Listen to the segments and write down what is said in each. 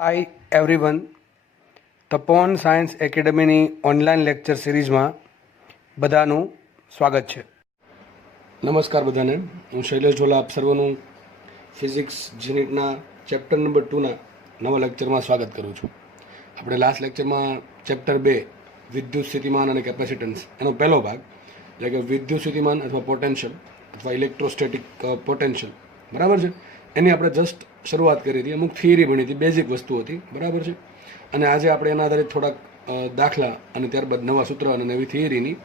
Hi everyone, તપોવન science એકેડમીની online lecture સિરીઝમાં બધાનું સ્વાગત છે. નમસ્કાર બધાને. હું શૈલેષ ઝોલા આપ સર્વનું ફિઝિક્સ યુનિટના ચેપ્ટર નંબર 2ના નવા લેક્ચરમાં સ્વાગત કરું છું. આપણે લાસ્ટ લેક્ચરમાં ચેપ્ટર 2 વિદ્યુત સ્થિતિમાન અને કેપેસિટન્સ એનો પહેલો ભાગ એટલે કે વિદ્યુત સ્થિતિમાન અથવા પોટેન્શિયલ અથવા ઇલેક્ટ્રોસ્ટેટિક પોટેન્શિયલ બરાબર છે એની આપણે જસ્ટ શરૂઆત કરી હતી. અમુક થિયરી ભણી હતી, બેઝિક વસ્તુ હતી બરાબર છે. અને આજે આપણે એના આધારિત થોડાક દાખલા અને ત્યારબાદ નવા સૂત્ર અને નવી થિયરીની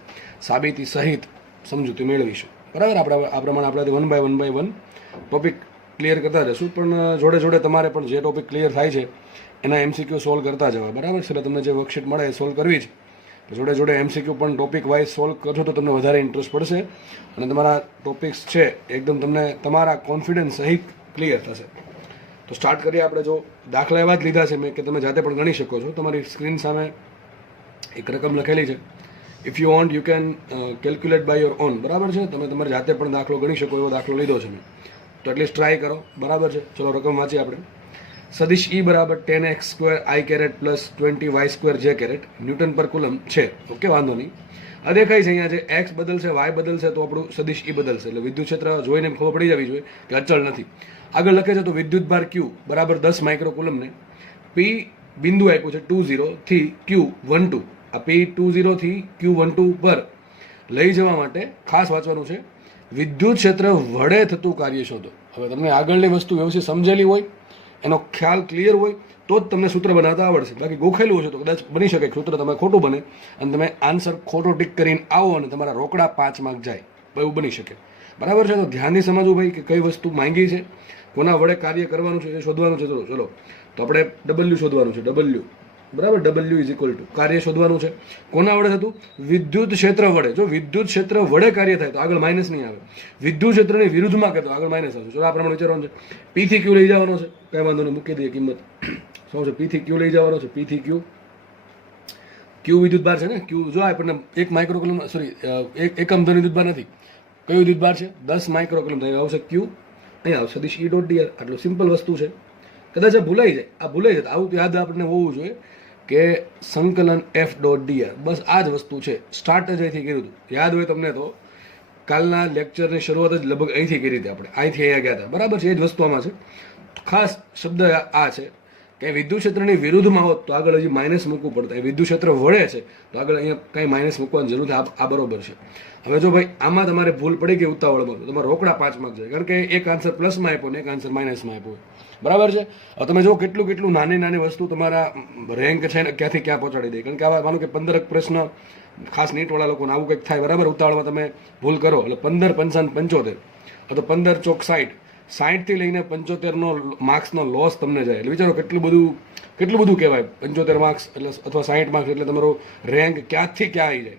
સાબિતી સહિત સમજૂતી મેળવીશું બરાબર. આપણે આ પ્રમાણે આપણાથી one by one topic clear કરતા જશું, પણ જોડે જોડે તમારે પણ જે ટોપિક ક્લિયર થાય છે એના એમસીક્યુ સોલ્વ કરતા જવા બરાબર છે. એટલે તમને જે વર્કશીટ મળે એ સોલ્વ કરવી છે. જોડે જોડે એમસીક્યુ પણ ટોપિક વાઇઝ સોલ્વ કરશો તો તમને વધારે ઇન્ટરેસ્ટ પડશે અને તમારા ટોપિક્સ છે એકદમ તમને તમારા કોન્ફિડન્સ સહિત ક્લિયર થશે. તો સ્ટાર્ટ કરીએ આપણે. જો દાખલા એવા જ લીધા છે મેં કે તમે જાતે પણ ગણી શકો છો. તમારી સ્ક્રીન સામે એક રકમ લખેલી છે. If you want you can calculate by your own બરાબર છે. તમે તમારી જાતે પણ દાખલો ગણી શકો એવો દાખલો લીધો છે મેં, તો એટલીસ્ટ ટ્રાય કરો બરાબર છે. ચલો રકમ વાંચીએ આપણે. સદિશ E બરાબર 10x² I caret plus 20y² J caret newton પર કુલમ છે. ઓકે, વાંધો નહીં. આ દેખાય છે અહીંયા છે એક્સ બદલશે, વાય બદલશે તો આપણું સદિશ E બદલશે. એટલે વિદ્યુત ક્ષેત્ર જોઈને ખબર પડી જવી જોઈએ કે અચળ નથી. આગળ લખે છે તો વિદ્યુત ભાર Q બરાબર 10 માઇક્રોકુલમને P બિંદુ આપ્યું છે 20 થી Q12. આ P20 થી Q12 પર લઈ જવા માટે ખાસ વાંચવાનું છે વિદ્યુત ક્ષેત્ર વડે થતું કાર્ય શોધો. હવે તમને આગળની વસ્તુ વ્યવસ્થિત સમજેલી હોય, એનો ખ્યાલ ક્લિયર હોય તો જ તમને સૂત્ર બનાવતા આવડશે. બાકી ગોખેલું હશે તો કદાચ બની શકે સૂત્ર તમે ખોટું બને અને તમે આન્સર ખોટો ટીક કરીને આવો અને તમારા રોકડા 5 માર્ક જાય, એવું બની શકે બરાબર છે. તો ધ્યાનથી સમજવું ભાઈ કે કઈ વસ્તુ માંગી છે, કોના વડે કાર્ય કરવાનું છે એ શોધવાનું છે. ચલો તો આપણે W શોધવાનું છે. W બરાબર, W ઇઝ ઇક્વલ ટુ કાર્ય શોધવાનું છે. કોના વડે થતું? વિદ્યુત ક્ષેત્ર વડે. જો વિદ્યુત ક્ષેત્ર વડે કાર્ય થાય તો આગળ માઇનસ નહીં આવે. વિદ્યુત ક્ષેત્રની વિરુદ્ધમાં કરતો આગળ માઇનસ આવશે. ચલો આ પ્રમાણે વિચારવાનું છે. P થી Q લઈ જવાનો છે, કઈ વાંધો નહીં, મૂકી દઈએ કિંમત. શું છે? P થી Q લઈ જવાનો છે. P થી Q વિદ્યુત ભાર છે ને. Q જો આપણને 1 માઇક્રોકુલમ સોરી એકમ ધન વિદ્યુત ભાર નથી. કયું વિદ્યુત ભાર છે? 10 માઇક્રોકુલમ. તો આવશે Q, અહીં આવશે સદિશ E ડોટ dr. આટલું સિમ્પલ વસ્તુ છે. કદાચ આ ભૂલાઈ જાય. આવું તો યાદ આપણને હોવું જોઈએ કે સંકલન F ડોટ dr. બસ આ જ વસ્તુ છે. સ્ટાર્ટ જ અહીંથી કર્યું હતું. યાદ હોય તમને તો કાલના લેક્ચરની શરૂઆત જ લગભગ અહીંથી કરી હતી આપણે. અહીંથી અહીંયા ગયા હતા બરાબર છે. એ જ વસ્તુ આમાં છે. ખાસ શબ્દ આ છે કે વિદ્યુત ક્ષેત્રની વિરુદ્ધમાં હોત તો આગળ હજી માઇનસ મૂકવું પડતું. વિદ્યુત ક્ષેત્ર વળે છે તો આગળ અહીંયા કંઈ માઇનસ મૂકવાની જરૂર છે. આ બરોબર છે. હવે જો ભાઈ આમાં તમારે ભૂલ પડી ગઈ ઉતાવળમાં તો તમારે રોકડા 5 માર્ક જાય, કારણ કે એક આન્સર પ્લસમાં આપ્યો ને એક આન્સર માઇનસમાં આપ્યો બરાબર છે. હવે તમે જો કેટલું નાની નાની વસ્તુ તમારા રેન્ક છે ને ક્યાંથી ક્યાં પહોંચાડી દે. કારણ કે આવા માનો કે 15 પ્રશ્ન ખાસ નીટવાળા લોકોને આવું કંઈક થાય બરાબર. ઉતાવળમાં તમે ભૂલ કરો એટલે 15 55 75 અથવા 15 ચોક 60 60થી લઈને 75નો માર્ક્સનો લોસ તમને જાય. એટલે વિચારો કેટલું બધું કહેવાય. 75 માર્ક્સ એટલે અથવા 60 માર્ક્સ એટલે તમારો રેન્ક ક્યાંથી ક્યાં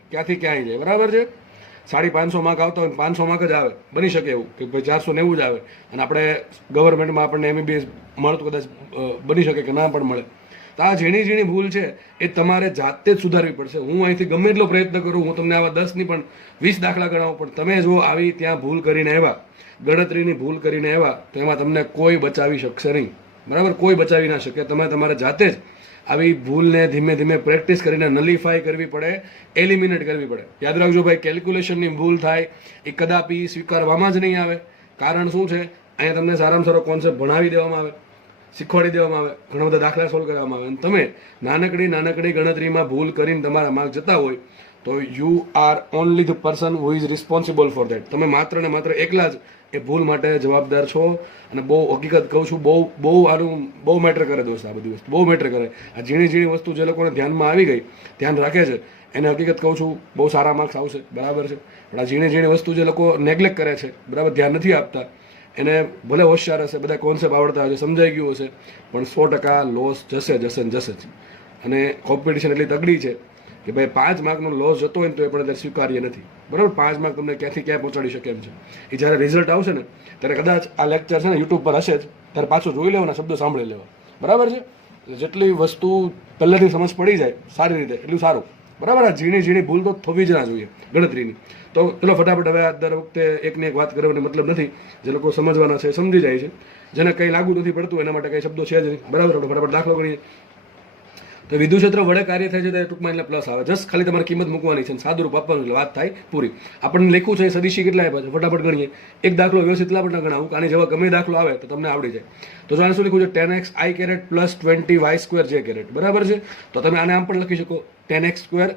આવી જાય બરાબર છે. 550 માર્ક આવતા હોય 500 માર્ક જ આવે. બની શકે એવું કે ભાઈ 490 જ આવે અને આપણે ગવર્મેન્ટમાં આપણને MBBS મળતું કદાચ બની શકે કે ના પણ મળે. તો આ ઝીણી ભૂલ છે એ તમારે જાતે જ સુધારવી પડશે. હું અહીંથી ગમે એટલો પ્રયત્ન કરું, હું તમને આવા 10 ની પણ 20 દાખલા ગણાવું, પણ તમે જો આવી ત્યાં ભૂલ કરીને આવ્યા, ગણતરીની ભૂલ કરીને આવ્યા તો એમાં તમને કોઈ બચાવી શકશે નહીં બરાબર. કોઈ બચાવી ના શકે. તમે તમારે જાતે જ આવી ભૂલને ધીમે ધીમે પ્રેક્ટિસ કરીને નલિફાય કરવી પડે, એલિમિનેટ કરવી પડે. યાદ રાખજો ભાઈ, કેલ્ક્યુલેશનની ભૂલ થાય એ કદાપી સ્વીકારવામાં જ નહીં આવે. કારણ શું છે? અહીંયા તમને સારામાં સારો કોન્સેપ્ટ ભણાવી દેવામાં આવે, શીખવાડી દેવામાં આવે, ઘણા બધા દાખલા સોલ્વ કરવામાં આવે અને તમે નાનકડી ગણતરીમાં ભૂલ કરીને તમારા માર્ક જતા હોય તો you are only the person who is responsible for that. તમે માત્ર ને માત્ર એકલા જ એ ભૂલ માટે જવાબદાર છો. અને બહુ હકીકત કહું છું, બહુ મેટર કરે દોસ્ત. આ બધી વસ્તુ બહુ મેટર કરે. આ ઝીણી વસ્તુ જે લોકોને ધ્યાનમાં આવી ગઈ, ધ્યાન રાખે છે, એને હકીકત કહું છું બહુ સારા માર્ક્સ આવશે બરાબર છે. પણ આ ઝીણી વસ્તુ જે લોકો નેગ્લેક્ટ કરે છે બરાબર, ધ્યાન નથી આપતા, એને ભલે હોશિયાર હશે, બધા કોન્સેપ્ટ આવડતા હશે, સમજાઈ ગયું હશે, પણ 100% લોસ જશે જ. અને કોમ્પિટિશન એટલી તગડી છે કે ભાઈ 5 માર્કનો લોસ જતો હોય ને તો એ પણ અત્યારે સ્વીકાર્ય નથી બરાબર. 5 માર્ક તમને ક્યાંથી ક્યાં પહોંચાડી શકે એમ છે. એ જ્યારે રિઝલ્ટ આવશે ને ત્યારે કદાચ આ લેક્ચર છે ને યુટ્યુબ પર હશે જ, ત્યારે પાછું જોઈ લેવાના, શબ્દો સાંભળી લેવા બરાબર છે. જેટલી વસ્તુ પહેલેથી સમજ પડી જાય સારી રીતે એટલું સારું બરાબર. આ ઝીણી ઝીણી ભૂલ તો થવી જ ના જોઈએ ગણતરીની. તો ચલો ફટાફટ હવે દર વખતે એકને એક વાત કરવાનો મતલબ નથી. જે લોકો સમજવાના છે સમજી જાય છે, જેને કંઈ લાગુ નથી પડતું એના માટે કંઈ શબ્દો છે જ નહીં. બરાબર. આપણે ફટાફટ દાખલો ગણીએ. તો વિદ્યુત ક્ષેત્ર વડે કાર્ય થાય છે તો ટૂંકમાં એટલે પ્લસ આવે. જસ્ટ ખાલી તમારે કિંમત મૂકવાની છે, સાદું રૂપ આપવાનું એટલે વાત થાય પૂરી. આપણને લખ્યું છે સદીશી કેટલા આપ્યા છે, ફટાફટ ગણીએ. એક દાખલો વ્યવસ્થિત એટલા પણ ગણાવું આની જેવા ગમે દાખલો આવે તો તમને આવડી જાય. તો જો આને શું લખ્યું છે, 10x i caret plus 20y² j caret. બરાબર છે. તો તમે આને આમ પણ લખી શકો 10x²,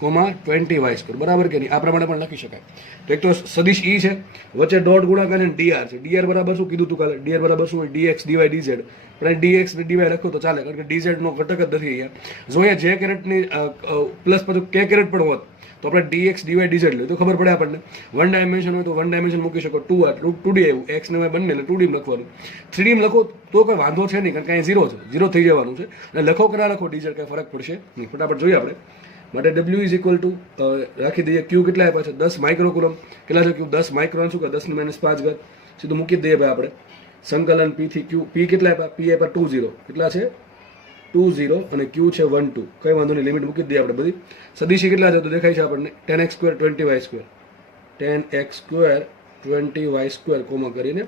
20y². બરાબર કે નહીં? આ પ્રમાણે પણ લખી શકાય. તો એક તો સદીશ ઈ છે, વચ્ચે ડોટ ગુણાકાર અને ડીઆર છે. ડીઆર બરાબર શું કીધું તું કાલે? ડીઆર બરાબર શું હોય? dx dy dz. પણ dx ને dy લખો તો ચાલે, કારણ કે dz નો ઘટક જ નથી અહીંયા. જો અહીંયા જે કેરેટની પ્લસ પછી કે કેરેટ પણ હોત તો આપણે dx dy dz લઈએ તો ખબર પડે આપણને. 1 ડાયમેન્શન હોય તો 1 ડાયમેન્શન મૂકી શકો. 2d આવ્યું, x ને y બંને 2d લખવાનું. 3d લખો તો કોઈ વાંધો છે નહીં, કારણ કે અહીં 0 છે, 0 થઈ જવાનું છે. અને લખો કે ના લખો dz કાંઈ ફરક પડશે નહીં. ફટાફટ જોઈએ આપણે. માટે w ઇઝ ઇક્વલ ટુ રાખી દઈએ. ક્યુ કેટલા આપ્યા છે? 10 માઇક્રોકુલમ. કેટલા છે ક્યુ? 10 માઇક્રોન શું કે 10 ની -5 સીધું મૂકી દઈએ ભાઈ આપણે. સંકલન p થી q. p કેટલા આપ્યા? p આપ્યા 20. કેટલા છે? 20 અને q છે 12. કઈ વાંધો નહીં, લિમિટ મૂકી દઈએ આપણે બધી. સદીશી કેટલા છે તો દેખાય છે આપણને 10x² 20y². 10x² 20y², comma કરીને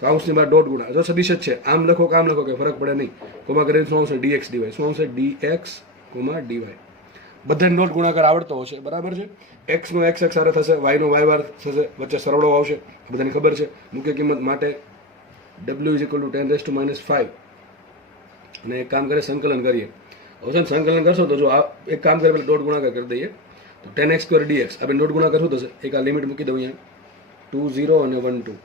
કાઉન્સની બહાર ડોટ ગુણા. જો સદીશ જ છે, આમ લખો કે આમ લખો કે ફરક પડે નહીં. કોમા કરીને શું આવશે? dx dy. શું આવશે? dx, dy. બધાને નોટ ગુણાકાર આવડતો હશે. બરાબર છે. x નો x સાથે થશે, y નો y થશે, વચ્ચે સરવાળો આવશે. બધાને ખબર છે. મુખ્ય કિંમત માટે w ઇઝ ઇક્વલ ટુ 10 - 5. અને એક કામ કરે, સંકલન કરીએ. હવે છે ને સંકલન કરશો તો જો આ એક કામ કરે, પેલા ડોટ ગુણાકાર કરી દઈએ તો 10x² dx. આપણે ડોટ ગુણાકાર શું થશે? એક આ લિમિટ મૂકી દઉં અહીંયા, 20 અને 12.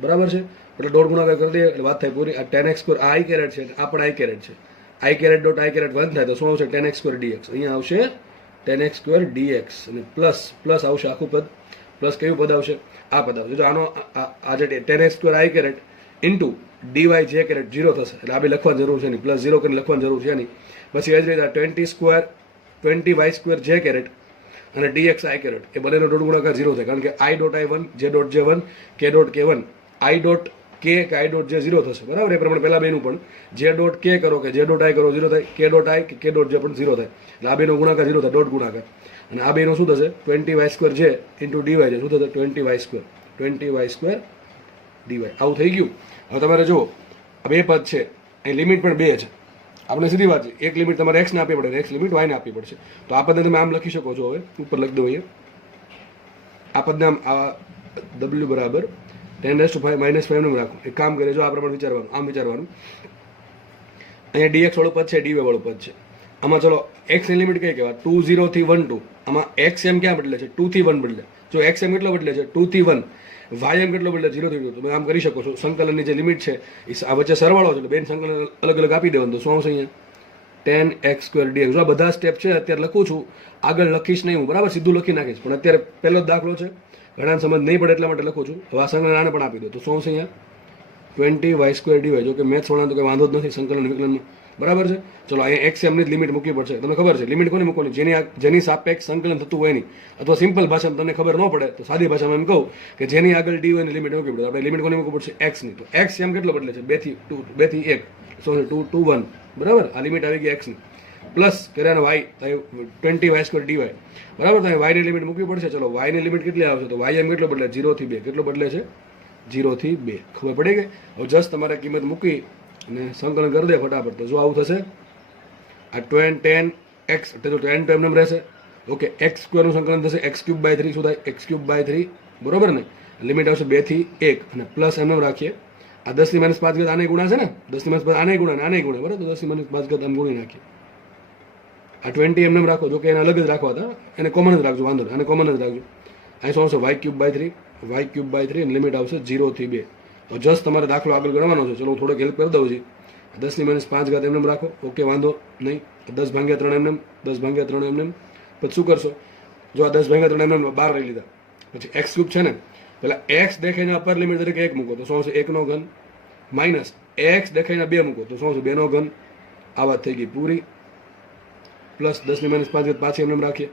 બરાબર છે. એટલે ડોટ ગુણાકાર કરી દઈએ એટલે વાત થાય પૂરી. આ 10x² આ i કેરેટ છે, આ પણ i કેરેટ છે. i caret dot i caret 1 થાય તો શું આવશે? 10x² dx. અહીંયા આવશે 10x² dx અને પ્લસ આવશે આખું પદ. પ્લસ કયું પદ આવશે? આ પદ આવશે. જો આનો આ જે 10x² i caret into dy j caret 0 થશે, એટલે આ બી લખવાની જરૂર છે નહીં. પ્લસ 0 કરીને લખવાની જરૂર છે નહીં. પછી એ જ રીતે 20y² j કેરેટ અને dx i કેરેટ, એ બંનેનો ડોટ ગુણાકાર 0 થાય, કારણ કે i dot i1 j dot j1 k dot k1 i dot k કે i ડોટ j 0 થશે. બરાબર. એ પ્રમાણે પહેલા બેનું પણ j ડોટ k કરો કે j ડોટ i કરો 0 થાય, k ડોટ i કે k ડોટ j પણ 0 થાય. એટલે આ બેનો ગુણાકાર 0 થાય, ડોટ ગુણાકાર. અને આ બેનો શું થશે? 20y² j ઇન્ટુ dy છે. શું થશે? 20y², dy. આવું થઈ ગયું. હવે તમારે જુઓ, આ બે પદ છે, અહીં લિમિટ પણ 2 છે. આપણે સીધી વાત છે, એક લિમિટ તમારે x ને આપવી પડે, x લિમિટ y ને આપવી પડશે. તો આ પદને તમે આમ લખી શકો છો. હવે ઉપર લખી દો અહીંયા. આ પદને આમ આ w બરાબર 10⁵ -5 નું રાખો. એક કામ કરે, જો આ પ્રમાણે વિચારવાનું, આમ વિચારવાનું. અહીંયા dx વાળું પદ છે, dy વાળું પદ છે. આમાં ચલો x ની લિમિટ કઈ કહેવાય? 20 થી 12. આમાં x એમ ક્યાં બદલે છે? 2 થી 1 બદલે. જો x એમ કેટલો બદલે છે? 2 થી 1. y એમ કેટલો બદલે? 0 થી 2. તમે આમ કરી શકો છો. સંકલનની જે લિમિટ છે આ વચ્ચે સરવાળો છે, એટલે બેન સંકલન અલગ અલગ આપી દેવાનું. તો શું આવશે અહીંયા? 10x² dx. જો આ બધા સ્ટેપ છે અત્યારે લખું છું, આગળ લખીશ નહીં હું. બરાબર, સીધું લખી નાખીશ. પણ અત્યારે પહેલો જ દાખલો છે, ઘણા સમજ નહીં પડે એટલા માટે લખું છું. હવે આ સંકલન આને પણ આપી દો તો શું આવશે અહીંયા? 20y² dy. જો કે મેથ્સ વાળા તો કંઈ વાંધો જ નથી સંકલન વિકલનમાં. બરાબર છે. ચલો અહીંયા x એમની જ લિમિટ મૂકવી પડશે. તમને ખબર છે લિમિટ કોની મૂકવાની? જેની સાપેક્ષ સંકલન થતું હોય નહીં. અથવા સિમ્પલ ભાષામાં તમને ખબર ન પડે તો સાદી ભાષામાં એમ કહું કે જેની આગળ dy ની લિમિટ મૂકવી પડે. આપણે લિમિટ કોની મૂકવી પડશે? x ની. તો x એમ કેટલો બદલે છે? 2 થી 1. શું છે? 2 to 1. બરાબર. આ લિમિટ આવી ગઈ x ની. પ્લસ કર્યાનો y, 20y² dy. બરાબર. તો y ની લિમિટ મૂકવી પડશે. ચલો y ની લિમિટ કેટલી આવશે? તો y એમ કેટલો બદલે? 0 થી 2. કેટલો બદલે છે? 0 થી 2. ખબર પડી ગઈ? હવે જસ્ટ તમારે કિંમત મૂકી અને સંકલન કરી દે ફટાફટ. તો જો આવું થશે, આ 10x એટલે તો 10 તો એમ રહેશે. ઓકે, x² નું સંકલન થશે x³/3. શું થાય? x³/3. બરોબર ને? લિમિટ આવશે 2 થી 1 અને પ્લસ એમ રાખીએ. આ 10 ની -5 આને ગુણા છે ને, 10 ની -5 આને ગુણા, આને ગુણા. બરાબર. તો 10 ની -5 આમ ગુણી નાખીએ. આ 20 એમ રાખો. જો કે એને અલગ જ રાખવા હતા, એને કોમન જ રાખજો, વાંધો નહીં, આને કોમન જ રાખજો. અહીં શું આવશે? y³/3, y³/3 અને લિમિટ આવશે 0 થી 2. તો જસ્ટ તમારે દાખલો આગળ ગણવાનો છે. ચલો હું થોડોક હેલ્પ કરી દઉં છું. 10 ની -5 એમને રાખો. ઓકે, વાંધો નહીં. 10/3 એમને, 10/3 એમને. પછી શું કરશો? જો આ 10/3 એમને બહાર લઈ લીધા. પછી x³ છે ને, પેલા x દેખાઈને અપર લિમિટ તરીકે 1 મૂકો તો શું આવશે? 1 નો ઘન. માઇનસ x દેખાઈને 2 મૂકો તો શું આવશે? 2 નો ઘન. આ વાત થઈ ગઈ પૂરી. પ્લસ 10 ની -5 પાછી એમને રાખીએ.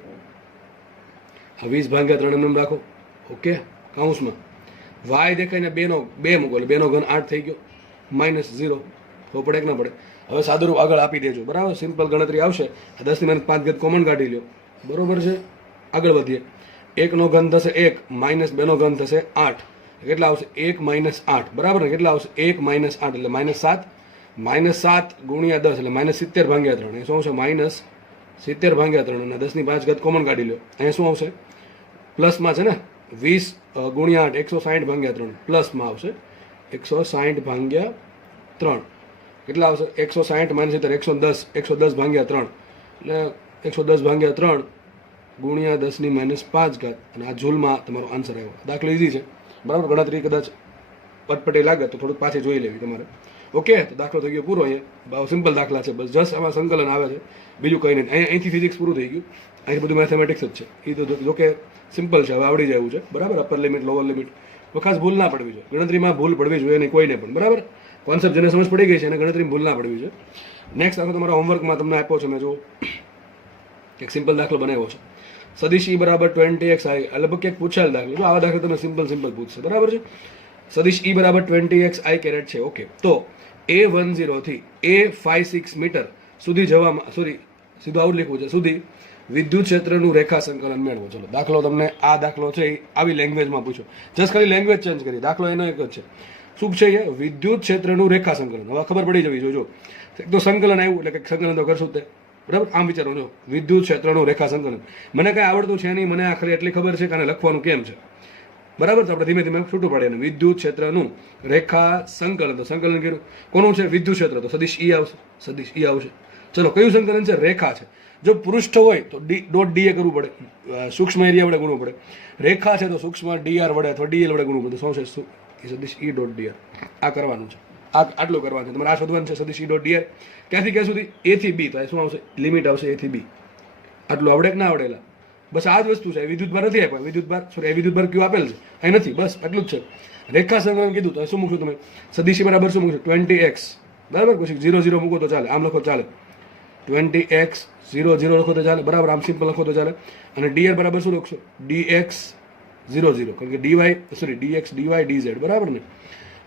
આ 20/3 એમને રાખો. ઓકે, કાઉન્સમાં y દેખાઈને 2 મૂકો એટલે 2 નો ઘન 8 થઈ ગયો. -0. તો પડે કે ના પડે? હવે સાદુરૂપ આગળ આપી દેજો, બરાબર. સિમ્પલ ગણતરી આવશે, 10 ની -5 ઘાત કોમન કાઢી લો, બરોબર છે. આગળ વધીએ. 1 નો ઘન થશે 1 માઇનસ 2 નો ઘન થશે 8, કેટલા આવશે 1 માઇનસ 8, બરાબર ને. કેટલા આવશે 1 માઇનસ 8 એટલે -7, -7 ગુણ્યા 10 એટલે -70 ભાગ્યા 3. એ શું આવશે -70 ભાગ્યા 3, અને 10 ની 5 ઘાત કોમન કાઢી લો. અહીંયા શું આવશે પ્લસમાં છે ને, 20 ગુણ્યા 8 160 ભાગ્યા 3, પ્લસમાં આવશે 160 ભાગ્યા 3. કેટલા આવશે 160 -70 110 ભાગ્યા 3 એટલે 110 ભાગ્યા 3 ગુણ્યા 10 ની -5 ઘાત, અને આ જૂલમાં તમારો આન્સર આવ્યો. દાખલો ઈઝી છે, બરાબર. ગણતરી કદાચ પટપટી લાગે તો થોડુંક પાછી જોઈ લેવી તમારે. ઓકે, તો દાખલો થઈ ગયો પૂરો. અહીંયા બહુ સિમ્પલ દાખલા છે, બસ જસ્ટ આમાં સંકલન આવે છે, બીજું કંઈ નહીં. અહીંથી ફિઝિક્સ પૂરું થઈ ગયું, અહીંથી બધું મેથેમેટિક્સ જ છે. એ તો જોકે સિમ્પલ છે, હવે આવડી જાય એવું છે, બરાબર. અપર લિમિટ લોઅર લિમિટ ખાસ ભૂલ ના પડવી જોઈએ. ગણતરીમાં ભૂલ પડવી જોઈએ નહીં કોઈને પણ, બરાબર. કોન્સેપ્ટ જેને સમજ પડી ગઈ છે એને ગણતરીમાં ભૂલ ના પડવી જોઈએ. નેક્સ્ટ દાખલો તમારા હોમવર્કમાં તમને આપ્યો છે, મેં જો એક સિમ્પલ દાખલો બનાવ્યો છે. સદિશ E બરાબર 20x i, લગભગ ક્યાંક પૂછાયેલ દાખલો. જો આવા દાખલા તમે સિમ્પલ પૂછશે, બરાબર છે. સદિશ E બરાબર 20x i કેરેટ છે. ઓકે, તો A10 થી A56 મીટર સુધી જવામાં, સીધું આવું લખવું છે, સુધી વિદ્યુત ક્ષેત્રનું રેખા સંકલન મેળવો. ચલો, દાખલો તમને આ દાખલો છે એ આવી લેંગ્વેજમાં પૂછો, જસ્ટ ખાલી લેંગ્વેજ ચેન્જ કરી. દાખલો એનો એક જ છે. શું છે એ? વિદ્યુત ક્ષેત્રનું રેખા સંકલન. હવે ખબર પડી જવી જોઈએ. જો તો સંકલન આવ્યું એટલે કે સંકલન તો કરશું તે, બરાબર. આમ વિચારો, જો વિદ્યુત ક્ષેત્રનું રેખા સંકલન. મને કાંઈ આવડતું છે નહીં, મને આખરે એટલી ખબર છે કે આને લખવાનું કેમ છે, બરાબર. તો આપણે ધીમે ધીમે છૂટું પાડીએ. વિદ્યુત ક્ષેત્રનું રેખા સંકલન, તો સંકલન કર્યું કોનું છે? વિદ્યુત ક્ષેત્ર, તો સદિશ E આવશે, સદિશ E આવશે. ચલો, કયું સંકલન છે? રેખા છે. જો પૃષ્ઠ હોય તો .da કરવું પડે, સૂક્ષ્મ એરિયા વડે ગુણવું પડે. રેખા છે તો સૂક્ષ્મ dr વડે અથવા dl વડે ગુણવું પડે. શું છે? સદિશ E.dr. આ કરવાનું છે, આટલું કરવાનું છે તમારે. આ શોધવાનું છે સદિશ E.dr. ક્યાંથી ક્યાં સુધી? A થી B. તો શું આવશે? લિમિટ આવશે A થી B. આટલું આવડે કે ના આવડેલા? બસ આ જ વસ્તુ છે. વિદ્યુતભાર નથી આપ્યા, વિદ્યુતભાર કયું આપેલ છે અહીં નથી, બસ એટલું જ છે. રેખા સંકલન કીધું તો શું મૂકશું તમે? સદિશ E બરાબર શું મૂકશો? 20x, બરાબર. પછી 0 મૂકો તો ચાલે, આમ લખો ચાલે. 20x 0 લખો તો ચાલે, બરાબર. આમ સિમ્પલ લખો તો ચાલે. અને dr બરાબર શું લખશો? dx 0 કારણ કે dx dy dz, બરાબર ને.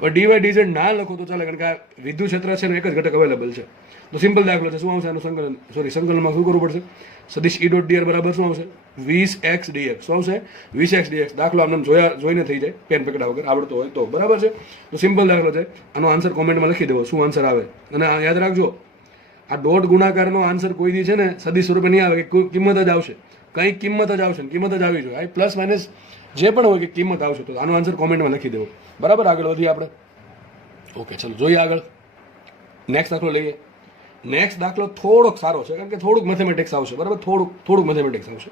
હવે dy dz ના લખો તો ચાલે, કારણ કે આ વિદ્યુત ક્ષેત્ર છે ને એક જ ઘટક અવેલેબલ છે. તો સિમ્પલ દાખલો છે. શું આવશે આનું સંકલન? સંકલનમાં શું કરવું પડશે? સદિશ E.dr બરાબર શું આવશે? 20x dx. શું આવશે? 20x dx. દાખલો આમને જોઈને થઈ જાય, પેન પકડા વગર, આવડતો હોય તો, બરાબર છે. તો સિમ્પલ દાખલો છે. આનો આન્સર કોમેન્ટમાં લખી દેવો, શું આન્સર આવે. અને યાદ રાખજો, આ ડોટ ગુણાકારનો આન્સર કોઈ દી છે ને સદિશ સ્વરૂપે નહીં આવે, કે કિંમત જ આવશે, કંઈક કિંમત જ આવશે, કિંમત જ આવી જોઈએ. આ પ્લસ માઇનસ જે પણ હોય કે કિંમત આવશે. તો આનો આન્સર કોમેન્ટમાં લખી દેવો, બરાબર. આગળ વધીએ આપણે. ઓકે, ચલો જોઈએ આગળ. નેક્સ્ટ દાખલો લઈએ. નેક્સ્ટ દાખલો થોડોક સારો છે, કારણ કે થોડુંક મેથેમેટિક્સ આવશે, બરાબર. થોડુંક મેથેમેટિક્સ આવશે.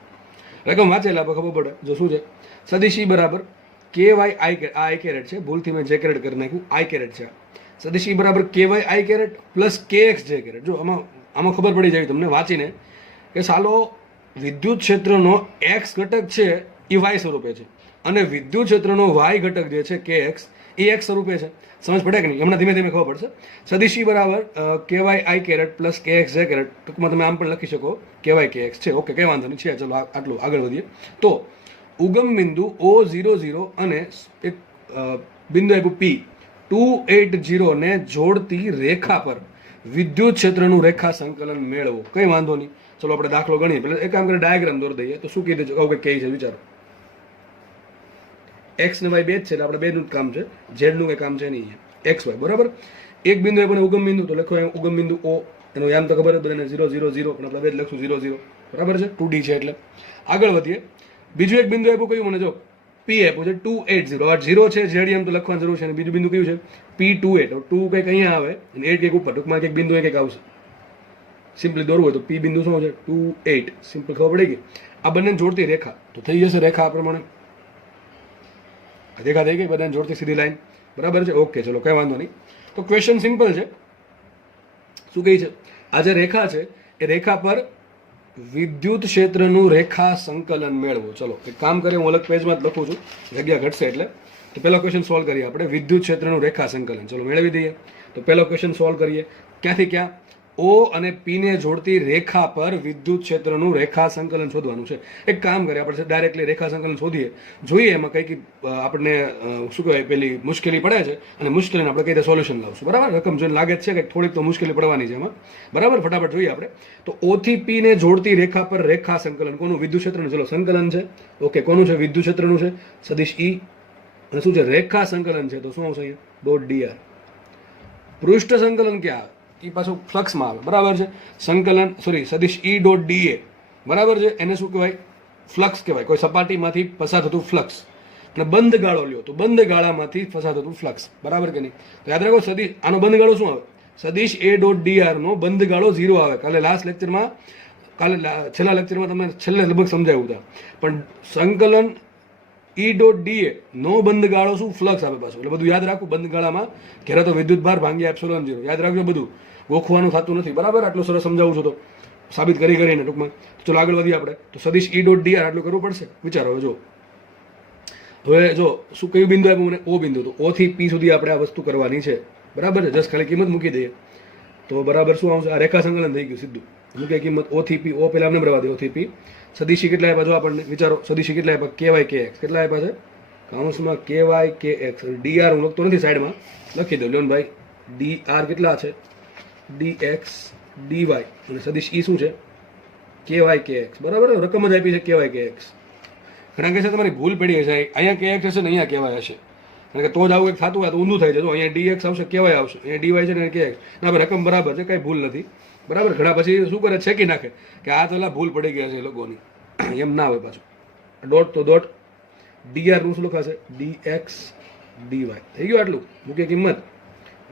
રકમ વાંચેલા ખબર પડે. જો શું છે? સદિશ E બરાબર KY i કેરેટ છે, ભૂલથી મેં જે કેરેટ કરી નાખ્યું, i કેરેટ છે. સદિશ E બરાબર KY i caret plus KX j caret. જો આમાં ખબર પડી જાય તમને વાંચીને કે સાલો વિદ્યુત ક્ષેત્રનો x ઘટક છે એ y સ્વરૂપે છે, અને વિદ્યુત ક્ષેત્રનો y ઘટક જે છે KX એ x સ્વરૂપે છે. સમજ પડે કે નહીં? હમણાં ધીમે ધીમે ખબર પડશે. સદિશ E બરાબર KY i caret plus KX j caret. ટૂંકમાં તમે આમ પણ લખી શકો KY KX છે. ઓકે, કઈ વાંધો નહીં છે. ચલો આટલું આગળ વધીએ. તો ઉગમ બિંદુ O00 અને એક બિંદુ આપ્યું P 280 ને જોડતી રેખા પર વિદ્યુત ક્ષેત્રનું રેખા સંકલન મેળવો. કઈ વાંધો નહીં. ચલો આપણે દાખલો ગણીએ. પહેલા એક કામ કરે, ડાયાગ્રામ દોરી દઈએ. તો શું કીધું છે? ઓકે, કઈ છે વિચારો. x ને y બે જ છે એટલે આપણે બેનું જ કામ છે, z નું કઈ કામ છે નહીં. x y, બરાબર. એક બિંદુ એ ઉગમ બિંદુ, તો લખો ઉગમ બિંદુ O. એનું યામ તો ખબર જ બધાને 0 0 0, પણ આપણે બે જ લખશું 0 0, બરાબર છે. 2D છે એટલે. આગળ વધીએ. બીજું એક બિંદુ આપ્યું, કયું મને જો P આપ્યું છે 280. આ 0 છે, z એમ તો લખવાની જરૂર છે. અને બીજું બિંદુ કયું છે? P28. 2 કંઈક અહીંયા આવે અને 8 કંઈક ઉપર, ટૂંકમાં કંઈક બિંદુ કંઈક આવશે. સિમ્પલી દોરવું હોય તો P બિંદુ શું છે? 28. સિમ્પલ ખબર પડી ગઈ. આ બંને જોડતી રેખા તો થઈ જશે રેખા આ પ્રમાણે. રેખા થઈ ગઈ, બધાને જોડતી સીધી લાઈન, બરાબર છે. ઓકે, ચલો કઈ વાંધો નહીં. તો ક્વેશ્ચન સિમ્પલ છે. શું કહે છે? આ જે રેખા છે એ રેખા પર વિદ્યુત ક્ષેત્રનું રેખા સંકલન મેળવો. ચલો એક કામ કરીએ, હું અલગ પેજમાં જ લખું છું, જગ્યા ઘટશે એટલે. તો પહેલો ક્વેશ્ચન સોલ્વ કરીએ આપણે. વિદ્યુત ક્ષેત્રનું રેખા સંકલન ચલો મેળવી દઈએ. તો પહેલો ક્વેશ્ચન સોલ્વ કરીએ. ક્યાંથી ક્યાં? ઓ અને પી ને જોડતી રેખા પર વિદ્યુત ક્ષેત્રનું રેખા સંકલન શોધવાનું છે. એક કામ કરીએ, આપણે ડાયરેક્ટલી રેખા સંકલન શોધીએ, જોઈએ એમાં કઈ આપણને શું કહેવાય પેલી મુશ્કેલી પડે છે, અને મુશ્કેલીને આપણે કઈ રીતે સોલ્યુશન લાવશું. બરાબર, રકમ જોઈને લાગે છે કે થોડીક તો મુશ્કેલી પડવાની છે એમાં. બરાબર, ફટાફટ જોઈએ આપણે. તો ઓ થી પી ને જોડતી રેખા પર રેખા સંકલન કોનું? વિદ્યુત ક્ષેત્રનું. ચલો, સંકલન છે. ઓકે, કોનું છે? વિદ્યુત ક્ષેત્રનું છે. સદિશ ઈ અને શું છે? રેખા સંકલન છે. તો શું આવશે અહીંયા? Dot DR. પૃષ્ઠ સંકલન ક્યાં આવે? એ પાછું ફ્લક્સમાં આવે. બરાબર છે. સંકલન સદિશ ઈ ડોટ ડીએ, બરાબર છે, એને શું કહેવાય? ફ્લક્સ કહેવાય. કોઈ સપાટીમાંથી પસાર થતું ફ્લક્સ. અને બંધ ગાળો લ્યો તો બંધ ગાળામાંથી પસાર થતું ફ્લક્સ. બરાબર કે નહીં? તો યાદ રાખો, સદિશ આનો બંધ ગાળો શું આવે? સદિશ એ ડોટ ડીઆર નો બંધ ગાળો 0 આવે. છેલ્લા લેક્ચરમાં તમે છેલ્લે લગભગ સમજાવ્યું હતા. પણ સંકલન ઈ ડોટ ડીએ નો બંધ ગાળો શું? ફ્લક્સ આવે પાછું. એટલે બધું યાદ રાખવું. બંધ ગાળામાં ઘેરે તો વિદ્યુત ભાર ભાંગ્યા એપ્સિલોન 0. યાદ રાખજો, બધું ગોખવાનું થતું નથી. બરાબર, આટલું સરસ સમજાવું છું તો સાબિત કરીને ટૂંકમાં. ચલો આગળ વધીએ આપણે. તો સદિશ ઈ ડોટ ડીઆર આટલું કરવું પડશે. વિચારો હવે જો શું કયું બિંદુ આપ્યું મને? ઓ બિંદુ. તો ઓ થી પી સુધી આપણે આ વસ્તુ કરવાની છે. બરાબર છે. જસ્ટ ખાલી કિંમત મૂકી દઈએ તો બરાબર શું આવશે? આ રેખા સંકલન થઈ ગયું સીધું. મૂકે કિંમત ઓ થી પી. ઓ પેલા અમને બરાબર દે. ઓ થી પી સદિશી કેટલા આપ્યા? જો આપણને વિચારો, સદિશી કેટલા આપ્યા? કેવાય કે એક્સ. કેટલા આપ્યા છે? કાઉન્સમાં કેવાય કે એક્સ. ડીઆર હું લખતો નથી, સાઈડમાં લખી દઉં. લ્યોન ભાઈ, ડીઆર કેટલા છે? DX DY. અને સદિશ ઈ શું છે? કેવાય કે એક્સ. બરાબર, રકમ જ આપી છે કેવાય કે એક્સ. ઘણા કહે છે તમારી ભૂલ પડી હશે, અહીંયા કે એક્સ હશે ને અહીંયા કેવાય હશે, કારણ કે તો જ આવું એક થતું હોય તો ઊંધું થાય છે. જો અહીંયા ડીએક્સ આવશે, કેવાય આવશે, અહીંયા ડીવાય છે ને કે એક્સ. ના ભાઈ, રકમ બરાબર છે, કઈ ભૂલ નથી. બરાબર, ઘણા પછી શું કરે? છેકી નાખે કે આ તો ભૂલ પડી ગયા છે એ લોકોની. એમ ના હોય પાછું. ડોટ તો ડોટ. ડીઆર નું શું લખાશે? DX DY. થઈ ગયું આટલું. મૂકે કિંમત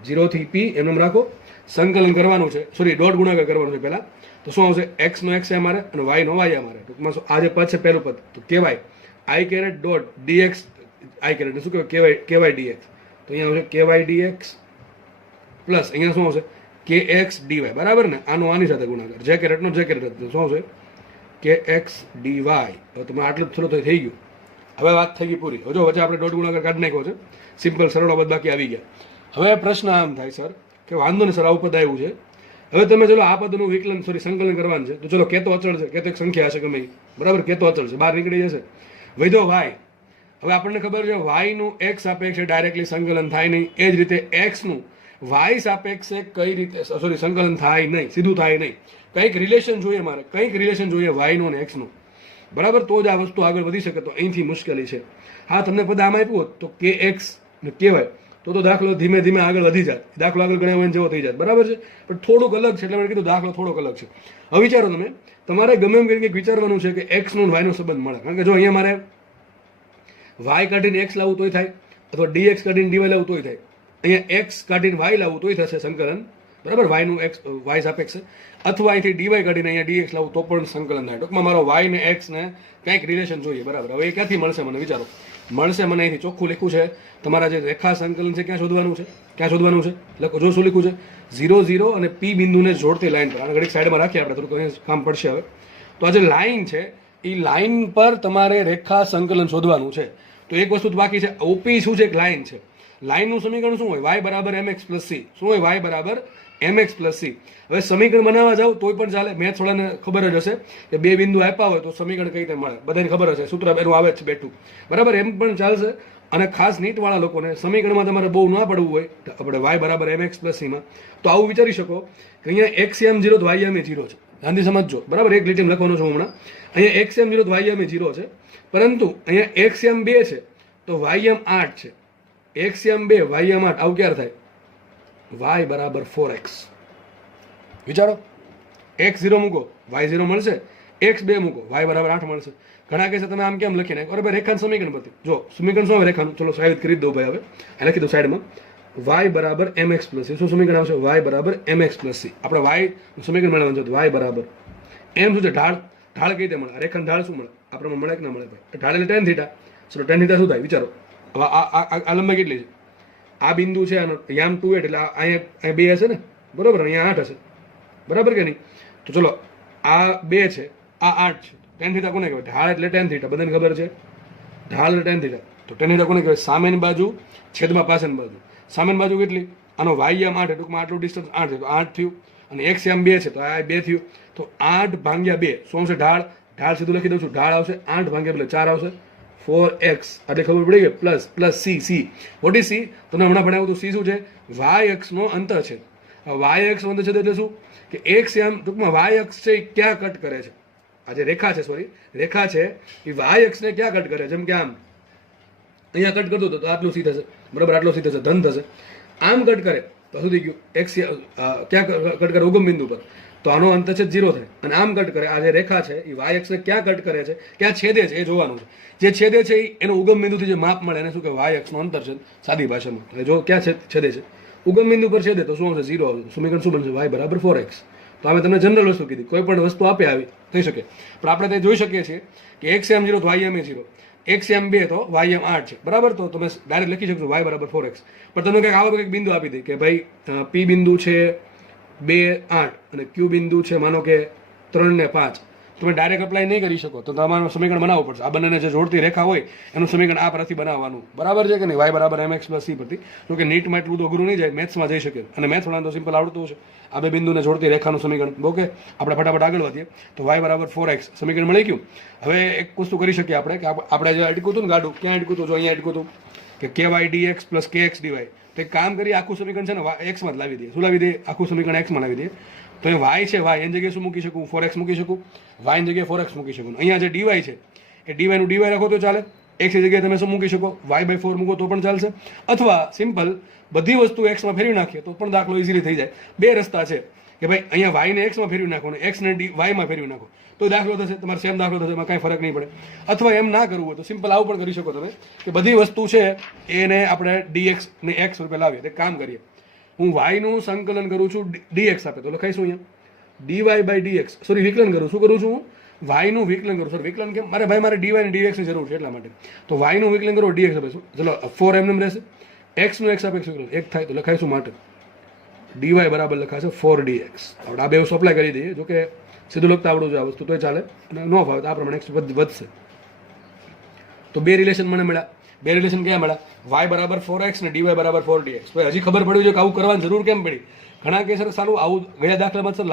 0 થી પી એમ રાખો. સંકલન કરવાનું છે, ડોટ ગુણાકાર કરવાનું છે પહેલા. તો શું આવશે? એક્સ નો એક્સ અમારે અને વાય નો વાય અમારે. ટૂંકમાં આ જે પદ છે પહેલું પદ, તો કેવાય આઈ કેરેટ ડોટ ડીએક્સ આઈ કેરેટ શું કહેવાય? કેવાય ડીએક્સ. તો અહીંયા આવશે કેવાય ડીએક્સ પ્લસ અહીંયા શું આવશે? કે એક્સ ડીવાય. બરાબર ને? આનો આની સાથે ગુણાકાર. જે કેરેટનો જે કેરેટ. શું આવશે? કે એક્સ ડીવાય. હવે તમે આટલું થોડું તો થઈ ગયું. હવે વાત થઈ ગઈ પૂરી. જો વચ્ચે આપણે ડોટ ગુણાકાર કાઢી નાખ્યો છે. સિમ્પલ સરળ બાબત બાકી આવી ગયા. હવે પ્રશ્ન આમ થાય સર કે વાંધો નહીં સર, આવું પદ આવ્યું છે. હવે તમે ચલો આ પદનું વિકલન સંકલન કરવાનું છે. તો ચલો કેતો અચળ છે, કેતો એક સંખ્યા હશે ગમે. બરાબર, કેતો અચળ છે, બહાર નીકળી જશે. વૈધો વાય. હવે આપણને ખબર છે વાય નું એક્સ સાપેક્ષે ડાયરેક્ટલી સંકલન થાય નહીં. એ જ રીતે એક્સ નું વાય સાપેક્ષે કઈ રીતે સંકલન થાય નહીં, સીધું થાય નહીં. કંઈક રિલેશન જોઈએ મારે, કંઈક રિલેશન જોઈએ વાય નું અને એક્સ નું. બરાબર, તો જ આ વસ્તુ આગળ વધી શકે. તો અહીંથી મુશ્કેલી છે. હા, તમને પદ આમ આપ્યું હોત તો કે એક્સ ને કહેવાય તો દાખલો ધીમે ધીમે આગળ વધી જાય. દાખલો આગળ ગણ્યા હોય જેવો થઈ જાય. બરાબર છે, પણ થોડુંક અલગ છે એટલે મેં કીધું દાખલો થોડોક અલગ છે. હવે વિચારો તમે, તમારે ગમે એમ કરીને વિચારવાનું છે કે એક્સ નો વાય નો સંબંધ મળે. કારણ કે જો અહીંયા મારે વાય કાઢીને એક્સ લાવવું તોય થાય, અથવા ડીએક્સ કાઢીને ડીવાય લાવવું તોય થાય. અહીંયા એક્સ કાઢીને વાય લાવવું તોય થશે સંકલન. બરાબર, વાય નું એક્સ વાય સાપેક્ષે, અથવા અહીંથી ડીવાય કાઢીને અહીંયા ડીએક્સ લાવવું તો પણ સંકલન થાય. ટૂંકમાં મારો વાય ને એક્સ ને કંઈક રિલેશન જોઈએ. બરાબર, હવે એ ક્યાંથી મળશે મને? વિચારો. મળશે મને અહીંથી ચોખ્ખું લખ્યું છે. તમારા જે રેખા સંકલન છે ક્યાં શોધવાનું છે? ક્યાં શોધવાનું છે? લખો, જો શું લખ્યું છે? 0 0 અને પી બિંદુને જોડતી લાઈન પર. આ ઘડીક સાઈડમાં રાખીએ આપણે, થોડુંક કામ પડશે હવે. તો આ જે લાઈન છે એ લાઈન પર તમારે રેખા સંકલન શોધવાનું છે. તો એક વસ્તુ બાકી છે. ઓપી શું છે? એક લાઈન છે. લાઈનનું સમીકરણ શું હોય? વાય બરાબર mx પ્લસ સી. શું હોય? વાય બરાબર mx પ્લસ સી. હવે સમીકરણ બનાવવા જાવ તોય પણ ચાલે. મેથ્સ વાળાને ખબર જ હશે કે બે બિંદુ આપ્યા હોય તો સમીકરણ કઈ રીતે મળે, બધાને ખબર હશે. સૂત્ર એનું આવે છે બેઠું. બરાબર, એમ પણ ચાલશે. અને ખાસ નીટવાળા લોકોને સમીકરણમાં તમારે બહુ ના પડવું હોય, આપણે વાય બરાબર mx પ્લસ સીમાં, તો આવું વિચારી શકો કે અહીંયા એક્સ એમ 0 તો વાય એમ 0 છે. ગાંધી સમજો. બરાબર, એક લીટી લખવાનો છું હમણાં. અહીંયા એક્સ એમ 0 તો વાય એમ 0 છે, પરંતુ અહીંયા એક્સ એમ 2 છે તો વાય એમ 8 છે. એક્સ એમ 2 વાય એમ 8 આવું ક્યારે થાય? વાય બરાબર 4x. વિચારો, એક્સ 0 મૂકો વાય 0 મળશે, એક્સ 2 મૂકો વાય બરાબર 8 મળશે. ઘણા કહે છે તમે આમ કેમ લખી નાખો? અરે ભાઈ, રેખાનું સમીકરણ પરથી જો સમીકરણ શું આવે રેખાનું? ચલો સાબિત કરી દઉં ભાઈ. હવે આ લખી દઉં સાઈડમાં. વાય બરાબર mx પ્લસ સી. શું સમીકરણ આવશે? વાય બરાબર mx પ્લસ સી. આપણે વાય સમીકરણ મેળવવાનું છે. વાય બરાબર એમ શું છે? ઢાળ. ઢાળ કઈ રીતે મળે? રેખાનું ઢાળ શું મળે? આપણે મળે કે ના મળે ભાઈ? ઢાળ એટલે ટેન થીટા. ચલો ટેન થીટા શું થાય? વિચારો. હવે આ લંબાઈ કેટલી છે? આ બિંદુ છે યામ 2 એટલે અહીંયા 2 હશે ને? બરોબર, અહીંયા 8 હશે. બરાબર કે નહીં? તો ચલો આ 2 છે, આ 8 છે. ટેન થીટા કોને કહેવાય? ઢાળ એટલે ટેન થીટા. બધાને ખબર છે ઢાળ એટલે ટેન થીટા. તો ટેન થીટા કોને કહેવાય? સામેની બાજુ છેદમાં પાછળની બાજુ. સામેની બાજુ કેટલી? આનો વાય એમ 8, ટૂંકમાં આટલું ડિસ્ટન્સ 8 છે તો 8 થયું. અને એક્સ એમ 2 છે તો આ 2 થયું, તો 8 ભાગ્યા 2 શું આવશે? ઢાળ. ઢાળ સીધું લખી દઉં છું, ઢાળ આવશે 8 ભાગ્યા 2 4 આવશે 4x. એટલે ખબર પડી ગઈ. Plus plus c. What is c? તમને હમણાં ભણાવ્યું હતું. c શું છે? વાય અક્ષનો અંતર છે. વાય અક્ષ અંતર છે એટલે શું કે એક્સ એમ ટૂંકમાં વાય અક્ષ છે એ ક્યાં કટ કરે છે? આ જે રેખા છે, સોરી રેખા છે એ વાય અક્ષને ક્યાં કટ કરે? જેમ કે આમ અહીંયા કટ કરતો હતો તો આટલું સી થશે, બરાબર, આટલું સી થશે, ધન થશે. આમ કટ કરે તો શું થઈ ગયું? એક્સ ક્યાં કટ કરે? ઉગમ બિંદુ પર. તો આનો અંતર છે 0 થાય. અને આમ કટ કરે, આ જે રેખા છે એ વાય અક્ષને ક્યાં કટ કરે છે, ક્યાં છેદે છે એ જોવાનું છે. જે છેદે છે એનો ઉગમ બિંદુથી જે માપ મળે એને શું કે વાય અક્ષનું અંતર છે સાદી ભાષામાં. એટલે જો ક્યાં છેદે છે? ઉગમ બિંદુ પર છેદે તો શું આવશે? 0 આવશે. સમીકરણ શું બનશે? y બરાબર 4x. તો અમે તમને જનરલ વસ્તુ કીધી, કોઈ પણ વસ્તુ આપે આવી થઈ શકે, પણ આપણે તે જોઈ શકીએ છીએ કે એક્સ એમ 0 તો વાય એમ એ 0, એક્સ એમ 2 તો વાય એમ 8 છે, બરાબર. તો તમે ડાયરેક્ટ લખી શકશો y બરાબર 4x. પણ તમને કંઈક આવા કંઈક બિંદુ આપી દે કે ભાઈ પી બિંદુ છે 2 8 અને ક્યુ બિંદુ છે માનો કે 3 ને 5. તમે ડાયરેક્ટ અપ્લાય નહીં કરી શકો, તો તમારું સમીકરણ બનાવવું પડશે. આ બંનેને જે જોડતી રેખા હોય એનું સમીકરણ આ પરથી બનાવવાનું, બરાબર છે કે નહીં? y બરાબર mx પ્લસ c પરથી. જો કે નીટમાં એટલું તો અઘરું નહીં જાય, મેથ્સમાં જઈ શકે, અને મેથ્સ વાળા તો સિમ્પલ આવડતું છે. આ બે બિંદુને જોડતી રેખાનું સમીકરણ. ઓકે, આપણે ફટાફટ આગળ વધીએ. તો y બરાબર 4x સમીકરણ મળી ગયું. હવે એક વસ્તુ કરી શકીએ આપણે કે આપણે જે અટકું હતું ને ગાડું, ક્યાં અટકું હતું? જો અહીંયા અટકું હતું કે ky dx plus kx dy. તો એક કામ કરીએ, આખું સમીકરણ છે ને એક્સમાં જ લાવી દઈએ. શું લાવી દઈએ? આખું સમીકરણ એક્સમાં લાવી દઈએ. તો એ y છે, y એની જગ્યાએ શું મૂકી શકું? 4x મૂકી શકું. y ની જગ્યાએ 4x મૂકી શકું. અહીંયા જે dy છે એ dy નું dy રાખો તો ચાલે. x ની જગ્યાએ તમે શું મૂકી શકો? y/4 મૂકો તો પણ ચાલશે. અથવા સિમ્પલ બધી વસ્તુ x માં ફેરવી નાખીએ તો પણ દાખલો ઇઝીલી થઈ જાય. બે રસ્તા છે કે ભાઈ અહીંયા y ને x માં ફેરવી નાખો અને x ને y માં ફેરવી નાખો તો દાખલો થશે, તમારે સેમ દાખલો થશે, એમાં કાંઈ ફરક નહીં પડે. અથવા એમ ના કરવું હોય તો સિમ્પલ આવું પણ કરી શકો તમે કે બધી વસ્તુ છે એને આપણે dx ને x રૂપે લાવીએ. એક કામ કરીએ, હું y નું સંકલન કરું છું, dx આપે તો લખાઈશું અહીંયા dy/dx. સોરી, વિકલન કરું. શું કરું છું હું? y નું વિકલન કરું. સર વિકલન કેમ? મારે dy અને dx ની જરૂર છે એટલા માટે. તો y નું વિકલન કરો, dx આપે. ચલો 4 એમ રહેશે. x નું x સાપેક્ષ વિકલન 1 થાય તો લખાઈશું માટે dy બરાબર લખાશે 4dx. આપણે આ બે વસ્તુ અપ્લાય કરી દઈએ. જો કે સીધું લખતા આવડવું જોઈએ આ વસ્તુ તોય ચાલે, અને ન ફાવે તો આ પ્રમાણે x વધશે. તો બે રિલેશન મને મળ્યા. બે રિલેશન ક્યાં મળ્યા? y બરાબર 4x ને dy બરાબર 4dx. તો હજી ખબર પડવી જોઈએ કે આવું કરવાની જરૂર કેમ પડી? ઘણા કે સર સારું આવું ગયા દાખલામાં સર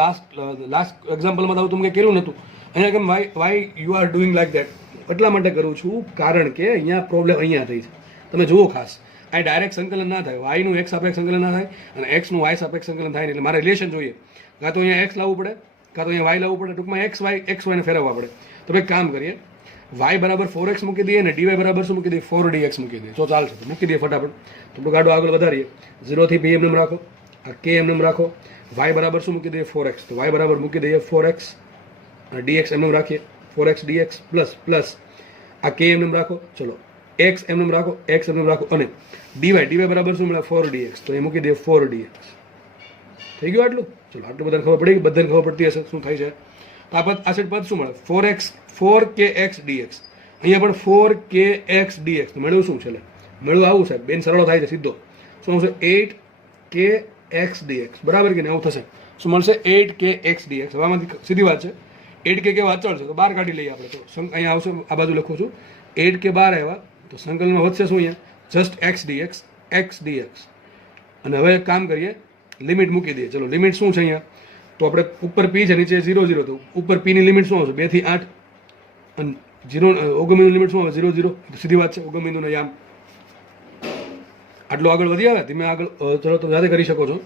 લાસ્ટ એક્ઝામ્પલમાં આવું તમે કર્યું નહોતું. અહીંયા કેમ why you are doing like that? એટલા માટે કરું છું કારણ કે અહીંયા પ્રોબ્લેમ અહીંયા થઈ છે. તમે જુઓ ખાસ, આ ડાયરેક્ટ સંકલન ના થાય. y નું x સાપેક્ષ સંકલન ના થાય અને x નું y સાપેક્ષ સંકલન થાય. એટલે મારે રિલેશન જોઈએ. કાં તો અહીંયા x લાવવું પડે, કાં તો અહીંયા y લાવવું પડે. ટૂંકમાં x y ને ફેરવવા પડે. તો એક કામ કરીએ, y બરાબર 4x મૂકી દઈએ અને dy બરાબર શું મૂકી દઈએ? 4dx મૂકી દઈએ. તો ચાલશે, તો મૂકી દઈએ ફટાફટ. તો આપણું ગાડું આગળ વધારીએ. 0 થી p એમ રાખો, આ k એમ રાખો. y બરાબર શું મૂકી દઈએ? 4x. તો y બરાબર મૂકી દઈએ 4x અને dx એમ રાખીએ. 4x dx પ્લસ પ્લસ આ k એમ રાખો. ચલો x એમ રાખો, x એમ રાખો અને dy બરાબર શું મળે? 4dx. તો એ મૂકી દઈએ 4dx. થઈ ગયું આટલું? ચલો આટલું બધાને ખબર પડી, બધાને ખબર પડતી હશે શું થાય છે. તો આ સાઈડ પદ શું મળે? 4kx dx. અહીંયા પણ 4kx dx. તો મળ્યું શું છે? મળ્યું આવું સાહેબ, બેન સરળો થાય છે સીધો. શું આવશે? 8kx dx. બરાબર કે નહીં? આવું થશે. શું મળશે? 8kx dx. હવે આમાંથી સીધી વાત છે, 8k કેવા અચળ છે તો બહાર કાઢી લઈએ આપણે. તો અહીંયા આવશે, આ બાજુ લખું છું 8k બહાર આવ્યા તો સંકલનમાં વધશે શું? અહીંયા just x dx, x dx. અને હવે એક કામ કરીએ, લિમિટ મૂકી દઈએ. ચલો લિમિટ શું છે અહીંયા? તો આપણે ઉપર p છે, નીચે 0 0. તો ઉપર p ની લિમિટ શું આવશે? 2 થી 8 અને 0 ઓગમબિંદુ લિમિટ શું આવે? 0 0. સીધી વાત છે, ઓગમબિંદુનો યામ. આટલું આગળ વધી આવે ધીમે આગળ. ચલો તો જાતે કરી શકો છો.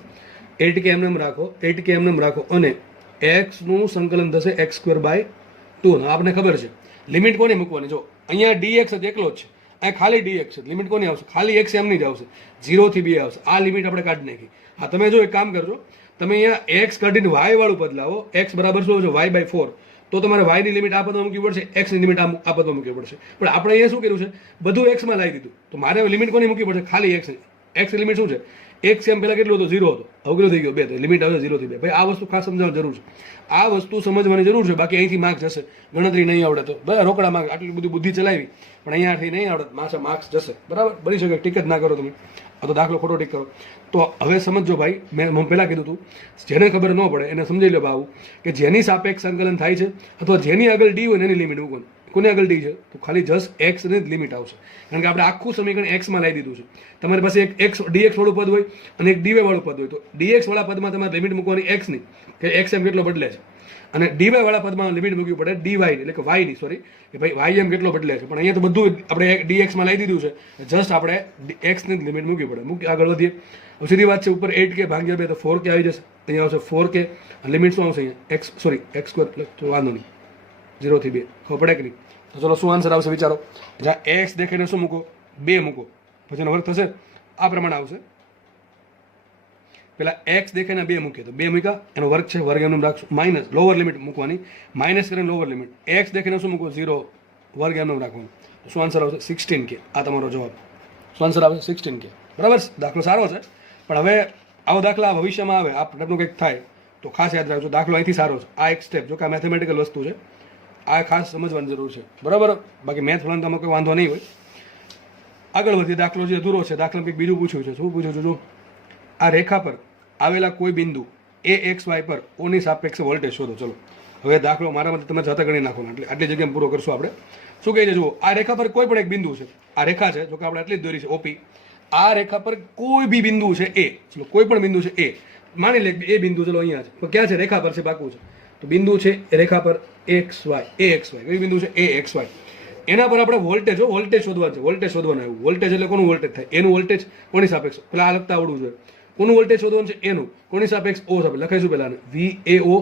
8k એમ રાખો, 8k એમ રાખો અને x નું સંકલન થશે x²/2. આપને ખબર છે લિમિટ કોની મૂકવાની? જો અહીંયા dx જ એકલો જ છે, અહીંયા ખાલી dx છે. લિમિટ કોની આવશે? ખાલી x એમ ની જ આવશે, 0 થી 2 આવશે. આ લિમિટ આપણે કાઢી નાખી. હા, તમે જો એક કામ કરજો, તમે અહીંયા x કાઢીને y વાળું પદ લાવો. x બરાબર શું આવશે? y/4. તો તમારે y ની લિમિટ આ પદમાં મૂકવી પડશે, x ની લિમિટ આ પદમાં મૂકવી પડશે. પણ આપણે અહીંયા શું કર્યું છે? બધું x માં લાવી દીધું. તો મારે લિમિટ કોની મૂકવી પડશે? ખાલી x ની. x ની લિમિટ શું છે? x એમ પહેલા કેટલું હતું? 0 હતો. હવે કેટલું થઈ ગયો? 2. તો લિમિટ આવે 0 થી 2. ભાઈ આ વસ્તુ ખાસ સમજાવવાની જરૂર છે. આ વસ્તુ સમજવાની જરૂર છે. બાકી અહીંથી માર્ક્સ જશે. ગણતરી નહીં આવડે તો બરાબર, રોકડા માર્ક્સ. આટલી બધી બુદ્ધિ ચલાવી પણ અહીંયાથી નહીં આવડે, માછા માર્ક્સ જશે. બરાબર, બની શકે ટીક જ ના કરો તમે, આ તો દાખલો ખોટો ટીક કરો. તો હવે સમજો ભાઈ, મેં પહેલાં કીધું હતું, જેને ખબર ન પડે એને સમજી લો બાબુ કે જેની સાપેક્ષ સંકલન થાય છે અથવા જેની આગળ ડી હોય એની લિમિટ મૂકો. કોને આગળ ડી છે તો ખાલી જસ્ટ એક્સની જ લિમિટ આવશે, કારણ કે આપણે આખું સમીકરણ એક્સમાં લાવી દીધું છે. તમારી પાસે એક એક્સ ડીએક્સ વાળું પદ હોય અને એક ડીવાય વાળું પદ હોય, તો ડીએક્સ વાળા પદમાં તમારે લિમિટ મૂકવાની એક્સની કે એક્સ એમ કેટલો બદલે છે, અને ડીવાય વાળા પદમાં લિમિટ મૂકવી પડે ડીવાય એટલે કે વાયની, સોરી કે ભાઈ વાય એમ કેટલો બદલે છે. પણ અહીંયા તો બધું આપણે ડીએક્સમાં લાવી દીધું છે, જસ્ટ આપણે એક્સની લિમિટ મૂકવી પડે. મૂકી આગળ વધીએ. સીધી વાત છે, ઉપર 8k ભાગ્યા 2 તો 4k આવી જશે. અહીંયા આવશે 4k, લિમિટ શું આવશે અહીંયા એક્સ, સોરી એક્સ સ્ક્વેર, તો વાંધો નહીં 0 થી 2, ખબર પડે કે નહીં. તો ચલો શું આન્સર આવશે વિચારો. જ્યાં એક્સ દેખાઈને શું મૂકો 2 મૂકો, પછી એનો વર્ગ થશે આ પ્રમાણે આવશે. પેલા એક્સ દેખાઈને 2 મૂકીએ તો 2 મૂક્યા, એનો વર્ગ છે, વર્ગ એમને રાખશું, માઇનસ લોઅર લિમિટ મૂકવાની, માઇનસ કરીને લોઅર લિમિટ. એક્સ દેખાઈને શું મૂકો 0, વર્ગ એમને રાખવાનું. તો શું આન્સર આવશે 16k. આ તમારો જવાબ. શું આન્સર આવે 16k. બરાબર. દાખલો સારો છે, પણ હવે આવો દાખલા ભવિષ્યમાં આવે આ ટાઈપનું કંઈક થાય તો ખાસ યાદ રાખજો. દાખલો અહીંથી સારો છે, આ એક સ્ટેપ, જો કે આ મેથેમેટિકલ વસ્તુ છે, આ ખાસ સમજવાની જરૂર છે. બરાબર. બાકી મેથ વાળાને તમે કોઈ વાંધો નહીં હોય. આગળ વધીએ. દાખલો જે અધૂરો છે, દાખલા કંઈક બીજું પૂછ્યું છે. શું પૂછ્યું છે જો, આ રેખા પર આવેલા કોઈ બિંદુ AXY પર ઓની સાપેક્ષે વોલ્ટેજ શોધો. ચલો હવે દાખલો મારા માટે તમે જાતે ગણી નાખો, એટલે આટલી જગ્યામાં પૂરો કરશું આપણે. શું કહે છે જુઓ, આ રેખા પર કોઈ પણ એક બિંદુ છે, આ રેખા છે, જો કે આપણે આટલી જ દોરી છે OP. આ રેખા પર કોઈ બી બિંદુ છે A, ચલો કોઈ પણ બિંદુ છે A, માની લે એ બિંદુ ચલો અહીંયા છે, તો ક્યાં છે રેખા પર છે, પાકું છે. તો બિંદુ છે રેખા પર XY, AXY, કઈ બિંદુ છે AXY. એના પર આપણે વોલ્ટેજ શોધવાનું છે. વોલ્ટેજ શોધવાનું આવ્યું. વોલ્ટેજ એટલે કોનું વોલ્ટેજ થાય, એનું વોલ્ટેજ કોની સાપેક્ષ, પેલા આ લખતા આવડવું જોઈએ. કોનું વોલ્ટેજ શોધવાનું છે, એનું, કોની સાપેક્ષ O સાપેક્ષ. લખાઈશું પેલા VAO.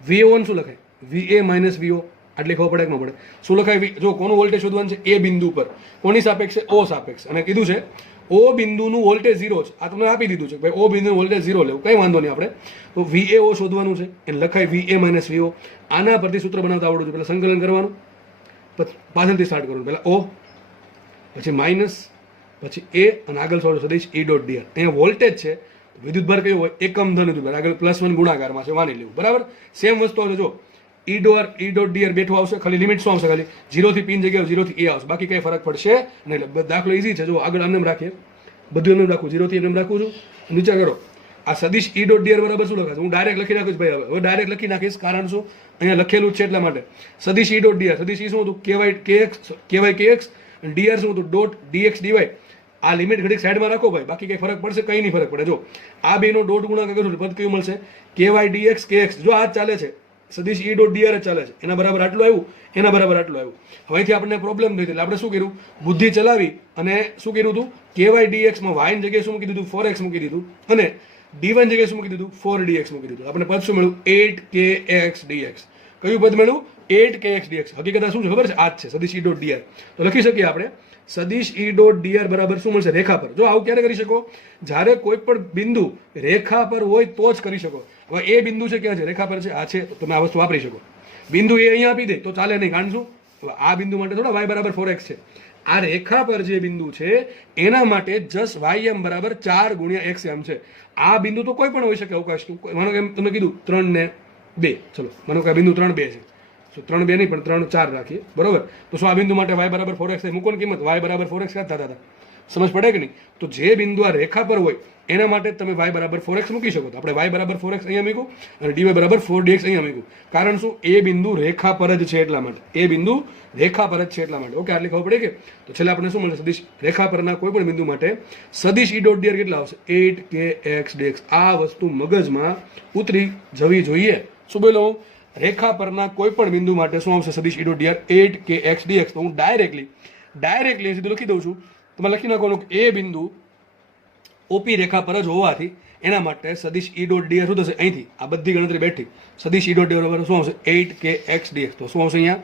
VAO શું લખાય VA માઇનસ VO. આટલી ખબર પડે કે ન પડે. શું લખાય, જો કોનું વોલ્ટેજ શોધવાનું છે એ બિંદુ પર, કોની સાપેક્ષે O સાપેક્ષ. અને કીધું છે O બિંદુનું વોલ્ટેજ 0 છે. આ તમને આપી દીધું છે ભાઈ O બિંદુનું વોલ્ટેજ 0 લેવું, કંઈ વાંધો નહીં. આપણે તો VAO શોધવાનું છે, એને લખાય VA માઇનસ VO. આના પરથી સૂત્ર બનાવતા આવડવું છે. પેલા સંકલન કરવાનું, પાછળથી સ્ટાર્ટ કરવાનું. પહેલા O, પછી માઇનસ, પછી A, અને આગળ છોડો સદીશ E.dr. અહીંયા વોલ્ટેજ છે, વિદ્યુતભાર કયો હોય એકમ ધન વિદ્યુતભાર, આગળ +1 ગુણાકારમાં છે, માની લેવું. બરાબર. સેમ વસ્તુ આવશે જો E.dr બેઠું આવશે, ખાલી લિમિટ શું આવશે, ખાલી 0 થી P જગ્યાએ 0 થી A આવશે, બાકી કઈ ફરક પડશે નહીં. એટલે દાખલો ઈઝી છે. જો આગળ એમને રાખીએ, બધું એમને રાખું, 0 થી એમને રાખું છું. વિચાર કરો, આ સદીશ E.dr બરાબર શું લખાશે, હું ડાયરેક્ટ લખી નાખીશ ભાઈ. હવે ડાયરેક્ટ લખી નાખીશ, કારણ શું, અહીંયા લખેલું જ છે એટલા માટે. સદીશ E.dr, સદીશ શું હતું ky kx, અને dr શું હતું ડોટ dx dy. આ લિમિટ ઘડીક સાઈડમાં રાખો ભાઈ, બાકી કઈ ફરક પડશે, કઈ નહીં ફરક પડે. જો આ બેનો ડોટ ગુણાકાર કરું પદ કયું મળશે, ky dx kx. જો આ જ ચાલે છે, સદીશ E.dr જ ચાલે છે, એના બરાબર આટલું આવ્યું, એના બરાબર આટલું આવ્યું. હવેથી આપણને પ્રોબ્લેમ થઈ, એટલે આપણે શું કર્યું, બુદ્ધિ ચલાવી અને શું કર્યું હતું, ky dx માં y ની જગ્યાએ શું મૂકી દીધું, 4x મૂકી દીધું, અને dy ની જગ્યાએ શું મૂકી દીધું, 4dx મૂકી દીધું. આપણે પદ શું મળ્યું, 8kx dx. કયું પદ મળ્યું, 8kx dx. હકીકત શું છે ખબર છે, આ જ છે સદીશ E.dr. તો લખી શકીએ આપણે સદીશ E.dr બરાબર શું મળશે, રેખા પર. જો આવું ક્યારે કરી શકો, જ્યારે કોઈ પણ બિંદુ રેખા પર હોય તો જ કરી શકો. હવે એ બિંદુ છે ક્યાં છે, રેખા પર છે, આ છે, તો તમે આ વસ્તુ વાપરી શકો. બિંદુ એ અહીંયા આપી દે તો ચાલે નહીં, કારણ શું, આ બિંદુ માટે થોડા y બરાબર 4x છે. આ રેખા પર જે બિંદુ છે એના માટે જસ્ટ ym બરાબર 4 ગુણ્યા xm છે. આ બિંદુ તો કોઈ પણ હોઈ શકે અવકાશનું. માનો કે તમે કીધું 3 ને 2, ચલો માનો કે આ બિંદુ 3 2 છે, 3 2 નહીં પણ 3 4 રાખીએ. બરોબર. તો શું આ બિંદુ માટે y બરાબર 4x થાય, મૂકો કિંમત, y બરાબર 4x ક્યાં થતા હતા, સમજ પડે કે નહીં. તો જે બિંદુ આ રેખા પર હોય એના માટે તમે y બરાબર 4x મૂકી શકો. તો આપણે y બરાબર 4x અહીંયા મૂક્યું અને dy બરાબર 4dx અહીંયા મૂક્યું. કારણ શું, એ બિંદુ રેખા પર જ છે એટલા માટે. એ બિંદુ રેખા પર જ છે એટલા માટે. ઓકે, આટલી ખબર પડે કે. તો છેલ્લે આપણે શું મળશે, સદીશ રેખા પરના કોઈ પણ બિંદુ માટે સદીશ E.dr કેટલા આવશે, 8kx dx. આ વસ્તુ મગજમાં ઉતરી જવી જોઈએ. શું બોલો, રેખા પરના કોઈ પણ બિંદુ માટે શું આવશે, સદીશ E.dr 8kx dx. તો હું ડાયરેક્ટલી સીધું લખી દઉં છું. તમે લખી નાખવાનું કે એ બિંદુ OP રેખા પર જ હોવાથી એના માટે સદીશ E.dr શું થશે, અહીંથી આ બધી ગણતરી બેઠી, સદીશ E.dr બરાબર શું આવશે, 8kx dx. તો શું આવશે અહીંયા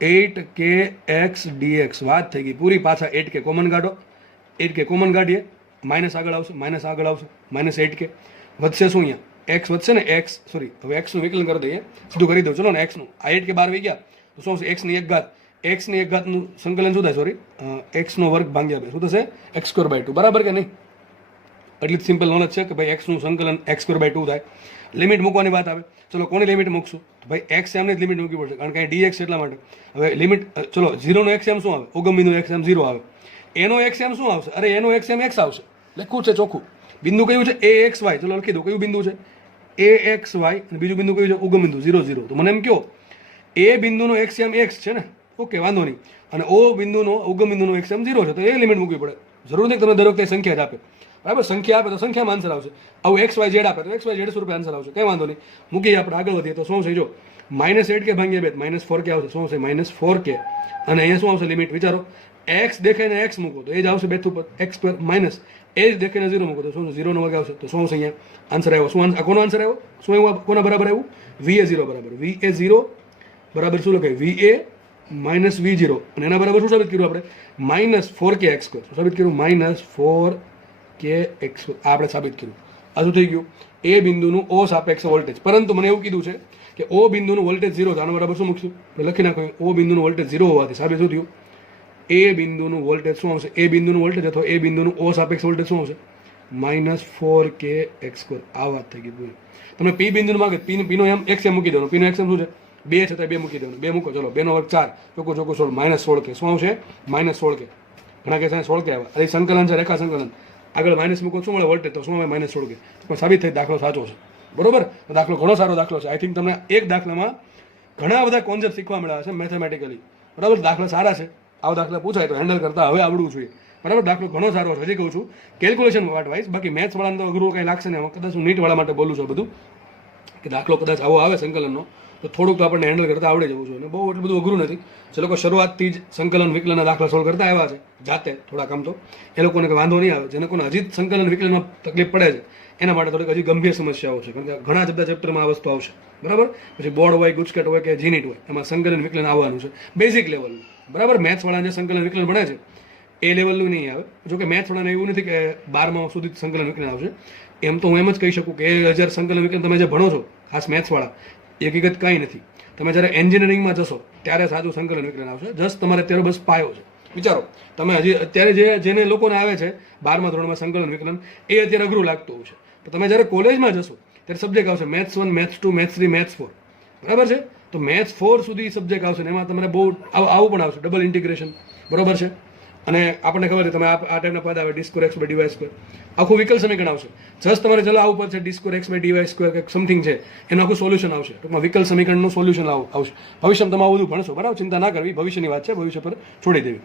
8kx dx. વાત થઈ ગઈ પૂરી. પાછા 8k કોમન કાઢો, 8k કોમન કાઢીએ, માઇનસ આગળ આવશે, માઇનસ 8k વધશે. શું અહીંયા x વધશે ને, x સોરી હવે x નું વિકલન કરી દઈએ, સીધું કરી દઉં ચલો ને. x નું આ 8k બહાર વહી ગયા તો શું આવશે, x ની એક ઘાતનું સંકલન શું થાય, સોરી x નો વર્ગ ભાગ્યા 2 શું થશે, x²/2. બરાબર કે નહીં. એટલી સિમ્પલ નોલેજ છે કે ભાઈ x નું સંકલન x²/2 થાય. લિમિટ મૂકવાની વાત આવે, ચલો કોની લિમિટ મૂકશું, તો ભાઈ xm ની લિમિટ મૂકવી પડશે, કારણ કે dx એટલા માટે. હવે લિમિટ ચલો 0 નો xm શું આવે, ઉગમ બિંદુ xm 0 આવે. એનો xm શું આવશે, અરે એનો xm x આવશે, લખવું છે ચોખ્ખું. બિંદુ કયું છે, AXY. ચલો લખી દો કયું બિંદુ છે, AXY. અને બીજું બિંદુ કયું છે, ઉગમ બિંદુ 0 0. તો મને એમ કહો એ બિંદુનો xm x છે ને, ઓકે, વાંધો નહીં. અને ઓ બિંદુનો ઉગમ બિંદુનો એક્સએમ 0 છે, તો એ લિમિટ મૂકવી પડે. જરૂર નહીં તમે દર વખતે સંખ્યા જ આપે, બરાબર. સંખ્યા આપે તો સંખ્યામાં આન્સર આવશે. આવું XYZ આપે તો XYZ સ્વરૂપે આન્સર આવશે, કંઈ વાંધો નહીં. મૂકીએ આપણે આગળ વધીએ તો શું છે, જો -8k ભાગ્યા 2 -4k આવશે. શું આવશે? -4k. અને અહીંયા શું આવશે લિમિટ? વિચારો, x દેખાઈને x મૂકો તો એ જ આવશે બેથ ઉપર x² માઇનસ એ જ દેખાઈને 0 મૂકો તો શું 0 નો વર્ગ આવશે. તો શું આવશે અહીંયા આન્સર આવ્યો? શું કોનો આન્સર આવ્યો? શું આવ્યું? કોના બરાબર આવ્યું? VA0 બરાબર. VA0 બરાબર શું લખાય? VA minus V0. અને એના બરાબર શું સાબિત કર્યું આપણે? -4k x². શું સાબિત કર્યું? -4k x². આ આપણે સાબિત કર્યું. આ શું થઈ ગયું? એ બિંદુનું O સાપેક્ષ વોલ્ટેજ. પરંતુ મને એવું કીધું છે કે O બિંદુનું વોલ્ટેજ 0 છે. આનો બરાબર શું મૂકશું? લખી નાખો. O બિંદુનું વોલ્ટેજ 0 હોવાથી સાબિત શું થયું? એ બિંદુનું વોલ્ટેજ શું આવશે? એ બિંદુનું વોલ્ટેજ અથવા એ બિંદુનું O સાપેક્ષ વોલ્ટેજ શું આવશે? -4k x². આ વાત થઈ ગઈ. તમે P બિંદુનું માંગે, P નો XM મૂકી દેવાનો. P નો XM શું છે? 2 છે તો 2 મૂકી દેવાનું. 2 મૂકો, ચલો 2 નો વર્ગ 4, ચોખ્ખું ચોખ્ખું 16, -16k. શું આવશે? -16k. ઘણા કે છે 16k આવ્યા. અરે સંકલન છે, રેખા સંકલન. આગળ માઇનસ મૂકો, શું મળે? વોલ્ટેજ. તો શું આવે? -16k. પણ સાબિત થઈ દાખલો સાચો છે, બરોબર. દાખલો ઘણો સારો દાખલો છે. આઈ થિંક તમને એક દાખલામાં ઘણા બધા કોન્સેપ્ટ શીખવા મળ્યા છે મેથેમેટિકલી, બરાબર. દાખલા સારા છે. આવા દાખલા પૂછાય તો હેન્ડલ કરતા હવે આવડવું જોઈએ, બરાબર. દાખલો ઘણો સારો છે, હજી કહું છું, કેલ્ક્યુલેશન વાઇઝ. બાકી મેથ્સ વાળાને તો અઘરું કંઈ લાગશે ને. કદાચ હું નીટ વાળા માટે બોલું છું બધું, કે દાખલો કદાચ આવો આવે સંકલનનો તો થોડુંક તો આપણને હેન્ડલ કરતા આવડી જવું જોઈએ. અને બહુ એટલું બધું અઘરું નથી. જે લોકો શરૂઆતથી જ સંકલન વિકલનના દાખલા સોલ્વ કરતા આવ્યા છે જાતે થોડા કામ, તો એ લોકોને વાંધો નહીં આવે. જેને કોને હજી સંકલન વિકલનમાં તકલીફ પડે છે એના માટે થોડીક હજી ગંભીર સમસ્યાઓ છે, કારણ કે ઘણા બધા ચેપ્ટરમાં આ વસ્તુ આવશે, બરાબર. પછી બોર્ડ હોય, ગુજકેટ હોય કે જીનીટ હોય, એમાં સંકલન વિકલન આવવાનું છે બેઝિક લેવલનું, બરાબર. મેથ્સ વાળા જે સંકલન વિકલન ભણે છે એ લેવલનું નહીં આવે. જો કે મેથ્સ વાળાને એવું નથી કે 12મા સુધી સંકલન વિકલન આવશે. એમ તો હું એમ જ કહી શકું કે 1000 સંકલન વિકલન તમે જે ભણો છો, ખાસ મેથ્સ વાળા, એ હકીકત કાંઈ નથી. તમે જ્યારે એન્જિનિયરિંગમાં જશો ત્યારે સાચું સંકલન વિકલન આવશે. જસ્ટ તમારે અત્યારે બસ પાયો છે. વિચારો તમે હજી અત્યારે જેને લોકોને આવે છે 12મા ધોરણમાં સંકલન વિકલન, એ અત્યારે અઘરું લાગતું હોય છે. તો તમે જ્યારે કોલેજમાં જશો ત્યારે સબ્જેક્ટ આવશે મેથ્સ 1, મેથ્સ 2, મેથ્સ 3, મેથ્સ 4, બરાબર છે. તો મેથ્સ 4 સુધી સબ્જેક્ટ આવશે ને એમાં તમારે બહુ આવું પણ આવશે, ડબલ ઇન્ટિગ્રેશન, બરાબર છે. અને આપણને ખબર છે તમે આ ટાઈપના પદ આવે d²x/dy², આખું વિકલ સમીકરણ આવશે. જસ્ટ તમારે ચલો આવું પદ છે d²x/dy² કે સમથિંગ છે, એનું આખું સોલ્યુશન આવશે. ટૂંકમાં વિકલ સમીકરણનું સોલ્યુશન આવશે. ભવિષ્યમાં તમે આવું બધું ભણશો, બરાબર. ચિંતા ના કરવી, ભવિષ્યની વાત છે, ભવિષ્ય પર છોડી દેવી,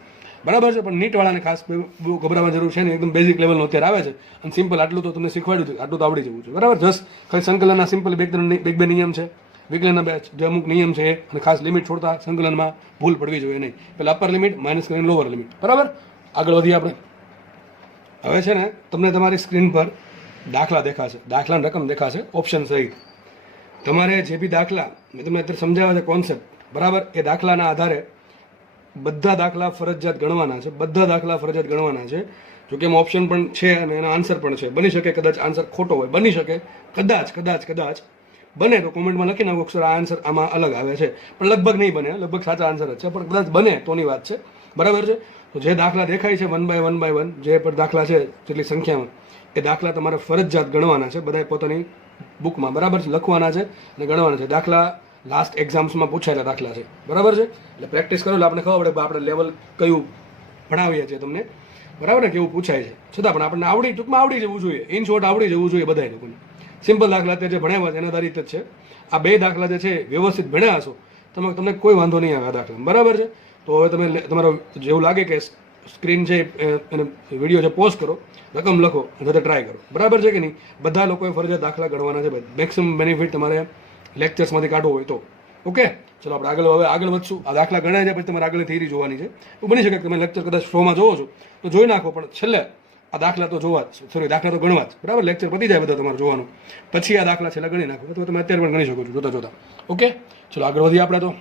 બરાબર છે. પણ નીટવાળાને ખાસ બહુ ગભરાવાની જરૂર છે ને. એકદમ બેઝિક લેવલનો અત્યારે આવે છે અને સિમ્પલ આટલું તો તમને શીખવાડ્યું હતું, આટલું તો આવડી જવું છે, બરાબર. જસ્ટ ખાલી સંકલનના સિમ્પલ બે નિયમ છે, વિકલનના જે અમુક નિયમ છે, અને ખાસ લિમિટ છોડતા સંકલનમાં ભૂલ પડવી જોઈએ નહીં. પેલા અપર લિમિટ માઇનસ કરીને લોઅર લિમિટ, બરાબર. આગળ વધીએ આપણે. હવે છે ને તમને તમારી સ્ક્રીન પર દાખલા દેખાશે, દાખલાની રકમ દેખાશે ઓપ્શન સહિત. તમારે જે બી દાખલા મેં તમને અત્યારે સમજાવ્યા છે કોન્સેપ્ટ, બરાબર, એ દાખલાના આધારે બધા દાખલા ફરજિયાત ગણવાના છે. બધા દાખલા ફરજિયાત ગણવાના છે. જોકે એમાં ઓપ્શન પણ છે અને એનો આન્સર પણ છે. બની શકે કદાચ આન્સર ખોટો હોય, બની શકે કદાચ બને તો કોમેન્ટમાં લખી નાખો અક્ષર આ આન્સર આમાં અલગ આવે છે, પણ લગભગ નહીં બને, લગભગ સાચા આન્સર જ છે, પણ કદાચ બને તોની વાત છે, બરાબર છે. તો જે દાખલા દેખાય છે 1 બાય 1 જે પણ દાખલા છે જેટલી સંખ્યામાં, એ દાખલા તમારે ફરજિયાત ગણવાના છે. બધાએ પોતાની બુકમાં, બરાબર છે, લખવાના છે અને ગણવાના છે. દાખલા લાસ્ટ એક્ઝામ્સમાં પૂછાયેલા દાખલા છે, બરાબર છે. એટલે પ્રેક્ટિસ કરો એટલે આપણે ખબર પડે આપણે લેવલ કયું ભણાવીએ છીએ તમને, બરાબર ને, કેવું પૂછાય છે. છતાં પણ આપણને ટૂંકમાં આવડી જવું જોઈએ, ઇન શોર્ટ આવડી જવું જોઈએ બધા લોકોને. સિમ્પલ દાખલા અત્યારે જે ભણાવ્યા છે એના આધારિત જ છે. આ બે દાખલા જે છે વ્યવસ્થિત ભણ્યા હશો તમને કોઈ વાંધો નહીં આવે આ દાખલા, બરાબર છે. તો હવે તમે તમારો જેવું લાગે કે સ્ક્રીન છે એને વિડીયો છે પોઝ કરો, રકમ લખો અને ટ્રાય કરો, બરાબર છે કે નહીં. બધા લોકોએ ફરજિયાત દાખલા ગણવાના છે. મેક્સિમમ બેનિફિટ તમારે લેક્ચર્સમાંથી કાઢવો હોય તો. ઓકે, ચલો આપણે આગળ વધશું. આ દાખલા ગણાય છે પછી તમારે આગળ થિયરી જોવાની છે. તો બની શકે કે તમે લેક્ચર કદાચ શોમાં જોવો છો તો જોઈ નાખો, પણ છેલ્લે આ દાખલા તો જોવા જ, દાખલા તો ગણવા જ, બરાબર. લેક્ચર પતી જાય બધા તમારે જોવાનું, પછી આ દાખલા છેલ્લા ગણી નાખો. તો તમે અત્યારે પણ ગણી શકો છો જોતા. ઓકે, ચલો આગળ વધીએ આપણે. તો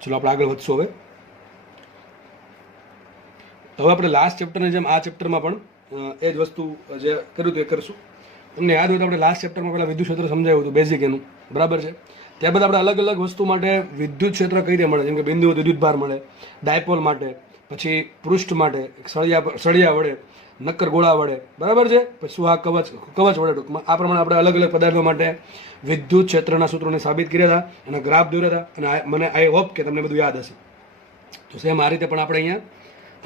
ચલો આપણે આગળ વધશું. હવે આપણે લાસ્ટ ચેપ્ટરની જેમ આ ચેપ્ટરમાં પણ એ જ વસ્તુ જે કર્યું હતું એ કરશું. તમને યાદ હોય તો આપણે લાસ્ટ ચેપ્ટરમાં પહેલાં વિદ્યુત ક્ષેત્ર સમજાવ્યું હતું બેઝિક એનું, બરાબર છે. ત્યારબાદ આપણે અલગ અલગ વસ્તુ માટે વિદ્યુત ક્ષેત્ર કઈ રીતે મળે, જેમ કે બિંદુ વિદ્યુત ભાર મળે, ડાયપોલ માટે, પછી પૃષ્ઠ માટે સળિયા વડે, નક્કર ગોળા વડે, બરાબર છે, પછી સુહાગ કવચ વડે, ટૂંકમાં આ પ્રમાણે આપણે અલગ અલગ પદાર્થો માટે વિદ્યુત ક્ષેત્રના સૂત્રોને સાબિત કર્યા હતા અને ગ્રાફ દોર્યા હતા. અને મને આઈ હોપ કે તમને બધું યાદ હશે. તો સેમ આ રીતે પણ આપણે અહીંયા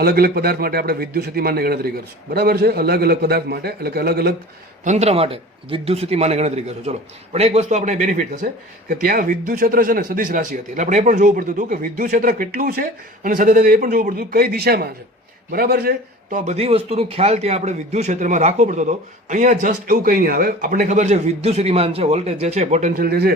અલગ અલગ પદાર્થ માટે આપણે વિદ્યુત સ્થિતિમાનની ગણતરી કરશું, બરાબર છે. અલગ અલગ પદાર્થ માટે એટલે કે અલગ અલગ તંત્ર માટે વિદ્યુત સ્થિતિમાનની ગણતરી કરશું. ચલો, પણ એક વસ્તુ આપણે બેનિફિટ થશે કે ત્યાં વિદ્યુત ક્ષેત્ર છે ને સદિશ રાશિ હતી, એટલે આપણે એ પણ જોવું પડતું હતું કે વિદ્યુત ક્ષેત્ર કેટલું છે અને સાથે સાથે એ પણ જોવું પડતું કઈ દિશામાં છે, બરાબર છે. તો આ બધી વસ્તુનો ખ્યાલ ત્યાં આપણે વિદ્યુત ક્ષેત્રમાં રાખવો પડતો હતો. અહીંયા જસ્ટ એવું કંઈ નહીં આવે. આપણને ખબર છે વિદ્યુત સ્થિતિમાન છે, વોલ્ટેજ જે છે, પોટેન્શિયલ જે છે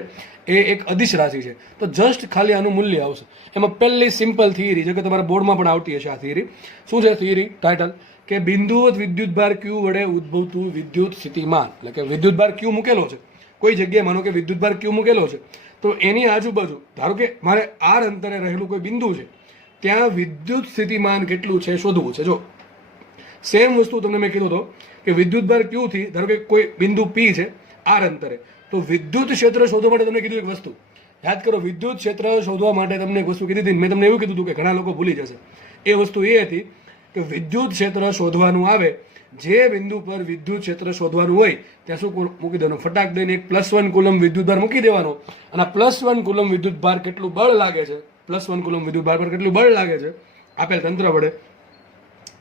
એ એક અદિશ રાશિ છે. તો જસ્ટ ખાલી આનું મૂલ્ય આવશે. એમાં પહેલી સિમ્પલ થિયરી છે કે તમારા બોર્ડમાં પણ આવતી હશે આ થિયરી. શું છે થિયરી ટાઇટલ? કે બિંદુવત વિદ્યુતભાર ક્યુ વડે ઉદ્ભવતું વિદ્યુત સ્થિતિમાન. એટલે કે વિદ્યુતભાર ક્યુ મૂકેલો છે કોઈ જગ્યાએ, માનો કે વિદ્યુતભાર ક્યુ મૂકેલો છે, તો એની આજુબાજુ ધારો કે મારે આર અંતરે રહેલું કોઈ બિંદુ છે, ત્યાં વિદ્યુત સ્થિતિમાન કેટલું છે શોધવું છે. જો સેમ વસ્તુ તમને મેં કીધું હતો કે વિદ્યુતભાર ક્યુ થી ધારો કે કોઈ બિંદુ પી છે આર અંતરે, તો વિદ્યુત ક્ષેત્ર શોધવા માટે તમને કીધું એક વસ્તુ યાદ કરો. વિદ્યુત ક્ષેત્ર શોધવા માટે તમને એક વસ્તુ કીધી હતી, મેં તમને એવું કીધું હતું કે ઘણા લોકો ભૂલી જશે. એ વસ્તુ એ હતી કે વિદ્યુત ક્ષેત્ર શોધવાનું આવે, જે બિંદુ પર વિદ્યુત ક્ષેત્ર શોધવાનું હોય ત્યાં શું મૂકી દેવાનું, ફટાક દઈને એક +1 કુલમ વિદ્યુતભાર મૂકી દેવાનો. અને +1 કુલમ વિદ્યુતભાર કેટલું બળ લાગે છે, +1 કુલમ વિદ્યુતભાર પર કેટલું બળ લાગે છે આપેલ તંત્ર વડે,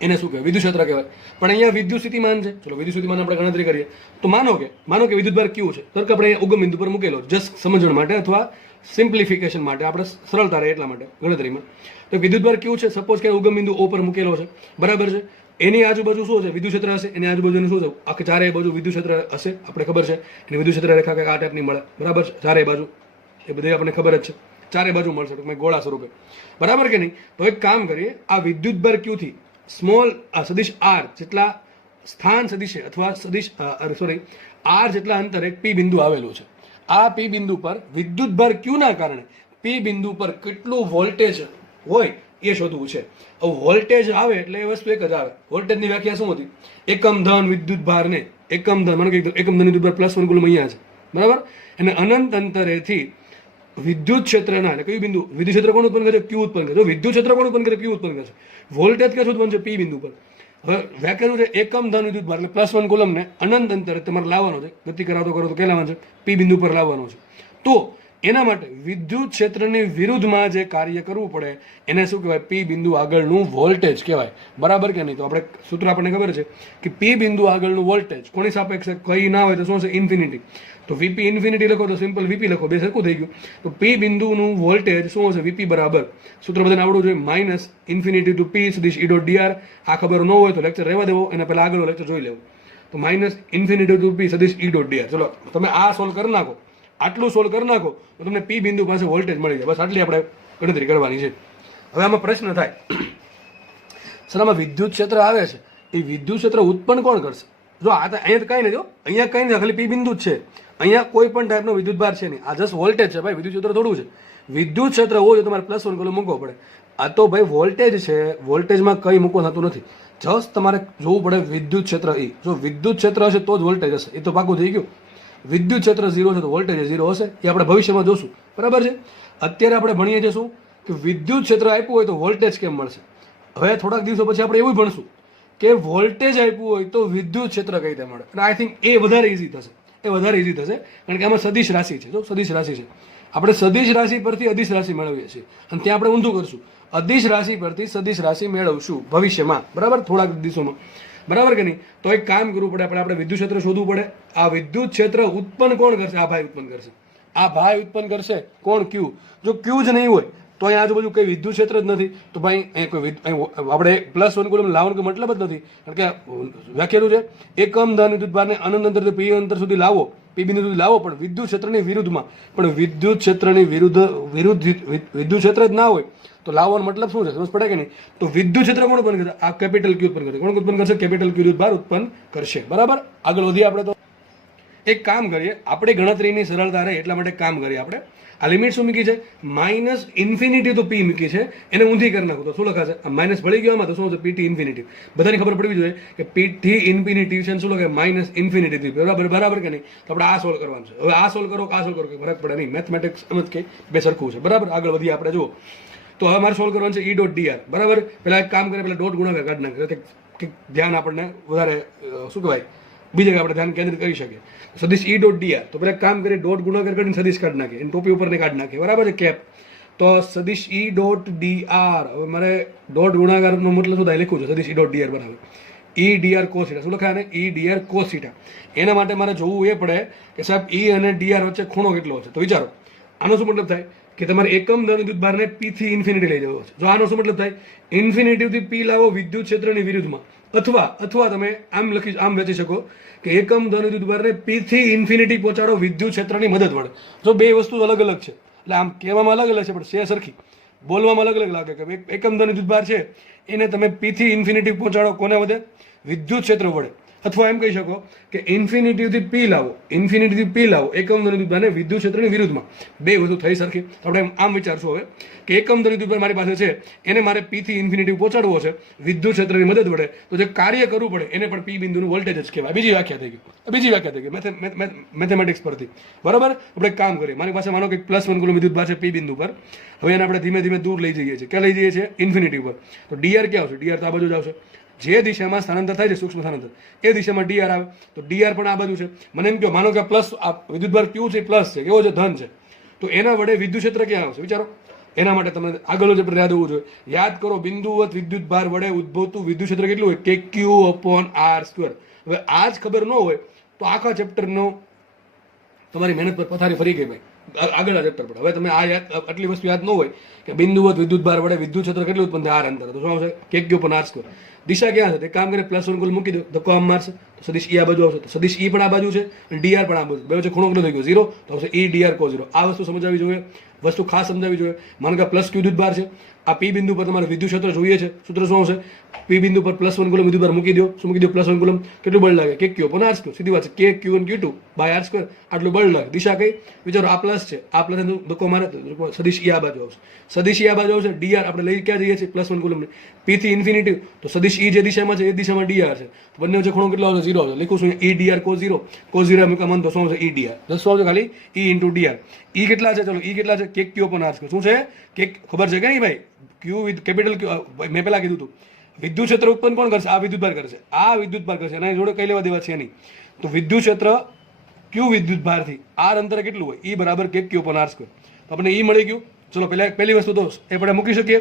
એને શું કહેવાય, વિદ્યુત ક્ષેત્ર કહેવાય. પણ અહીંયા વિદ્યુત સ્થિતિમાન છે. ચલો વિદ્યુત સ્થિતિમાન આપણે ગણતરી કરીએ. તો માનો કે વિદ્યુતભાર ક્યુ છે, તો કે આપણે ઉગમ બિંદુ પર મૂકેલો, જસ્ટ સમજણ માટે અથવા સિમ્પ્લિફિકેશન માટે, આપણે સરળતા રહે એટલા માટે ગણતરીમાં. તો વિદ્યુતભાર ક્યુ છે, સપોઝ કે ઉગમ બિંદુ ઓ પર મૂકેલો છે, બરાબર છે. એની આજુબાજુ શું છે, વિદ્યુત ક્ષેત્ર હશે. એની આજુબાજુ શું છે, આખી ચારે બાજુ વિદ્યુત ક્ષેત્ર હશે. આપણે ખબર છે એની વિદ્યુત ક્ષેત્ર રેખા કંઈક આ ટાઈપની મળે, બરાબર છે. ચારે બાજુ એ બધી આપણને ખબર જ છે, ચારે બાજુ મળશે ગોળા સ્વરૂપે, બરાબર કે નહીં. તો એક કામ કરીએ, આ વિદ્યુતભાર ક્યુ થી સ્મોલ સદિશ આર જેટલા સ્થાન સદિશે અથવા સદિશ આર જેટલા અંતરે પી બિંદુ આવેલું છે. આ પી બિંદુ પર વિદ્યુતભાર ક્યુ ના કારણે પી બિંદુ પર કેટલું વોલ્ટેજ હોય એ શોધવું છે. હવે વોલ્ટેજ આવે એટલે એ વસ્તુ એક જ આવે. વોલ્ટેજની વ્યાખ્યા શું હતી? એકમ ધન વિદ્યુતભારને એકમ ધન, માનો કે એકમ ધન વિદ્યુતભાર +1 કુલમ અહીંયા છે, બરાબર. અને અનંત અંતરેથી વિદ્યુત ક્ષેત્રના એટલે કયું બિંદુ, વિદ્યુત ક્ષેત્ર કોણ ઉત્પન્ન કરે? ક્યુ ઉત્પન્ન કરે. જો વિદ્યુત ક્ષેત્ર કોણ ઉત્પન્ન કરે? ક્યુ ઉત્પન્ન કરે. વોલ્ટેજ ક્યાં ઉત્પન્ન છે? પી બિંદુ પર. હવે વ્યાખ્યા છે એકમ ધન વિદ્યુત ભાર એટલે +1 કુલમને અનંત અંતરે તમારે લાવવાનો છે, ગતિ કરાવતો કરો તો ક્યાં લાવવાનો છે? પી બિંદુ પર લાવવાનો છે. તો એના માટે વિદ્યુત ક્ષેત્રની વિરુદ્ધમાં જે કાર્ય કરવું પડે એને શું કહેવાય? પી બિંદુ આગળનું વોલ્ટેજ કહેવાય, બરાબર કે નહીં. તો આપણે સૂત્ર આપણને ખબર છે કે પી બિંદુ આગળનું વોલ્ટેજ કોની સાપેક્ષે કઈ ના હોય તો શું છે? ઇન્ફિનિટી. તો વીપી ઇન્ફિનિટી લખો તો સિમ્પલ વીપી લખો, બે સરખું થઈ ગયું. તો પી બિંદુનું વોલ્ટેજ શું હશે? વીપી બરાબર, સૂત્ર બધાને આવડવું જોઈએ, -ઇન્ફિનિટી ટુ પી સદિશ E ડોટ dr. આ ખબર ન હોય તો લેક્ચર રહેવા દેવો, એના પહેલા આગળનો લેક્ચર જોઈ લેવો. તો -ઇન્ફિનિટી ટુ પી સદિશ E ડોટ dr. ચલો તમે આ સોલ્વ કરી નાખો, આટલું સોલ્વ કરી નાખો તો તમને પી બિંદુ પાસે વોલ્ટેજ મળી જાય. બસ આટલી આપણે ગણતરી કરવાની છે. હવે આમાં પ્રશ્ન થાય, સર આમાં વિદ્યુત ક્ષેત્ર આવે છે, એ વિદ્યુત ક્ષેત્ર ઉત્પન્ન કોણ કરશે? જો આ તો અહીંયા તો કાંઈ નહીં, જો અહીંયા કંઈ નહીં, ખાલી પી બિંદુ જ છે. અહીંયા કોઈ પણ ટાઈપનો વિદ્યુત ભાર છે નહીં, આ જસ્ટ વોલ્ટેજ છે ભાઈ. વિદ્યુત ક્ષેત્ર થોડું છે. વિદ્યુત ક્ષેત્ર હોય તો તમારે +1 કુલમ મૂકવો પડે. આ તો ભાઈ વોલ્ટેજ છે, વોલ્ટેજમાં કંઈ મૂકવું થતું નથી. જસ્ટ તમારે જોવું પડે વિદ્યુત ક્ષેત્ર E. જો વિદ્યુત ક્ષેત્ર હશે તો જ વોલ્ટેજ હશે, એ તો પાકું થઈ ગયું. વિદ્યુત ક્ષેત્ર 0 છે તો વોલ્ટેજ 0 હશે, એ આપણે ભવિષ્યમાં જોશું, બરાબર છે. અત્યારે આપણે ભણીએ છીએ શું કે વિદ્યુત ક્ષેત્ર આપ્યું હોય તો વોલ્ટેજ કેમ મળશે. હવે થોડાક દિવસો પછી આપણે એવું ભણશું કે વોલ્ટેજ આપ્યું હોય તો વિદ્યુત ક્ષેત્ર કઈ રીતે મળે. અને આઈ થિંક એ વધારે ઇઝી થશે, કારણ કે આમાં સદિશ રાશિ છે. જો સદિશ રાશિ છે, આપણે સદિશ રાશિ પરથી અદિશ રાશિ મેળવીએ છીએ, અને ત્યાં આપણે ઊંધું કરશું, અદિશ રાશિ પરથી સદિશ રાશિ મેળવશું ભવિષ્યમાં, બરાબર, થોડાક દિવસોમાં, બરાબર કે નહીં. તો એક કામ કરવું પડે, આપણે વિદ્યુત ક્ષેત્ર શોધવું પડે. આ વિદ્યુત ક્ષેત્ર ઉત્પન્ન કોણ કરશે? આ ભાઈ ઉત્પન્ન કરશે. આ ભાઈ ઉત્પન્ન કરશે કોણ? ક્યુ. જો ક્યુ જ નહીં હોય તો અહીંયા આજુબાજુ કઈ વિદ્યુત ક્ષેત્ર જ નથી, તો ભાઈ આપણે +1 કુલમ લાવવાનો કોઈ મતલબ જ નથી. કારણ કે વ્યાખ્યાનું છે એકમ ધન વિદ્યુત ભારને અનંત અંતર પી અંતર સુધી લાવો, પી બિંદુ સુધી લાવો, પણ વિદ્યુત ક્ષેત્રની વિરુદ્ધમાં. પણ વિદ્યુત ક્ષેત્રની વિરુદ્ધ વિદ્યુત ક્ષેત્ર જ ના હોય તો લાવવાનો મતલબ શું છે? સમજ પડે કે નહીં. તો વિદ્યુત ક્ષેત્ર કોણ ઉત્પન્ન કરશે? આ કેપિટલ ક્યુ ઉત્પન્ન કરશે. કોણ ઉત્પન્ન કરશે? કેપિટલ ક્યુ ભાર ઉત્પન્ન કરશે, બરાબર. આગળ વધીએ આપણે. તો એક કામ કરીએ, આપણે ગણતરીની સરળતા રહે એટલા માટે કામ કરીએ. આપણે આ લિમિટ શું મૂકી છે? માઇનસ ઇન્ફિનિટી તો પી મૂકી છે, એને ઊંધી કરી નાખું તો શું લખાશે? માઇનસ ભળી ગયો આમાં તો શું છે? PT infinity. બધાની ખબર પડવી જોઈએ કે પીટી ઇન્ફિનિટી છે શું લખાય? Minus infinity. બરાબર કે નહીં? તો આપણે આ સોલ્વ કરવાનું છે. હવે આ સોલ્વ કરો કે આ સોલ્વ કરો કે ફરક પડે નહીં. મેથમેટિક્સ સમજ કે બે સરખું છે. બરાબર, આગળ વધીએ આપણે. જુઓ તો હવે મારે સોલ્વ કરવાનું છે ઈ ડોટ ડીઆર. બરાબર, પહેલા એક કામ કરીએ, પહેલા ડોટ ગુણાકાર કાઢી નાખીએ, ધ્યાન આપણને વધારે શું કહેવાય બીજે આપણે ધ્યાન કેન્દ્રિત કરી શકીએ. સદિશ ઈ ડોટ ડીઆર, તો પહેલા કામ કરીએ, ડોટ ગુણાકાર કરીને સદિશ કાઢી નાખીએ, એની ટોપી ઉપરને કાઢી નાખીએ. બરાબર છે, કેપ. તો સદિશ ઈ ડોટ ડીઆર, હવે મારે ડોટ ગુણાકારનો મતલબ શું થાય લખ્યું છે? સદિશ ઈ ડોટ ડીઆર બરાબર ઈ ડીઆર કોસ થીટા. શું લખાય? ઈ ડીઆર કોસ થીટા. એના માટે મારે જોવું એ પડે કે સાહેબ ઈ અને ડીઆર વચ્ચે ખૂણો કેટલો છે. તો વિચારો, આનો શું મતલબ થાય કે તમારે એકમ દળ વિદ્યુત ભારને પી થી ઇન્ફિનિટી લઈ જવો છે. જો આનો શું મતલબ થાય? ઇન્ફિનિટીથી પી લાવો વિદ્યુત ક્ષેત્રની વિરુદ્ધમાં, અથવા તમે આમ વેચી શકો કે એકમ ધન વિદ્યુત ભારને પી થી ઇન્ફિનિટી પહોંચાડો વિદ્યુત ક્ષેત્રની મદદ વડે. જો બે વસ્તુ અલગ અલગ છે, એટલે આમ કહેવામાં અલગ અલગ છે પણ છે સરખી, બોલવામાં અલગ અલગ લાગે કે એકમ ધન વિદ્યુત ભાર છે એને તમે પી થી ઇન્ફિનિટી પહોંચાડો કોને વડે? વિદ્યુત ક્ષેત્ર વડે. અથવા એમ કહી શકો કે ઇન્ફિનિટીથી પી લાવો એકમ ધન વિદ્યુત ભારને વિદ્યુત ક્ષેત્રની વિરુદ્ધમાં. બે વસ્તુ થઈ સરખી. આપણે આમ વિચારશું હવે કે એકમ ધન વિદ્યુત ભાર મારી પાસે છે, એને મારે પી થી ઇન્ફિનિટી પહોંચાડવો છે વિદ્યુત ક્ષેત્રની મદદ વડે, તો જે કાર્ય કરવું પડે એને પણ પી બિંદુનું વોલ્ટેજ જ કહેવાય. બીજી વ્યાખ્યા થઈ ગઈ મેથેમેટિક્સ પરથી. બરાબર, આપણે એક કામ કરીએ, મારી પાસે માનો કે +1 કુલમ વિદ્યુત ભાર છે પી બિંદુ પર. હવે એને આપણે ધીમે ધીમે દૂર લઈ જઈએ છીએ. ક્યાં લઈ જઈએ છીએ? ઇન્ફિનિટી પર. તો ડીઆર ક્યાં આવશે? ડીઆર તો આ બાજુ જ આવશે. જે દિશામાં સ્થાનાંતર થાય છે સૂક્ષ્મ સ્થાનાંતર, એ દિશામાં ડીઆર આવે. તો ડીઆર પણ આ બાજુ છે. મને એમ કહો, માનો કે પ્લસ વિદ્યુતભાર ક્યુ છે, પ્લસ છે, કેવો છે? ધન છે. તો એના વડે વિદ્યુત ક્ષેત્ર ક્યાં આવશે? વિચારો. એના માટે તમને આગળનું ચેપ્ટર યાદ હોવું જોઈએ. યાદ કરો, બિંદુવત વિદ્યુત ભાર વડે ઉદ્ભવતું વિદ્યુત ક્ષેત્ર કેટલું હોય? કે ક્યુ અપોન આર સ્ક્વેર. હવે આ જ ખબર ન હોય તો આખા ચેપ્ટરનો તમારી મહેનત પર પથારી ફરી ગઈ ભાઈ. આગળના ચેપ્ટર પર હવે તમે આ આટલી વસ્તુ યાદ ન હોય કે બિંદુવત વિદ્યુત ભાર વડે વિદ્યુત ક્ષેત્ર કેટલું ઉત્પન્ન થાય? આર અંતર. તો શું આવશે? કે ક્યુ અપોન આર સ્ક્વેર. દિશા ક્યાં છે? કામ કરે +1 કુલ મૂકી દો, ધક્કો આમ મારશે તો સદિશ ઈ આ બાજુ આવશે. તો સદિશ ઈ પણ આ બાજુ છે અને ડીઆર પણ આ બાજુ. બે વચ્ચે ખૂણો કેટલો થઈ ગયો? 0. તો આવશે ઈ ડીઆર કો 0. આ વસ્તુ સમજાવવી જોઈએ, વસ્તુ ખાસ સમજાવવી જોઈએ. માનો કે પ્લસ ક્યુ વિદ્યુત ભાર છે, આ પી બિંદુ પર તમારે વિદ્યુત ક્ષેત્ર જોઈએ છે. સૂત્ર શું આવશે? પી બિંદુ પર +1 કુલમ વિદ્યુત ભાર મૂકી દો. શું મૂકી દો? +1 કુલમ. કેટલું બળ લાગે? કે ક્યુ અપોન આર સ્ક્વેર. સીધી વાત છે, કે ક્યુ અને Q2 બાય આર સ્ક્વેર. આટલું બળ લાગે. દિશા કઈ? વિચારો, આ પ્લસ છે, આ પ્લસ ધક્કો મારે સદિશ ઈ આ બાજુ આવશે. સદિશ ઈ આ બાજુ આવશે. ડીઆર આપણે લઈ ક્યાં જઈએ છીએ? +1 કુલમ. પી થી ઇન્ફિનિટી, તો સદિશ ઈ જે દિશામાં છે એ દિશામાં ડીઆર છે. તો બંને વચ્ચે ખૂણો કેટલો આવશે? 0 આવશે. લખું છું ઈ ડીઆર કો 0. કો 0 મૂકવા મન તો શું આવશે? ઈ ડીઆર. શું આવશે? ખાલી ઈ ઇન્ટુ ડીઆર. ઈ કેટલા છે? ચલો, ઈ કેટલા છે? કે ક્યુ અપોન આર સ્ક્વેર. શું છે? કે ખબર છે કે નહીં ભાઈ? ક્યુ વિથ કેપિટલ ક્યુ. મેં પહેલા કીધું હતું, વિદ્યુત ક્ષેત્ર ઉત્પન્ન કોણ કરશે? આ વિદ્યુત ભાર કરશે. આ વિદ્યુત ભાર કરશે. એના જોડે કઈ લેવા દેવા છે નહીં. તો વિદ્યુત ક્ષેત્ર ક્યુ વિદ્યુત ભારથી આર અંતરે કેટલું હોય? ઈ બરાબર કે ક્યુ અપોન આર સ્ક્વેર. તો આપણે ઈ મળી ગયું. ચલો, પહેલી વસ્તુ તો એ આપણે મૂકી શકીએ.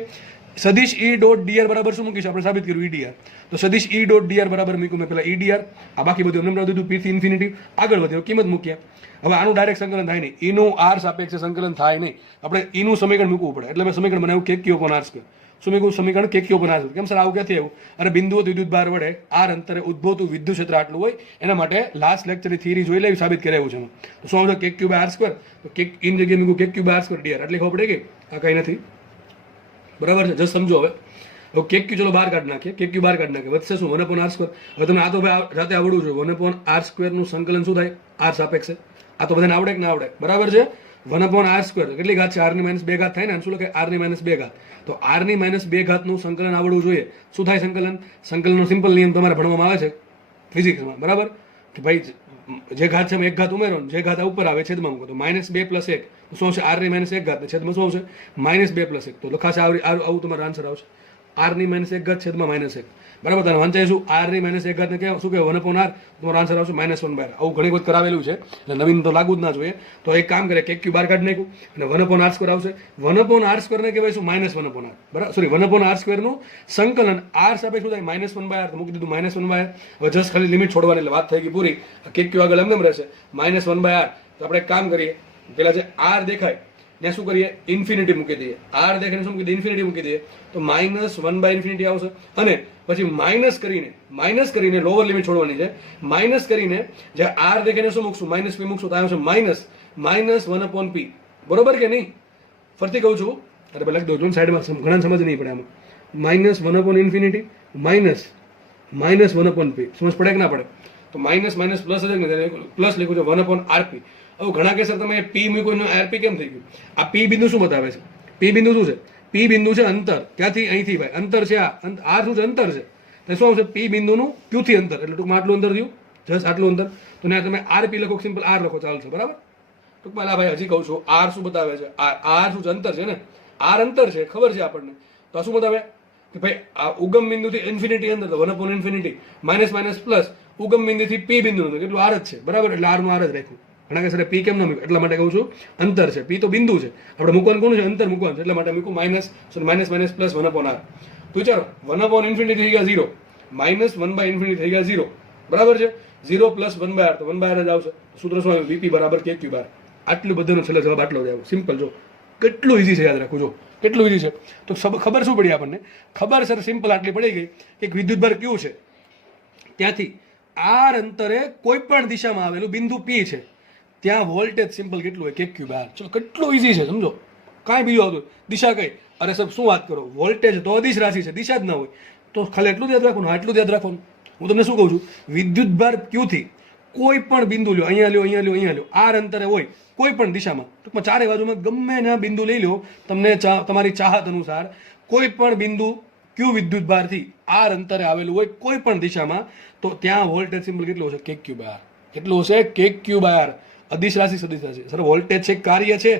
સદિશ ઈ ડોટ ડીઆર બરાબર શું મૂકીશું? આપણે સાબિત કર્યું ઈ ડીઆર. તો સદિશ ઈ ડોટ ડીઆર બરાબર મૂક્યું મેં પહેલા ઈ ડીઆર. આ બાકી બધું એમને દીધું પી થી ઇન્ફિનિટી. આગળ વધ્યો, કિંમત મૂક્યા. હવે આનું ડાયરેક્ટ સંકલન થાય નહીં, ઈનું આર સાપેક્ષે સંકલન થાય નહીં. આપણે ઈનું સમીકરણ મૂકવું પડે. એટલે મેં સમીકરણ બનાવ્યું કે ક્યુ અપોન આર સ્ક્વેર. શું મેં સમીકરણ કે ક્યુ અપોન આર સ્ક્વેર. કેમ સર આવું ક્યાંથી આવ્યું? અરે બિંદુવત વિદ્યુત ભાર વડે આર અંતરે ઉદ્ભવતું વિદ્યુત ક્ષેત્ર આટલું હોય, એના માટે લાસ્ટ લેક્ચરની થિયરી જોઈ લેવી, સાબિત કરાવ્યું છે. તો શું આવશે? કે ક્યુ બાય આર સ્ક્વેર. તો કે ઇન જગ્યાએ મૂકું કે ક્યુ બાય આર સ્ક્વેર ડીઆર. એટલે ખબર પડે કે આ કઈ નથી. બરાબર છે? જસ્ટ સમજો. હવે કે ક્યુ ચલો બહાર કાઢી નાખીએ. કે ક્યુ બહાર કાઢી નાખીએ, વધશે શું? 1 અપોન આર સ્ક્વેર. હવે તમે આ તો ભાઈ જાતે આવડવું જોઈએ. 1 અપોન આર સ્ક્વેર નું સંકલન શું થાય? આર સાપેક્ષે. આ તો બધાને આવડે કે ના આવડે? બરાબર છે. 1 અપોન આર સ્ક્વેર કેટલી ઘાત છે? r ની -2 ઘાત થાય ને. શું લખે? r ની -2 ઘાત. તો r ની -2 ઘાત નું સંકલન આવડવું જોઈએ. શું થાય સંકલન? સંકલનનો સિમ્પલ નિયમ તમારે ભણવામાં આવે છે ફિઝિક્સમાં. બરાબર કે ભાઈ જે ઘાત છે એક ઘાત ઉમેરો, જે ઘાત ઉપર આવે છેદમાં મૂકો. તો -2 + 1 શું આવશે? r ની -1 ઘાત. છેદમાં શું આવશે? -2 + 1. તો લખાશે આવું તમારો આન્સર આવશે. r ની -1 ઘાત છેદમાં -1. બરાબર. તમે વંચાઈશું r ની -1 ઘાત ને કેવું શું કહેવાય? 1 અપોન r. તમારો આન્સર આવશે -1/r. આવું ઘણી વખત કરાવેલું છે, એટલે નવીન તો લાગુ જ ના જોઈએ. તો એક કામ કરે, કે ક્યુ બહાર કાઢી નાખ્યું અને 1 અપોન આર સ્ક્વેર આવશે. 1 અપોન આર સ્ક્વેર ને કહેવાય શું? -1 અપોન આર. બરાબર, સોરી 1 અપોન આર સ્ક્વેર નું સંકલન આર સાપેક્ષ શું થાય? -1/r. તો મૂકી દીધું -1/r. હવે જસ્ટ ખાલી લિમિટ છોડવાની એટલે વાત થઈ ગઈ પૂરી. કે ક્યુ આગળ એમ રહેશે -1/r. તો આપણે એક કામ કરીએ, પેલા જે આર દેખાય ત્યાં શું કરીએ? ઇન્ફિનિટી મૂકી દઈએ. આર દેખાઈને શું મૂકી દઈએ? ઇન્ફિનિટી મૂકી દઈએ. તો -1/∞ આવશે. અને પછી માઇનસ કરીને લોઅર લિમિટ છોડવાની છે. માઇનસ કરીને જે આર દેખાઈને શું મૂકશું? -p મૂકશું. તો આવશે -1 અપોન p. બરોબર કે નહીં? ફરતી કહું છું, અરે લખી દો છો સાઈડમાં, ઘણા સમજ નહીં પડે આમાં. -1 અપોન ઇન્ફિનિટી -1 અપોન p. સમજ પડે કે ના પડે? તો માઇનસ માઇનસ પ્લસ હશે ને પ્લસ લખ્યું છે 1/rp. હવે ઘણા કહેશે તમે પી મૂક્યું આરપી કેમ થઈ ગયું? આ પી બિંદુ શું બતાવે છે? પી બિંદુ શું છે? પી બિંદુ છે અંતર. ક્યાંથી? અહીંથી ભાઈ અંતર છે. આ આર શું છે? અંતર છે. તો શું આવશે? પી બિંદુનું ક્યુ થી અંતર, એટલે ટૂંકમાં આટલું અંતર થયું, જસ્ટ આટલું અંતર. તો ને તમે આરપી લખો, સિમ્પલ આર લખો, ચાલશે. બરાબર? ટૂંકમાં ભાઈ હજી કહું છું, આર શું બતાવે છે? આર શું છે? અંતર છે ને. આર અંતર છે, ખબર છે આપણને. તો આ શું બતાવે કે ભાઈ આ ઉગમ બિંદુથી ઇન્ફિનિટી અંદર, તો 1/∞ માઇનસ માઇનસ પ્લસ ઉગમ બિંદુથી પી બિંદુ કેટલું આર જ છે. બરાબર? એટલે આર નું આર જ રાખ્યું. ઘણા કહેશે પી કેમ ન મૂક્યું? એટલા માટે કહું છું અંતર છે. પી તો બિંદુ છે, આપણે મૂકવાનું કોનું છે? અંતર મૂકવાનું છે. એટલા માટે મૂકું માઇનસ માઇનસ પ્લસ 1/r. તો વિચારો 1/∞ થઈ ગયા 0, માઇનસ 1/∞ થઈ ગયા 0. બરાબર છે? 0 પ્લસ 1/r, તો 1/r જ આવશે. સૂત્ર શું આવ્યું? વીપી બરાબર KQ બાર. આટલું બધાનો છેલ્લે જવાબ આટલો જ આવ્યો. સિમ્પલ. જો કેટલું ઈઝી છે, યાદ રાખવું. જો કેટલું ઈઝી છે. તો ખબર શું પડી આપણને? ખબર સર સિમ્પલ આટલી પડી ગઈ કે એક વિદ્યુતભાર ક્યુ છે, ત્યાંથી આર અંતરે કોઈ પણ દિશામાં આવેલું બિંદુ પી છે, ત્યાં વોલ્ટેજ સિમ્પલ કેટલું હોય? KQ બાર. ચલો કેટલું ઈઝી છે, સમજો. કાંઈ બીજું આવતું? દિશા કઈ? અરે સર શું વાત કરો, વોલ્ટેજ તો અદિશ રાશિ છે, દિશા જ ના હોય. તો ખાલી એટલું જ યાદ રાખવાનું. આટલું જ યાદ રાખવાનું. હું તમને શું કહું છું? વિદ્યુતભાર ક્યુ થી કોઈ પણ બિંદુ લ્યો, અહીંયા લ્યો, અહીંયા લ્યો, અહીંયા લ્યો, આર અંતરે હોય કોઈ પણ દિશામાં, ટૂંકમાં ચારે બાજુમાં ગમે ના બિંદુ લઈ લો તમને, તમારી ચાહત અનુસાર કોઈ પણ બિંદુ ક્યુ વિદ્યુતભારથી આર અંતરે આવેલું હોય કોઈ પણ દિશામાં, તો ત્યાં વોલ્ટેજ સિમ્બલ કેટલું હશે? KQ બાર. કેટલું હશે? KQ બાર. અદિશ રાશિ, સદિશ રાશિ. સર વોલ્ટેજ છે, કાર્ય છે,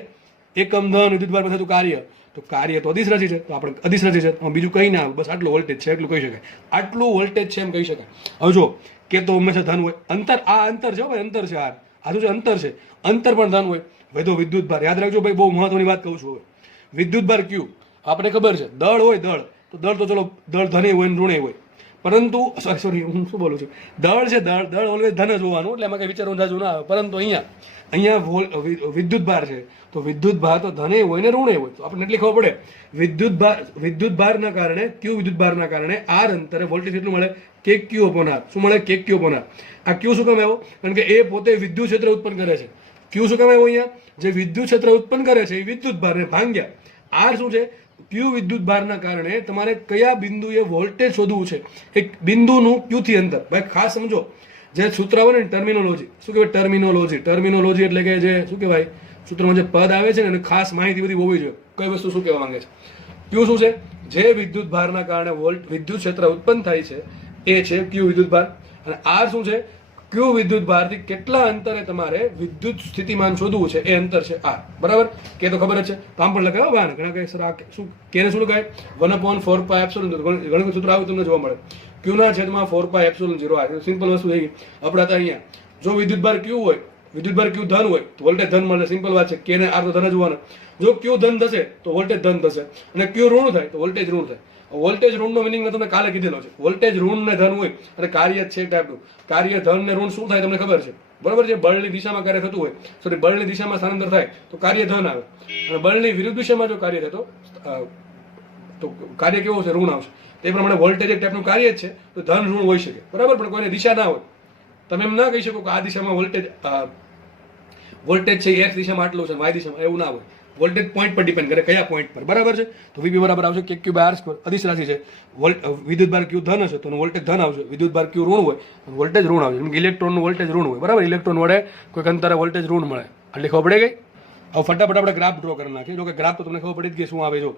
એકમ ધન વિદ્યુતભાર થતું કાર્ય, તો કાર્ય તો અદિશ રાશિ છે, તો આપણે અદિશ રાશિ છે, બીજું કંઈ ના આવે, બસ આટલું વોલ્ટેજ છે એટલું કહી શકાય. આટલું વોલ્ટેજ છે એમ કહી શકાય. હવે જો કે તો હંમેશા ધન હોય. અંતર, આ અંતર છે ભાઈ, અંતર છે. આર આ શું છે? અંતર છે. અંતર પણ ધન હોય. વધુ વિદ્યુતભાર યાદ રાખજો ભાઈ, બહુ મહત્વની વાત કહું છું. હવે વિદ્યુતભાર ક્યુ આપણે ખબર છે, દળ હોય, દળ તો ચલો દળ ધને હોય ને ઋણે હોય, પરંતુ સોરી હું શું બોલું છું, દળ છે, દળ ઓલવેઝ ધન જ હોવાનું, એટલે એમાં કઈ વિચારવું જાજુ ના આવે. પરંતુ અહીંયા વિદ્યુતભાર છે, તો વિદ્યુતભાર તો ધને હોય ને ઋણે હોય. તો આપણને એટલી ખબર પડે વિદ્યુતભારના કારણે, ક્યુ વિદ્યુતભારના કારણે આર અંતરે વોલ્ટેજ કેટલું મળે? KQ upon r. શું મળે? KQ upon r. આ ક્યુ શું કામ આવ્યો? કારણ કે એ પોતે વિદ્યુત ક્ષેત્ર ઉત્પન્ન કરે છે. ક્યુ શું કામ આવ્યો? અહીંયા જે વિદ્યુત ક્ષેત્ર ઉત્પન્ન કરે છે એ વિદ્યુતભારને ભાંગ્યા આર શું છે? ક્યુ વિદ્યુતભારના કારણે તમારે કયા બિંદુએ વોલ્ટેજ શોધવું છે, એક બિંદુનું ક્યુ થી અંતર. ભાઈ ખાસ સમજો, જે સૂત્ર આવે ને ટર્મિનોલોજી, શું કહેવાય? ટર્મિનોલોજી એટલે કે જે શું કહેવાય, સૂત્રમાં જે પદ આવે છે ને એની ખાસ માહિતી બધી હોવી જોઈએ. કઈ વસ્તુ શું કહેવા માંગે છે? ક્યુ શું છે? જે વિદ્યુતભારના કારણે વિદ્યુત ક્ષેત્ર ઉત્પન્ન થાય છે એ છે ક્યુ વિદ્યુતભાર. અને આર શું છે? ક્યુ વિદ્યુતભારથી કેટલા અંતરે તમારે વિદ્યુત સ્થિતિમાન શોધવું છે એ અંતર છે આર. બરાબર? કે તો ખબર જ છે. તો આમ પણ લખાયો ભાઈ, ઘણા કહે સર આ શું કેને શું લખાય? 1/4πε0. ઘણું સૂત્ર આવું તમને જોવા મળે. ક્યુના છેદમાં 4πε0 આ સિમ્પલ વસ્તુ થઈ ગઈ. આપણે હતા અહીંયા, જો વિદ્યુતભાર ક્યુ હોય, વિદ્યુતભાર ક્યુ ધન હોય તો વોલ્ટેજ ધન મળે. સિમ્પલ વાત છે. કે ને આર તો ધન જ હોવાના. જો ક્યુ ધન થશે તો વોલ્ટેજ ધન થશે, અને ક્યુ ઋણ થાય તો વોલ્ટેજ ઋણ થાય. વોલ્ટેજ ઋણનો મિનિંગ મેં તમને કાલે કીધેલો છે. વોલ્ટેજ ઋણ ને ધન હોય અને કાર્ય છે ટાઈપનું. કાર્ય ધન ને ઋણ શું થાય તમને ખબર છે? બરાબર છે? બળની દિશામાં કાર્ય થતું હોય, સોરી બળની દિશામાં સ્થાનાંતર થાય તો કાર્ય ધન આવે, અને બળની વિરુદ્ધ દિશામાં જો કાર્ય થાય તો કાર્ય કેવો છે? ઋણ આવશે. તે પ્રમાણે વોલ્ટેજ એક ટાઈપનું કાર્ય જ છે, તો ધન ઋણ હોઈ શકે. બરાબર? પણ કોઈને દિશા ના હોય, તમે એમ ના કહી શકો કે આ દિશામાં વોલ્ટેજ છે એક્સ દિશામાં આટલું છે, વાય દિશામાં, એવું ના હોય. વોલ્ટેજ પોઈન્ટ પર ડિપેન્ડ કરે, કયા પોઈન્ટ પર. બરાબર છે? તો વીપી બરાબર આવશે KQ બાય આર સ્ક્વેર. અદિશ રાશિ છે, વિદ્યુતભાર ક્યુ ધન હશે તો વોલ્ટેજ ધન આવશે, વિદ્યુતભાર ક્યુ ઋણ હોય વોલ્ટેજ ઋણ આવશે. ઇલેક્ટ્રોનનું વોલ્ટેજ ઋણ હોય. બરાબર? ઇલેક્ટ્રોન વડે કોઈક અંતરે વોલ્ટેજ ઋણ મળે. એટલે ખબર પડી ગઈ. હવે ફટાફટ આપણે ગ્રાફ ડ્રો કરી નાખીએ. જો કે ગ્રાફ તો તમને ખબર પડી જ ગઈ શું આવે. જો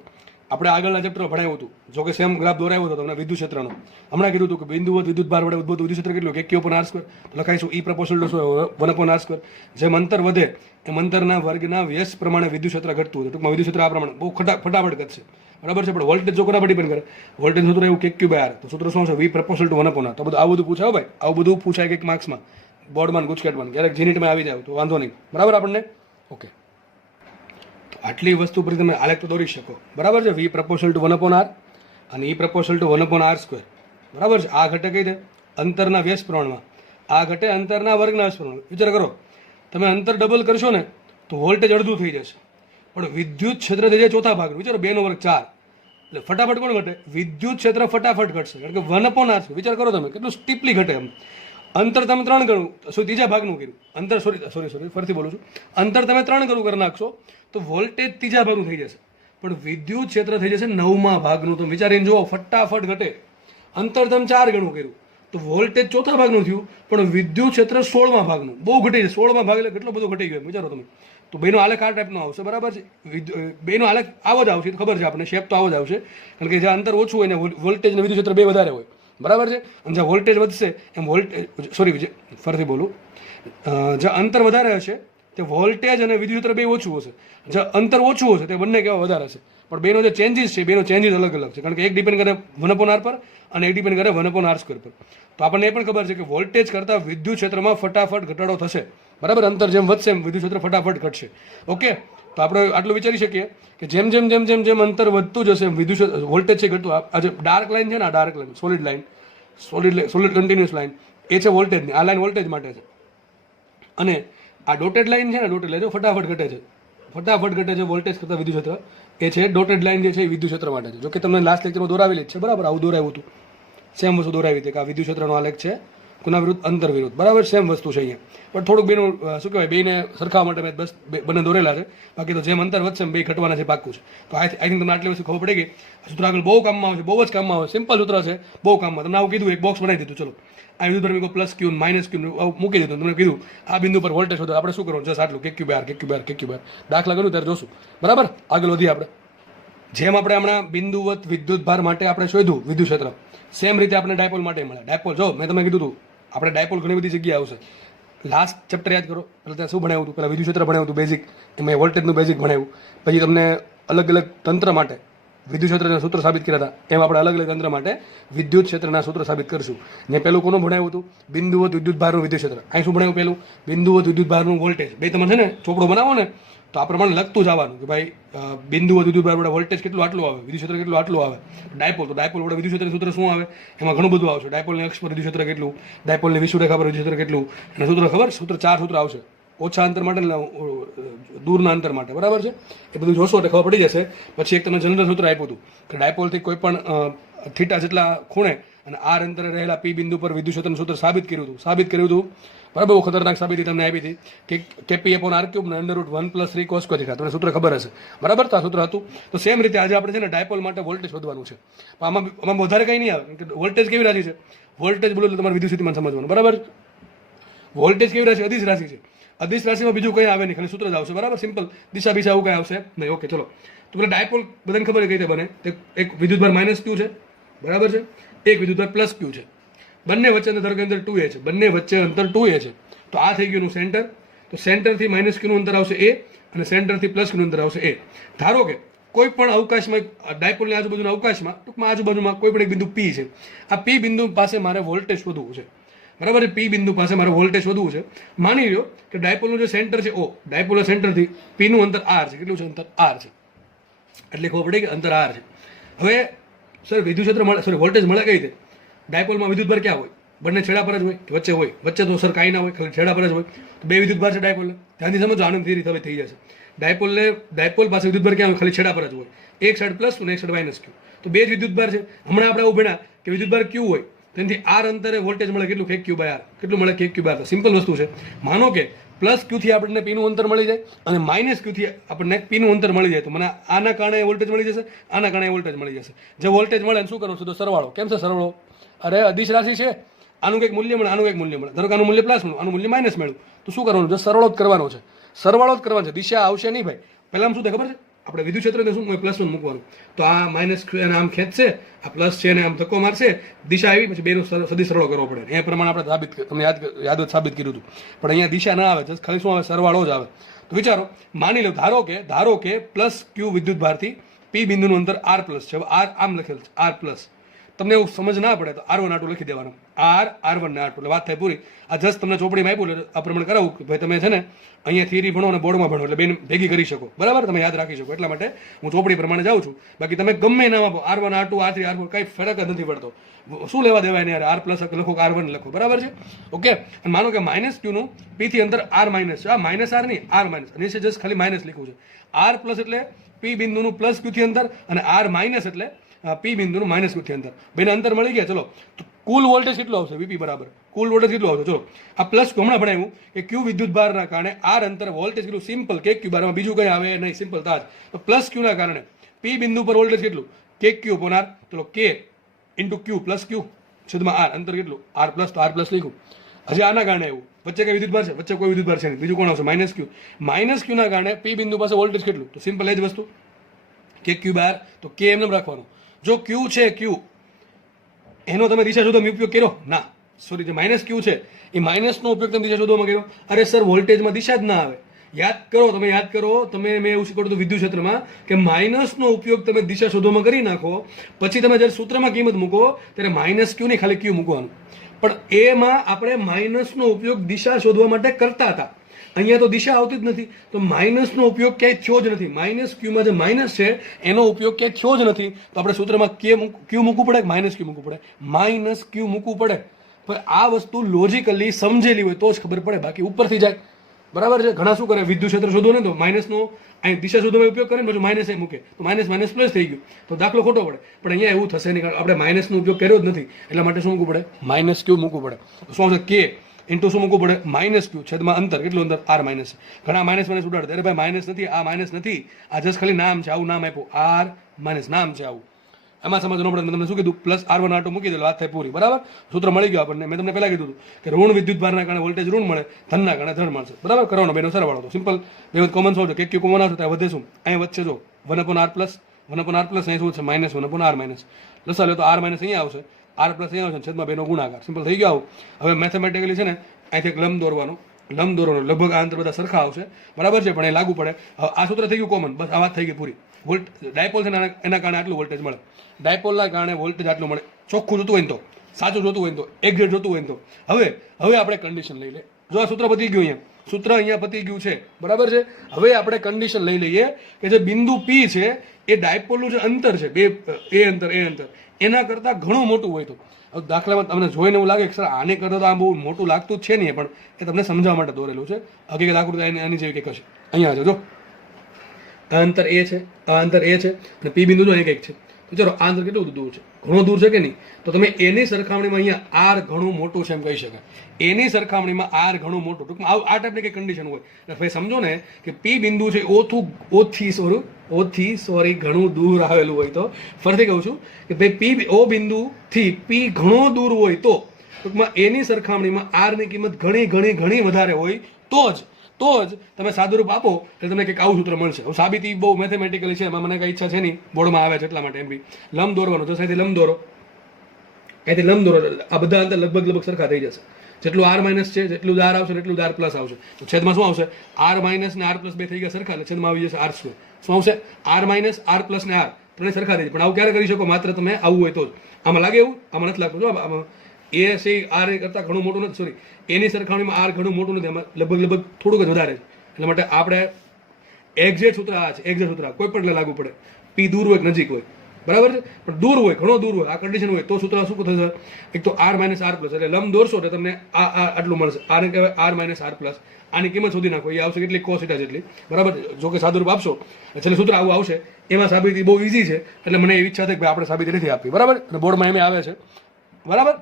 આપણે આગળના ચેપ્ટરમાં ભણાવ્યું હતું, જો કે સેમ ગ્રાફ દોરાયો હતો તમને વિદ્યુત ક્ષેત્રનો. હમણાં કીધું હતું કે બિંદુવત વિદ્યુતભાર વડે ઉદ્ભવતું વિદ્યુત ક્ષેત્ર કેટલું? KQ upon r square. લખાઈશું E proportional to 1/r square. જેમ અંતર વધે એમ અંતરના વર્ગના વ્યસ્ત પ્રમાણે વિદ્યુત ક્ષેત્ર ઘટતું હોય. ટૂંકમાં વિદ્યુત ક્ષેત્ર આ પ્રમાણે બહુ ફટાફટ ઘટશે. બરાબર છે? પણ વોલ્ટેજ જો કોના પર ડિપેન્ડ કરે? વોલ્ટેજ સૂત્ર એવું KQ બાય r. તો સૂત્ર શું છે? V proportional to 1/r. તો બધું આવું બધું પૂછાય ભાઈ, આવું બધું પૂછાય કંઈક માર્ક્સમાં, બોર્ડમાં, ગુજકેટમાં, ક્યારેક જીનીટમાં આવી જાય તો વાંધો નહીં. બરાબર? આપણને ઓકે. આટલી વસ્તુ પર તમે આલેખ તો દોરી શકો. બરાબર છે? V પ્રપોર્શનલ ટુ 1/r અને E proportional to 1/r square. બરાબર છે? આ ઘટે કઈ દે? અંતરના વ્યસ્ત પ્રમાણમાં. આ ઘટે અંતરના વર્ગના વ્યસ્ત પ્રમાણમાં. વિચાર કરો, તમે અંતર ડબલ કરશો ને તો વોલ્ટેજ અડધું થઈ જશે, પણ વિદ્યુત ક્ષેત્ર થઈ જાય ચોથા ભાગનું. વિચારો 2/4. એટલે ફટાફટ કોણ ઘટે? વિદ્યુત ક્ષેત્ર ફટાફટ ઘટશે, કારણ કે 1/r છે. વિચાર કરો તમે કેટલું સ્ટીપલી ઘટે. એમ અંતર તમે 3 ગણું, ત્રીજા ભાગનું કર્યું અંતર, સોરી ફરીથી બોલું છું, અંતર તમે 3 ગણું કરી નાખશો તો વોલ્ટેજ ત્રીજા ભાગનું થઈ જશે, પણ વિદ્યુત ક્ષેત્ર થઈ જશે 9મા ભાગનું. તો વિચારીને જુઓ, ફટાફટ ઘટે. અંતર તમે 4 ગણું કર્યું તો વોલ્ટેજ ચોથા ભાગનું થયું, પણ વિદ્યુત ક્ષેત્ર 16મા ભાગનું. બહુ ઘટી છે. 16મા ભાગ એટલે કેટલો બધો ઘટી ગયો વિચારો તમે. તો બેનો આલેખ આ ટાઈપનો આવશે, બરાબર છે. બેનો આલેખ આવો જ આવશે, ખબર છે આપણને, શેપ તો આવો જ આવશે. કારણ કે જ્યાં અંતર ઓછું હોય ને વોલ્ટેજ અને વિદ્યુત ક્ષેત્ર બે વધારે હોય, બરાબર છે. અને જ્યાં વોલ્ટેજ વધશે એમ ફરીથી બોલું, જ્યાં અંતર વધારે હશે તે વોલ્ટેજ અને વિદ્યુત ક્ષેત્ર બે ઓછું હશે. જ્યાં અંતર ઓછું હશે તે બંને કેવા વધારે હશે. પણ બેનો જે ચેન્જીસ છે, બેનો ચેન્જીસ અલગ અલગ છે. કારણ કે એક ડિપેન્ડ કરે 1/r પર અને એક ડિપેન્ડ કરે 1/r² પર. તો આપણને એ પણ ખબર છે કે વોલ્ટેજ કરતાં વિદ્યુત ક્ષેત્રમાં ફટાફટ ઘટાડો થશે, બરાબર. અંતર જેમ વધશે એમ વિદ્યુત ક્ષેત્ર ફટાફટ ઘટશે. ઓકે, તો આપણે આટલું વિચારી શકીએ કે જેમ જેમ જેમ જેમ જેમ અંતર વધતું જશે એમ વિદ્યુત વોલ્ટેજ છે ઘટતું. આ જે ડાર્ક લાઈન છે ને, આ dark line, solid continuous line, એ છે વોલ્ટેજની. આ લાઈન વોલ્ટેજ માટે છે. અને આ ડોટેડ લાઈન છે ને, ડોટેડ લાઈન ફટાફટ ઘટે છે, ફટાફટ ઘટે છે વોલ્ટેજ કરતાં વિદ્યુત ક્ષેત્ર. એ છે ડોટેડ લાઈન જે છે એ વિદ્યુત ક્ષેત્ર માટે છે. જો કે તમને લાસ્ટ લેક્ચરમાં દોરાવેલી જ છે, બરાબર. આવું દોરાવ્યું હતું, સેમ વસ્તુ દોરાવી હતી કે આ વિદ્યુત ક્ષેત્રનો આલેખ છે કોના વિરુદ્ધ, અંતર વિરુદ્ધ, બરાબર. સેમ વસ્તુ છે અહીંયા. પણ થોડુંક બેનું શું કહેવાય, બેને સરખાવવા માટે મેં બસ બંને દોરેલા છે. બાકી તો જેમ અંતર વધશે એમ બે ઘટવાના છે, પાક્કું છે. તો આઈ થિંક તમને આટલી વસ્તુ ખબર પડી ગઈ. સૂત્ર આગળ બહુ કામમાં આવે છે, બહુ જ કામમાં આવે. સિમ્પલ સૂત્ર છે, બહુ કામમાં. તમને આવું કીધું, એક બોક્સ બનાવી દીધું. ચલો, આ વિદ્યુત પર પ્લસ ક્યુ માઇનસ ક્યુ મૂકી દીધું. તમને કીધું આ બિંદુ પર વોલ્ટેજ શોધો. આપણે શું કરવાનું, જસ્ટ આટલું, કે ક્યુ બાર. દાખલા કર્યું ત્યારે જોશું, બરાબર. આગળ વધીએ આપણે. જેમ આપણે હમણાં બિંદુવત વિદ્યુત ભાર માટે આપણે શોધ્યું વિદ્યુત ક્ષેત્ર, સેમ રીતે આપણે ડાયપોલ માટે મળે. ડાયપોલ, જો મેં તમને કીધું હતું, આપણે ડાયપોલ ઘણી બધી જગ્યાએ આવશે. લાસ્ટ ચેપ્ટર યાદ કરો, પહેલાં ત્યાં શું ભણાવ્યું હતું? પહેલાં વિદ્યુત ક્ષેત્ર ભણાવ્યું હતું બેઝિક, એમાં વોલ્ટેજનું બેઝિક ભણાવ્યું. પછી તમને અલગ અલગ તંત્ર માટે વિદ્યુત ક્ષેત્રના સૂત્ર સાબિત કર્યા હતા. એમ આપણે અલગ અલગ તંત્ર માટે વિદ્યુત ક્ષેત્રના સૂત્ર સાબિત કરીશું. ને પહેલું કોનું ભણાવ્યું હતું? બિંદુવત વિદ્યુત ભારનું વિદ્યુત ક્ષેત્ર. અહીં શું ભણાવ્યું? પહેલું બિંદુવત વિદ્યુત ભારનું વોલ્ટેજ. બે તમે છે ને ચોપડો બનાવો ને તો આ પ્રમાણે લખતું જવાનું કે ભાઈ બિંદુવત વિદ્યુત ભાર વડે વોલ્ટેજ કેટલું આટલું આવે, વિદ્યુત ક્ષેત્ર કેટલું આટલું આવે. ડાયપોલ, તો ડાયપોલ વડે વિદ્યુત ક્ષેત્રનું સૂત્ર શું આવે? એમાં ઘણું બધું આવશે. ડાયપોલની અક્ષ પર વિદ્યુત ક્ષેત્ર કેટલું, ડાયપોલની વિષુવરેખા પર વિદ્યુત ક્ષેત્ર કેટલું, અને સૂત્ર ખબર? સૂત્ર 4 સૂત્ર આવશે. ઓછા અંતર માટે, દૂરના અંતર માટે, બરાબર છે. એ બધું જોશો એટલે ખબર પડી જશે. પછી એક તમને જનરલ સૂત્ર આપ્યું હતું કે ડાયપોલથી કોઈ પણ થીટા જેટલા ખૂણે અને આર અંતરે રહેલા પી બિંદુ પર વિદ્યુત ક્ષેત્રનું સૂત્ર સાબિત કર્યું હતું. બરાબર, બહુ ખતરનાક સાબિતી તમને આપી હતી કે કેપી અપોન આર ક્યુબ ને √1 + 3 cos સ્ક્વેર થીટા. તમને સૂત્ર ખબર હશે, બરાબર. તો આ સૂત્ર હતું. તો સેમ રીતે આજે આપણે છે ને ડાયપોલ માટે વોલ્ટેજ શોધવાનું છે. આમાં વધારે કંઈ નહીં આવે કે વોલ્ટેજ કેવી રાશિ છે. વોલ્ટેજ બોલો એટલે તમારે વિદ્યુત સ્થિતિમાન સમજવાનું, બરાબર. વોલ્ટેજ કેવી રાશિ? અદિશ રાશિ છે. અદિશ રાશિમાં બીજું કંઈ આવે નહીં, ખાલી સૂત્ર જ આવશે, બરાબર. સિમ્પલ. દિશા બીજા આવું કંઈ આવશે નહીં. ઓકે, ચલો. તો પેલા ડાયપોલ બધાને ખબર કઈ રીતે બને? એક વિદ્યુત ભાર માઇનસ ક્યુ છે, બરાબર છે. એક વિદ્યુત ભાર પ્લસ ક્યુ છે. બંને વચ્ચે અંતર 2a છે. બંને વચ્ચે અંતર 2a છે. તો આ થઈ ગયું સેન્ટર. તો સેન્ટરથી માઇનસ ક્યુનું અંતર આવશે a અને સેન્ટરથી પ્લસ ક્યુનું અંતર આવશે a. ધારો કે કોઈ પણ અવકાશમાં, ડાયપોલની આજુબાજુના અવકાશમાં, ટૂંકમાં આજુબાજુમાં કોઈ પણ એક બિંદુ p છે. આ p બિંદુ પાસે મારે વોલ્ટેજ શોધવું છે, બરાબર. p બિંદુ પાસે મારે વોલ્ટેજ શોધવું છે. માની લો કે ડાયપોલનું જે સેન્ટર છે o, ડાયપોલના સેન્ટરથી p નું અંતર r છે. કેટલું છે અંતર? r છે. એટલે ખબર પડી કે અંતર r છે. હવે સર વિદ્યુત ક્ષેત્ર મળે, સોરી વોલ્ટેજ મળે કઈ રીતે? ડાયપોલમાં વિદ્યુત ભાર ક્યાં હોય? બંને છેડા પર જ હોય કે વચ્ચે હોય? વચ્ચે તો સર કાંઈ ના હોય, ખાલી છેડા પર જ હોય. તો બે વિદ્યુત ભાર છે ડાયપોલને. ધ્યાનથી સમજો, આનંદ થિયરી હવે થઈ જશે. ડાયપોલ પાસે વિદ્યુત ભાર ક્યાં હોય? ખાલી છેડા પર જ હોય. એક સાઈડ પ્લસ અને એક સાઈડ માઇનસ ક્યુ. તો બે જ વિદ્યુત ભાર છે. હમણાં આપણે આવું ભણ્યા કે વિદ્યુત ભાર ક્યુ હોય તેનાથી r અંતરે વોલ્ટેજ મળે કેટલું? k q/r. કેટલું મળે? k q/r. તો સિમ્પલ વસ્તુ છે. માનો કે પ્લસ ક્યુથી આપણને પીનું અંતર મળી જાય અને માઇનસ ક્યુથી આપણને પીનું અંતર મળી જાય. તો મને આના કારણે વોલ્ટેજ મળી જશે, આના કારણે વોલ્ટેજ મળી જશે. જે વોલ્ટેજ મળે શું કરવું છે? તો સરવાળો. કેમ છે સરવાળો? અરે અદિશ રાશિ છે, આનું કંઈક મૂલ્ય મળે, આનું કંઈક મૂલ્ય મળે. ધારો કે આનું મૂલ્ય પ્લસ મળ્યું, આનું મૂલ્ય માઇનસ મળ્યું. તો શું કરવાનું છે? સરવાળો જ કરવાનો છે. સરવાળો જ કરવાનો છે. દિશા આવશે નહીં ભાઈ. પહેલાં શું થાય ખબર છે? આપણે વિદ્યુત ક્ષેત્રને શું +1 મૂકવાનું. તો આ માઇનસ આમ ખેંચશે, આ પ્લસ છે ને આમ ધક્કો મારશે, દિશા આવી, પછી બેનો સદી સરળો કરવો પડે. એ પ્રમાણે આપણે તમને યાદ સાબિત કર્યું હતું. પણ અહીંયા દિશા ના આવે, જસ્ટ ખાલી શું આવે? સરવાળો જ આવે. તો વિચારો, માની લો ધારો કે પ્લસ ક્યુ વિદ્યુત ભારથી પી બિંદુનું અંતર r પ્લસ છે. હવે r આમ લખેલ છે, r પ્લસ. તમને એવું સમજ ના પડે તો r1 r2 લખી દેવાનું. r1 ને r2 એટલે વાત થાય પૂરી. આ જસ્ટ તમને ચોપડીમાં આપ્યું એટલે આ પ્રમાણે કરાવું કે ભાઈ તમે છે ને અહીંયા થિયરી ભણો અને બોર્ડમાં ભણો એટલે બેન ભેગી કરી શકો, બરાબર. તમે યાદ રાખી શકો. એટલા માટે હું ચોપડી પ્રમાણે જાઉં છું. બાકી તમે ગમે નામ આપો, r1 r2 r3 r4, કંઈ ફરક જ નથી પડતો. શું લેવા દેવાય ને યાર? r પ્લસ લખો કે r1 લખો, બરાબર છે. ઓકે. અને માનો કે માઇનસ ક્યુનું p થી અંતર r માઇનસ છે. આ માઇનસ r નહીં, r માઇનસ. અને છે જસ્ટ ખાલી માઇનસ લખ્યું છે. r પ્લસ એટલે p બિંદુનું પ્લસ ક્યુથી અંતર અને r માઇનસ એટલે પી બિંદુનું માઇનસ ક્યુથી અંતર. બેને અંતર મળી ગયા. ચલો, તો કુલ વોલ્ટેજ કેટલો આવશે? વીપી બરાબર કુલ વોલ્ટેજ કેટલો આવશે? ચલો, આ પ્લસ હમણાં ભણાવ્યું કે ક્યુ વિદ્યુત ભારના કારણે આર અંતર વોલ્ટેજ કેટલું? સિમ્પલ કે ક્યુ બારમાં બીજું કંઈ આવે નહીં, સિમ્પલ તાજ. તો પ્લસ ક્યુના કારણે પી બિંદુ પર વોલ્ટેજ કેટલું? કે ક્યુ અપોન આર. ચલો, કે ઇન્ટુ ક્યુ પ્લસ ક્યુ. છેદમાં આર, અંતર કેટલું આર પ્લસ, તો આર પ્લસ લખ્યું. હજી આના કારણે એવું વચ્ચે કઈ વિદ્યુત ભાર છે? વચ્ચે કોઈ વિદ્યુત ભાર છે નહીં. બીજું કોણ આવશે? માઇનસ ક્યુ. માઇનસ ક્યુ ના કારણે પી બિંદુ પાસે વોલ્ટેજ કેટલું? તો સિમ્પલ એ જ વસ્તુ કે ક્યુ બાર, તો કે એમને રાખવાનું. જો ક્યુ છે ક્યુ, એનો તમે દિશા શોધવામાં ઉપયોગ કર્યો ના, સોરી, જે માઇનસ ક્યુ છે એ માઇનસનો ઉપયોગ તમે દિશા શોધવામાં કર્યો. અરે સર, વોલ્ટેજમાં દિશા જ ના આવે. યાદ કરો, તમે યાદ કરો, તમે મેં એવું શીખવાડ્યું હતું વિદ્યુત ક્ષેત્રમાં કે માઇનસનો ઉપયોગ તમે દિશા શોધવામાં કરી નાખો, પછી તમે જ્યારે સૂત્રમાં કિંમત મૂકો ત્યારે માઇનસ ક્યુ નહીં, ખાલી ક્યુ મૂકવાનું. પણ એમાં આપણે માઇનસનો ઉપયોગ દિશા શોધવા માટે કરતા હતા. અહીંયા તો દિશા આવતી જ નથી, તો માઇનસનો ઉપયોગ ક્યાંય થયો જ નથી. માઇનસ ક્યુમાં જે માઇનસ છે એનો ઉપયોગ ક્યાંય થયો જ નથી, તો આપણે સૂત્રમાં ક્યુ મૂકવું પડે, માઇનસ ક્યુ મૂકવું પડે, માઇનસ ક્યુ મૂકવું પડે. પણ આ વસ્તુ લોજિકલી સમજેલી હોય તો જ ખબર પડે, બાકી ઉપરથી જાય. બરાબર છે? ઘણા શું કરે, વિદ્યુત ક્ષેત્ર શોધો ને તો માઇનસનો અહીં દિશા શોધવામાં ઉપયોગ કરે ને પછી માઇનસ એ મૂકે, તો માઇનસ માઇનસ પ્લસ થઈ ગયું, તો દાખલો ખોટો પડે. પણ અહીંયા એવું થશે નહીં, કારણ આપણે માઇનસનો ઉપયોગ કર્યો જ નથી, એટલા માટે શું મૂકવું પડે? માઇનસ ક્યુ મૂકવું પડે. શું આવશે? કે ઇન્ટુ શું મૂકવું પડે? માઇનસ ક્યુ છેદમાં અંતર, કેટલું અંતર? R minus. ઘણા માઇનસ માઇનસ ઉડાડે, અરે ભાઈ માઇનસ નથી, આ માઇનસ નથી, આ જસ્ટ ખાલી નામ છે, આવું નામ આપ્યું, આર માઇનસ નામ છે આવું. એમાં સમજવાનું પડે. મેં તમને શું કીધું? Plus R one R two મૂકી દેલો, વાત થાય પૂરી. બરાબર? સૂત્ર મળી ગયું આપણને. મેં તમને પહેલા કીધું હતું કે ઋણ વિદ્યુત ભારના કારણે વોલ્ટેજ ઋણ મળે, ધનના કારણે ધન મળશે. બરાબર? કરવાનો બેનો સરવાળો. તો સિમ્પલ બે કોમન સોલ્વ છે. કે ક્યુ કોમન આવશે ત્યાં વધે શું? અહીંયા વચ્ચે જો 1/r પ્લસ 1/r પ્લસ, અહીં શું છે? Minus 1/r minus. લસા લે તો આર માઇનસ અહીંયા આવશે, આર પ્લસ અહીંયા આવશે, છેદમાં બેનો ગુણાકાર. સિમ્પલ થઈ ગયો. આવું હવે મેથેમેટિકલી છે ને, અહીંથી એક લંબ દોરવાનો, લંબ દોરવાનો, લગભગ આ અંતર બધા સરખા આવશે. બરાબર છે? પણ એ લાગુ પડે. હવે આ સૂત્ર થઈ ગયું કોમન, બસ આ વાત થઈ ગઈ પૂરી. ડાયપોલ છે ને, એના કારણે આટલું વોલ્ટેજ મળે, ડાયપોલના કારણે વોલ્ટેજ આટલું મળે. ચોખ્ખું જોતું હોય તો, સાચું જોતું હોય તો, એક્ઝેક્ટ જોતું હોય તો. હવે આપણે કન્ડિશન લઈ લે. જો આ સૂત્ર પતી ગયું, અહીંયા સૂત્ર અહીંયા પતી ગયું છે. બરાબર છે? હવે આપણે કન્ડિશન લઈ લઈએ કે જે બિંદુ પી છે એ ડાયપોલનું જે અંતર છે, બે એ અંતર એના કરતાં ઘણું મોટું હોય તો. દાખલામાં તમને જોઈને એવું લાગે કે સર આને કરતાં તો આ બહુ મોટું લાગતું જ છે નહીં, પણ એ તમને સમજાવવા માટે દોરેલું છે. હકીકત આકૃતિ આની જેવી કંઈક હશે. અહીંયા છે જો, આ અંતર એ છે, આ અંતર એ છે, અને પી બિંદુ જો અહીં કંઈક છે. તો ચલો, આ અંતર કેટલું દૂર છે? ઘણું દૂર છે કે નહીં? તો તમે એની સરખામણીમાં અહીંયા આર ઘણું મોટું છે એમ કહી શકાય. એની સરખામણીમાં આર ઘણું મોટું, ટૂંકમાં આ ટાઈપની કંઈ કન્ડિશન હોય. ભાઈ સમજો ને કે પી બિંદુ છે ઓથી ઘણું દૂર આવેલું હોય તો, ફરીથી કહું છું કે ભાઈ પી ઓ બિંદુથી પી ઘણો દૂર હોય તો, ટૂંકમાં એની સરખામણીમાં આરની કિંમત ઘણી ઘણી ઘણી વધારે હોય તો જ તમે સાદુરૂપ આપો એટલે તમને કંઈક આવું સૂત્ર મળશે. હવે સાબિતી બહુ મેથેમેટિકલી છે, એમાં મને કંઈ ઈચ્છા છે નહીં, બોર્ડમાં આવે છે એટલા માટે. એમ બી લંબ દોરવાનો, તો અહીંથી લંબ દોરો, અહીંથી લંબ દોરો, આ બધા અંતર લગભગ સરખા થઈ જશે. જેટલું આર માઇનસ છે જેટલું આર આવશે એટલું આર પ્લસ આવશે. તો છેદમાં શું આવશે? આર માઇનસ ને આર પ્લસ બે થઈ ગયા સરખા, એટલે છેદમાં આવી જશે આર સ્ક્વેર. શું આવશે? આર માઇનસ આર પ્લસ ને આર ત્રણે સરખા થઈ જાય. પણ આવું ક્યારે કરી શકો? માત્ર તમે આવું હોય તો જ. આમાં લાગે એવું? આમાં નથી લાગતું. જો આમાં એ છે આર કરતાં ઘણું મોટું નથી, સોરી, એની સરખામણીમાં આર ઘણું મોટું નથી, એમાં લગભગ થોડુંક જ વધારે છે. એટલા માટે આપણે એક્ઝેક્ટ સૂત્ર આ છે, એક્ઝેક્ટ સૂત્ર કોઈ પણ લાગુ પડે. પી દૂર હોય કે નજીક હોય, બરાબર છે? પણ દૂર હોય, ઘણો દૂર હોય, આ કન્ડિશન હોય તો સૂત્ર શું થશે? એક તો આર માઇનસ આર પ્લસ, એટલે લંબ દોરશો એટલે તમને આ આટલું મળશે. આને કહેવાય આર માઇનસ આર પ્લસ. આની કિંમત શોધી નાખો, એ આવશે કેટલી? cos θ જેટલી. બરાબર? જો કે સાદુરૂપ આપશો એટલે સૂત્ર આવું આવશે. એમાં સાબિતી બહુ ઈઝી છે, એટલે મને એવી ઈચ્છા થઈ કે આપણે સાબિતી નથી આપી. બરાબર? અને બોર્ડમાં એમ આવે છે. બરાબર?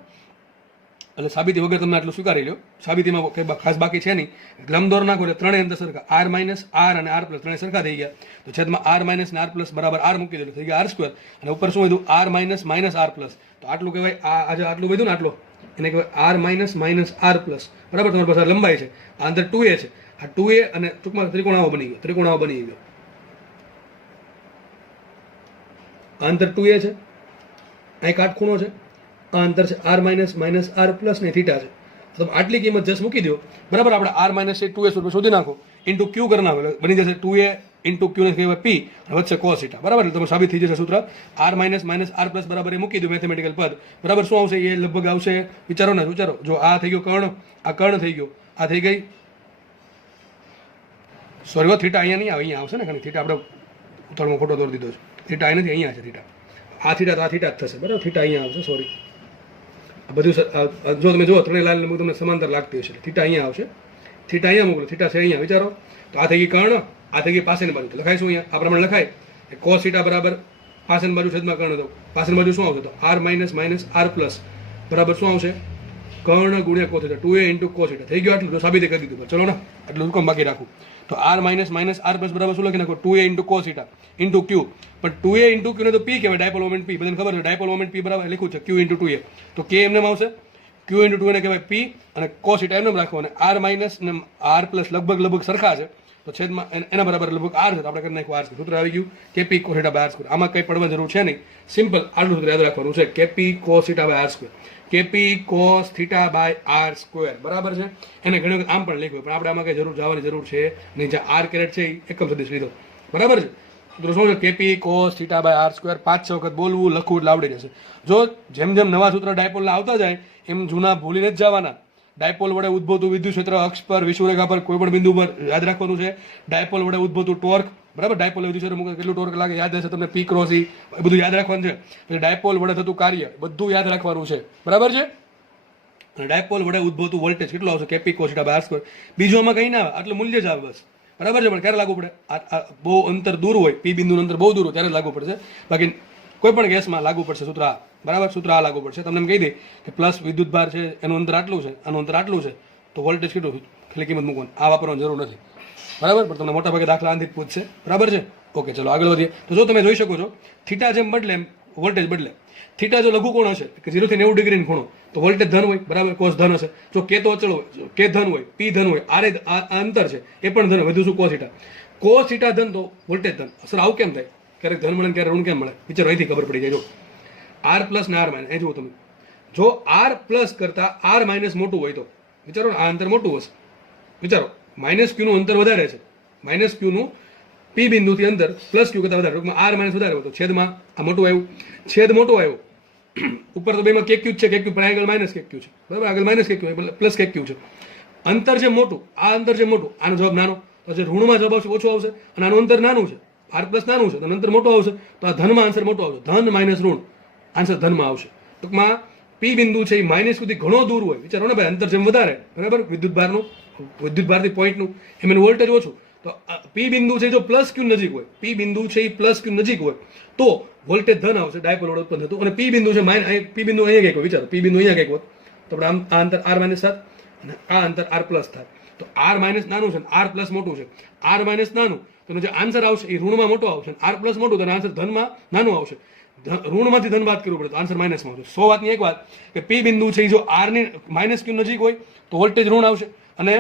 એટલે સાબિતી વગર તમને આટલું સ્વીકારી લો. સાબિતીમાં કંઈ ખાસ બાકી છે નહીં. લંબ દોર નાખો એટલે ત્રણેય અંતર સરખા, આર માઇનસ આર અને આર પ્લસ ત્રણેય સરખા થઈ ગયા. તો છેદમાં આર માઇનસ ને આર પ્લસ બરાબર આર મૂકી દેલું, થઈ ગયા આર સ્ક્વેર. અને ઉપર શું વધ્યું? R minus minus R plus. તો આટલું કહેવાય, આજે આટલું વધ્યું ને, આટલો એને કહેવાય R minus minus R plus. બરાબર? તમારી પાસે લંબાઈ છે, આ અંતર 2a છે. આ 2a અને ટૂંકમાં ત્રિકોણાઓ બની ગયો. આ અંતર 2a છે, અહીં કાટખૂણો છે, આ અંતર છે R minus minus R plus ને થીટા છે. તો આટલી કિંમત જસ્ટ મૂકી દો. બરાબર? આપણે આર માઇનસ એ 2a શોધી નાખો, ઇન્ટુ ક્યુ કરી નાખો, બની જશે 2a ઇન્ટુ ક્યુ ને કહેવાય પી, અને વચ્ચે cos θ. બરાબર? એટલે તમે સાબિત થઈ જશે સૂત્ર. R minus minus R plus બરાબર એ મૂકી દો મેથેમેટિકલ પદ. બરાબર? શું આવશે? એ લગભગ આવશે, વિચારો ને, વિચારો. જો આ થઈ ગયો કર્ણ, આ કર્ણ થઈ ગયો, આ થઈ ગઈ, સોરી થીટા અહીંયા નહીં આવે, અહીંયા આવશે ને, કારણ થીટા આપણે ઉતાળમાં ખોટો દોરી દીધો છે. થીટા અહીં નથી, અહીંયા છે થીટા. આ થીટા તો આ થીટા જ થશે. બરાબર? થીટા અહીંયા આવશે, સોરી. બધું જો તમે જુઓ ત્રણેય લાઈન તમને સમાંતર લાગતી હશે. થીટા અહીંયા આવશે, થીટા અહીંયા મોકલો, થીટા છે અહીંયા. વિચારો તો આ થઈ ગઈ કર્ણ, આ થઈ ગઈ પાસેની બાજુ. તો લખાઈશું અહીંયા આ પ્રમાણે લખાય કે cos θ બરાબર પાસેની બાજુ છેદમાં કર્ણ. તો પાસેની બાજુ શું આવશે? તો R minus minus R plus બરાબર શું આવશે? કર્ણ ગુણ્યા cos theta 2a into cos theta થઈ ગયું. આટલું તો સાબિત કરી દીધું. ચલો ને આટલું શું કામ બાકી રાખું. તો r minus minus r plus બરાબર શું લખી નાખો 2a into cos theta into q. પણ 2a ઇન્ટુ q ને તો p કહેવાય, ડાયપોલ મોમેન્ટ p. બધાને ખબર છે ડાયપોલ મોમેન્ટ p બરાબર લખ્યું છે q ઇન્ટુ 2a. તો k એમને આવશે, q ઇન્ટુ 2a ને કહેવાય p, અને કોસ થીટા એમને રાખો, અને r માઇનસ ને r પ્લસ લગભગ સરખા છે, તો છેદમાં એના બરાબર લગભગ r છે, તો આપણે કરી નાખ્યું r સ્ક્વેર. સૂત્ર આવી ગયું kp cos theta by r square. આમાં કંઈ પડવાની જરૂર છે નહીં, સિમ્પલ આટલું સૂત્ર યાદ રાખવાનું છે, kp cos theta by r square. kp cos theta by r square બરાબર છે. એને ઘણી વખત આમ પણ લખ્યું, પણ આપણે આમાં કઈ જવાની જરૂર છે નહીં. જે r કેરેટ છે એ એકમ સદિશ લીધો બરાબર છે. સૂત્ર શું છે kp cos theta by r square. 5-6 વખત બોલવું લખવું એટલે આવડી જશે. જો જેમ જેમ નવા સૂત્ર ડાયપોલના આવતા જાય એમ જૂના ભૂલીને જ જવાના. ડાયપોલ વડે ઉદ્ભવતું વિદ્યુત ક્ષેત્ર અક્ષ પર વિષુવરેખા પર કોઈ પણ બિંદુ પર યાદ રાખવાનું છે. ડાયપોલ વડે ઉદ્ભવતું ટોર્ક બરાબર, ડાયપોલ વિદ્યુત ક્ષેત્ર મૂકે કેટલું ટોર્ક લાગે યાદ હશે તમને, પી ક્રોસ ઈ બધું યાદ રાખવાનું છે. પછી ડાયપોલ વડે થતું કાર્ય બધું યાદ રાખવાનું છે બરાબર છે. અને ડાયપોલ વડે ઉદ્ભવતું વોલ્ટેજ કેટલું આવશે KP cos theta by R square. બીજું આમાં કંઈ ના આવે, આટલું મૂલ્ય જ આવે બસ બરાબર છે. પણ ક્યારે લાગુ પડે, બહુ અંતર દૂર હોય, પી બિંદુનું અંતર બહુ દૂર હોય ત્યારે લાગુ પડશે. બાકી કોઈ પણ કેસમાં લાગુ પડશે સૂત્ર આ બરાબર. સૂત્ર આ લાગુ પડશે. તમને એમ કહી દે કે પ્લસ વિદ્યુત ભાર છે એનું અંતર આટલું છે, આનું અંતર આટલું છે, તો વોલ્ટેજ કેટલું ખાલી કિંમત મૂકવાની, આ વાપરવાની જરૂર નથી બરાબર. પણ તમને મોટા ભાગે દાખલા આંધી પૂછશે બરાબર છે. ઓકે ચલો આગળ વધીએ. તો જો તમે જોઈ શકો છો થીટા જેમ બદલે એમ વોલ્ટેજ બદલે. થીટા જો લઘુ કોણ હશે કે 0 થી 90 ડિગ્રીનો ખૂણો, તો વોલ્ટેજ ધન હોય બરાબર, કોસ ધન હશે. જો કે તો અચળ હોય, કે ધન હોય, પી ધન હોય, આ અંતર છે એ પણ ધન, વધુ શું કોસ થીટા. કોસ થીટા ધન તો વોલ્ટેજ ધન. સર આવું કેમ થાય, ક્યારેક ધન મળે ક્યારેક ઋણ કેમ મળે, વિચારો અહીંથી ખબર પડી જાય. જો આર પ્લસ ને આર માઇનસ, એ જુઓ તમે, જો આર પ્લસ કરતા આર માઇનસ મોટું હોય તો વિચારો આ અંતર મોટું હશે. વિચારો માઇનસ ક્યુ નું અંતર વધારે છે, માઇનસ ક્યુ નું પી બિંદુથી અંતર પ્લસ ક્યુ કરતા વધારે, ટૂંકમાં આર માઇનસ વધારે હોય તો છેદમાં આ મોટું આવ્યું, છેદ મોટો આવ્યો. ઉપર તો બેમાં કે ક્યુ છે, કે ક્યુ પણ આગળ માઇનસ કે ક્યુ છે બરાબર, આગળ માઇનસ કે ક્યુ પ્લસ કે ક્યુ છે. અંતર છે મોટું, આ અંતર છે મોટું, આનો જવાબ નાનો, તો જે ઋણમાં જવાબ આવશે ઓછો આવશે, અને આનું અંતર નાનું છે, આર પ્લસ નાનું છે, તો અંતર મોટું આવશે, તો આ ધનમાં આન્સર મોટો આવશે. ધન માઇનસ ઋણ, આન્સર ધનમાં આવશે. ટૂંકમાં પી બિંદુ છે એ માઇનસ સુધી ઘણો દૂર હોય, વિચારો ને ભાઈ, અંતર જેમ વધારે બરાબર વિદ્યુત ભારનું, વિદ્યુત ભારથી પોઈન્ટનું એમ એનું વોલ્ટેજ ઓછું. તો પી બિંદુ છે જો પ્લસ ક્યુ નજીક હોય, પી બિંદુ છે એ પ્લસ ક્યુ નજીક હોય તો વોલ્ટેજ ધન આવશે, ડાયપોલ વડે ઉત્પન્ન થતું. અને પી બિંદુ છે પી બિંદુ અહીંયા કંઈક હોય, વિચારો પી બિંદુ અહીંયા કંઈક હોત તો આપણે આ અંતર આર માઇનસ થાય અને આ અંતર આર પ્લસ થાય. તો આર માઇનસ નાનું છે, આર પ્લસ મોટું છે. આર માઇનસ નાનું તો જે આન્સર આવશે એ ઋણમાં મોટો આવશે, આર પ્લસ મોટું તો આન્સર ધનમાં નાનું આવશે. ઋણમાંથી ધન બાદ કરવું પડે તો આન્સર માઇનસમાં આવશે. 100 વાતની એક વાત કે પી બિંદુ છે જો આર ની માઇનસ ક્યુ નજીક હોય તો વોલ્ટેજ ઋણ આવશે, અને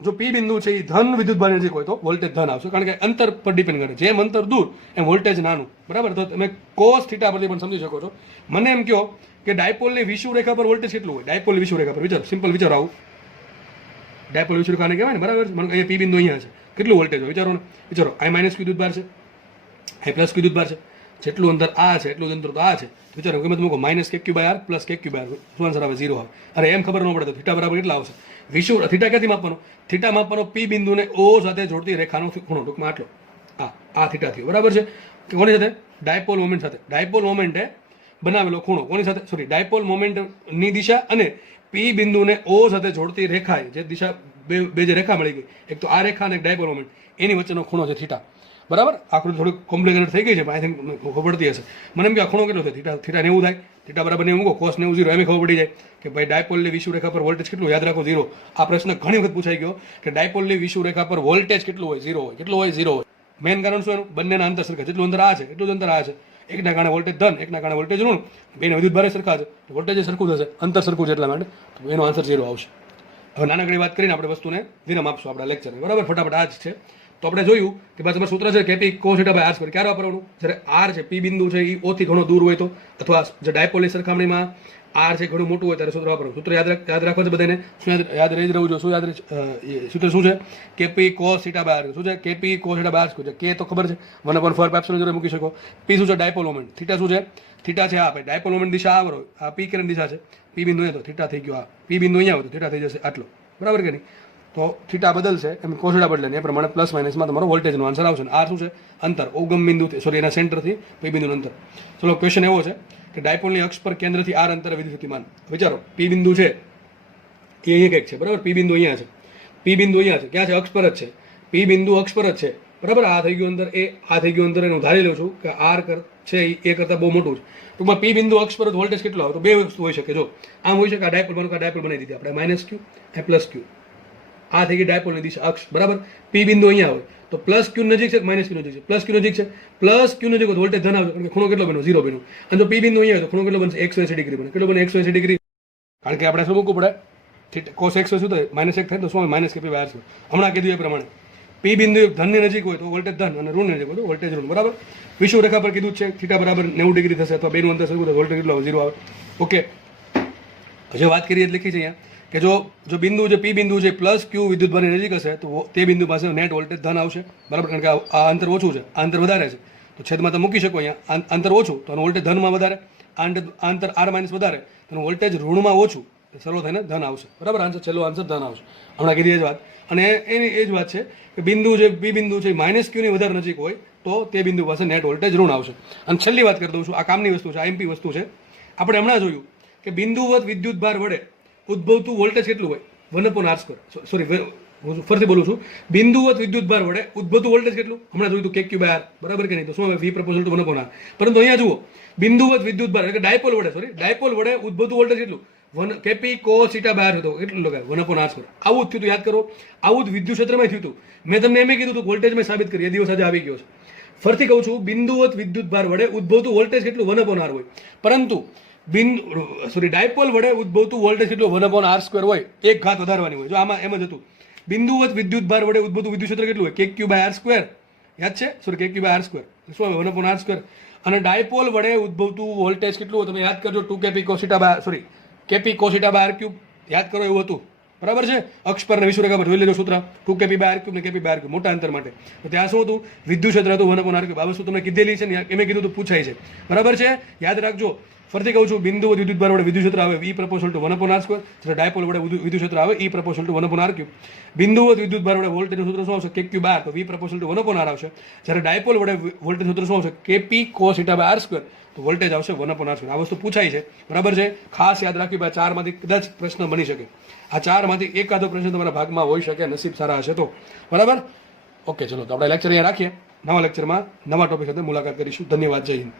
જો પી બિંદુ છે એ ધન વિદ્યુત ભાર નજીક હોય તો વોલ્ટેજ ધન આવશે, કારણ કે અંતર પર ડિપેન્ડ કરે. જેમ અંતર દૂર એમ વોલ્ટેજ નાનું બરાબર. તો તમે કોસ થીટા પરથી પણ સમજી શકો છો. મને એમ કહો કે ડાયપોલની વિષુવરેખા પર વોલ્ટેજ કેટલું હોય, ડાયપોલની વિષુવરેખા પર વિચારો, સિમ્પલ વિચારો આવું, ડાયપોલ વિષુવરેખાને કહેવાય ને બરાબર. મને અહીંયા પી બિંદુ અહીંયા છે, કેટલું વોલ્ટેજ હોય વિચારો ને, વિચારો આ માઇનસ વિદ્યુત ભાર છે, આ પ્લસ વિદ્યુત ભાર છે, જેટલું અંતર આ છે એટલું અંતર તો આ છે. વિચારો કિંમત મૂકો માઇનસ કે ક્યુ બાય આર પ્લસ કે ક્યુ બાય આર, શું આન્સર આવે 0 આવે. અરે એમ ખબર ન પડે તો થીટા બરાબર કેટલા આવશે. થીટા ક્યાંથી માપવાનો, થીટા માપવાનો પી બિંદુને ઓ સાથે જોડતી રેખાનો ખૂણો, ટૂંકમાં આટલો, આ થીટા થયો બરાબર છે. કોની સાથે, ડાયપોલ મોમેન્ટ સાથે. ડાયપોલ મોમેન્ટે બનાવેલો ખૂણો કોની સાથે, સોરી ડાયપોલ મોમેન્ટની દિશા અને પી બિંદુને ઓ સાથે જોડતી રેખા, જે દિશા બે જે રેખા મળી ગઈ, એક તો આ રેખા અને એક ડાયપોલ મોમેન્ટ, એની વચ્ચેનો ખૂણો છે થીટા બરાબર. આકૃતિ થોડી કોમ્પ્લિકેટેડ થઈ ગઈ છે, પણ આઈ થિંક ખબર પડતી હશે. મને એમ કે આ ખૂણો કેટલો છે, થીટા 90 થાય, થીટા બરાબર 90 મૂકો, કોસ 90 0, એમ ખબર પડી જાય કે ભાઈ ડાયપોલની વિષુવરેખા પર વોલ્ટેજ કેટલું, યાદ રાખો 0. આ પ્રશ્ન ઘણી વખત પૂછાઈ ગયો કે ડાયપોલની વિષુવરેખા પર વોલ્ટેજ કેટલું હોય, 0 હોય. કેટલું હોય, 0 હોય. મેઇન કારણ શું એનું, બંનેના અંતર સરખા, જેટલું અંતર આ છે એટલું જ અંતર આ છે. એકના કારણે વોલ્ટેજ ધન, એકના કારણે વોલ્ટેજ ઋણ, બેને વિદ્યુત ભારે સરખા છે, વોલ્ટેજ સરખું થશે, અંતર સરખું છે એટલા માટે, તો એનો આન્સર 0 આવશે. હવે નાનકડી વાત કરીને આપણે વસ્તુને વિરામ આપશું આપણા લેક્ચરને બરાબર. ફટાફટ આ જ છે. તો આપણે જોયું કે ભાઈ તમારું સૂત્ર છે KP cos theta by R square. ક્યારે વાપરવાનું, જ્યારે આર છે પી બિંદુ છે એ ઓ થી ઘણો દૂર હોય તો, અથવા જે ડાયપોલની સરખામણીમાં આર છે ઘણું મોટું હોય ત્યારે સૂત્ર વાપરવાનું. સૂત્ર યાદ રાખવા છે બધાને, શું યાદ રહી રહ્યું છે, શું યાદ સૂત્ર શું છે, KP cos theta by R. શું છે, KP cos theta by R square. કે તો ખબર છે 1/4 એપ્સિલોન જોડે મૂકી શકો. પી શું છે, ડાયપોલ મોમેન્ટ. થીટા શું છે, થીટા છે આ ભાઈ ડાયપોલ મોમેન્ટ દિશા આ હોય, આ પી કિરણ દિશા છે, પી બિંદુ અહીંયા તો થીટા થઈ ગયો, આ પી બિંદુ અહીંયા હોય તો થીટા થઈ જશે આટલો બરાબર કે નહીં. તો થીટા બદલશે એમ કોસ થીટા બદલે ને એ પ્રમાણે પ્લસ માઇનસમાં તમારો વોલ્ટેજનો આન્સર આવશે. આર શું છે, અંતર, ઉગમ બિંદુથી સોરી એના સેન્ટરથી પી બિંદુનું અંતર. ચલો ક્વેશ્ચન એવો છે કે ડાયપોલની અક્ષ પર કેન્દ્રથી આર અંતરે વિદ્યુત સ્થિતિમાન. વિચારો પી બિંદુ છે એ અહીંયા કંઈક છે બરાબર, પી બિંદુ અહીંયા છે, પી બિંદુ અહીંયા છે, ક્યાં છે, અક્ષ પર જ છે, પી બિંદુ અક્ષ પર જ છે બરાબર. આ થઈ ગયું અંતર એ, આ થઈ ગયું અંતર, હું ધારી લઉં છું કે આર છે એ કરતાં બહુ મોટું છે. ટૂંકમાં પી બિંદુ અક્ષ પર વોલ્ટેજ કેટલો આવે? તો બે વસ્તુ હોઈ શકે. જો આમ હોઈ શકે, આ ડાયપોલ બનો, આ ડાયપોલ બનાવી દીધી આપણે, માઇનસ ક્યુ આ પ્લસ ક્યુ, આ થઈ ગઈ ડાયપોલની દિશા અક્ષ, બરાબર. પી બિંદુ અહીંયા હોય તો પ્લસ ક્યુ નજીક છે, માઇનસ ક્યુ નજીક છે? પ્લસ ક્યુ નજીક છે. પ્લસ ક્યુ નજીક હોય તો વોલ્ટેજ ધન આવશે, કારણ કે ખૂણો કેટલો બન્યો? 0 બન્યો. અને જો પી બિંદુ અહીંયા હોય તો ખૂણો કેટલો બનશે? 180 ડિગ્રી બને. કેટલો બને? 180 ડિગ્રી. કારણ કે આપણે શું મૂકવું પડે? થીટા કોસ x શું થાય? -1 થાય તો શું હોય? માઇનસ કેપી બહાર છે. હમણાં કીધું એ પ્રમાણે પી બિંદુ ધનની નજીક હોય તો વોલ્ટેજ ધન, અને ઋણની નજીક હોય તો વોલ્ટેજ ઋણ, બરાબર. વિષુવ રેખા પર કીધું છે થીટા બરાબર 90 ડિગ્રી થશે, અથવા બેનું અંતર સરખું થાય, વોલ્ટેજ કેટલો આવે? 0 આવે. ઓકે, જે વાત કરીએ એટલે લખી છે અહીંયા કે જો બિંદુ જે પી બિંદુ છે પ્લસ ક્યુ વિદ્યુતભારની નજીક હશે તો તે બિંદુ પાસે નેટ વોલ્ટેજ ધન આવશે, બરાબર. કારણ કે આ અંતર ઓછું છે, આ અંતર વધારે છે, તો છેદમાં તો મૂકી શકો. અહીંયા અંતર ઓછું તો વોલ્ટેજ ધનમાં વધારે, આ અંતર આર માઇનસ વધારે તો વોલ્ટેજ ઋણમાં ઓછું, સરળ થઈને ધન આવશે, બરાબર. આન્સર, છેલ્લો આન્સર ધન આવશે. હમણાં કીધી એ જ વાત. અને એની એ જ વાત છે કે બિંદુ જે બી બિંદુ છે માઇનસ ક્યુની વધારે નજીક હોય તો તે બિંદુ પાસે નેટ વોલ્ટેજ ઋણ આવશે. અને છેલ્લી વાત કરી દઉં છું, આ કામની વસ્તુ છે, આઈએમપી વસ્તુ છે. આપણે હમણાં જોયું કે બિંદુવત વિદ્યુત ભાર વડે ઉદ્ભવતું વોલ્ટેજ કેટલું હોય? 1/r². સોરી, હું ફરીથી બોલું છું, બિંદુવત વિદ્યુત ભાર વડે ઉદ્ભવતું વોલ્ટેજ કેટલું? હમણાં જોયું Q/R, બરાબર કે નહીં? તો શું આવે? V proportional to 1/r. પરંતુ અહીંયા જુઓ, બિંદુવત વિદ્યુત ભાર એટલે કે ડાયપોલ વડે ઉદ્ભવતું વોલ્ટેજ કેટલું? Kp cos θ/r હતો, કેટલું લગાવે? 1/r². આવું જ થયું હતું, યાદ કરો. આવું જ વિદ્યુત ક્ષેત્રમાં થયું હતું. મેં તમને એમ કીધું હતું વોલ્ટેજમાં સાબિત કરી, એ દિવસ આજે આવી ગયો છે. ફરીથી કહું છું, બિંદુવત વિદ્યુત ભાર વડે ઉદ્ભવતું વોલ્ટેજ કેટલું? 1/r હોય. પરંતુ ડાયપોલ વડે ઉદ્ભવતું વોલ્ટેજ કેટલું? 1/r² હોય. એક ઘાત વધારવાની હોય. જો આમાં એમ જ હતું, બિંદુવત વિદ્યુત ભાર વડે ઉદ્ભવતું વિદ્યુત ક્ષેત્ર કેટલું હોય? Kq/r². યાદ છે? Sorry, Kq/r². શું આવે? 1/r². અને ડાયપોલ વડે ઉદ્ભવતું વોલ્ટેજ કેટલું હોય? તમે યાદ કરજો, 2 Kp cos θ/r3. યાદ કરો, એવું હતું, બરાબર છે. અક્ષ પર વિષુવ રેખા પર જોઈ લેજો સૂત્ર, 2 Kp/r3 ને Kp/r3 મોટા અંતર માટે. તો ત્યાં શું હતું? વિદ્યુત ક્ષેત્ર હતું 1/r3. આ વસ્તુ તમને કીધેલી છે ને, એમ કીધું તો પૂછાય છે, બરાબર છે. યાદ રાખજો. ફરીથી કહું છું, બિંદુ વિદ્યુત ભાર વડે વિદ્યુત ક્ષેત્ર આવે E પ્રપોઝલ ટુ 1/r², જ્યારે ડાયપોલ વડે વિદ્યુત ક્ષેત્ર આવે E પ્રપોઝલ ટુ 1/r3. બિંદુવત વિદ્યુત ભાર વડે વોલ્ટેજનું સૂત્ર શું આવશે? Kq/r, તો V પ્રપોઝલ ટુ 1/r આવશે. જ્યારે ડાયપોલ વડે વોલ્ટેજ સૂત્ર શું આવશે? Kp cos θ/r², તો વોલ્ટેજ આવશે 1/r². આ વસ્તુ પૂછાય છે, બરાબર છે. ખાસ યાદ રાખવી, આ ચારમાંથી કદાચ પ્રશ્ન બની શકે. આ ચારમાંથી એકાદો પ્રશ્ન તમારા ભાગમાં હોઈ શકે, નસીબ સારા હશે તો, બરાબર. ઓકે, ચલો, તો આપણે લેક્ચર અહીંયા રાખીએ. નવા લેક્ચરમાં નવા ટોપિક સાથે મુલાકાત કરીશું. ધન્યવાદ. જય હિન્દ.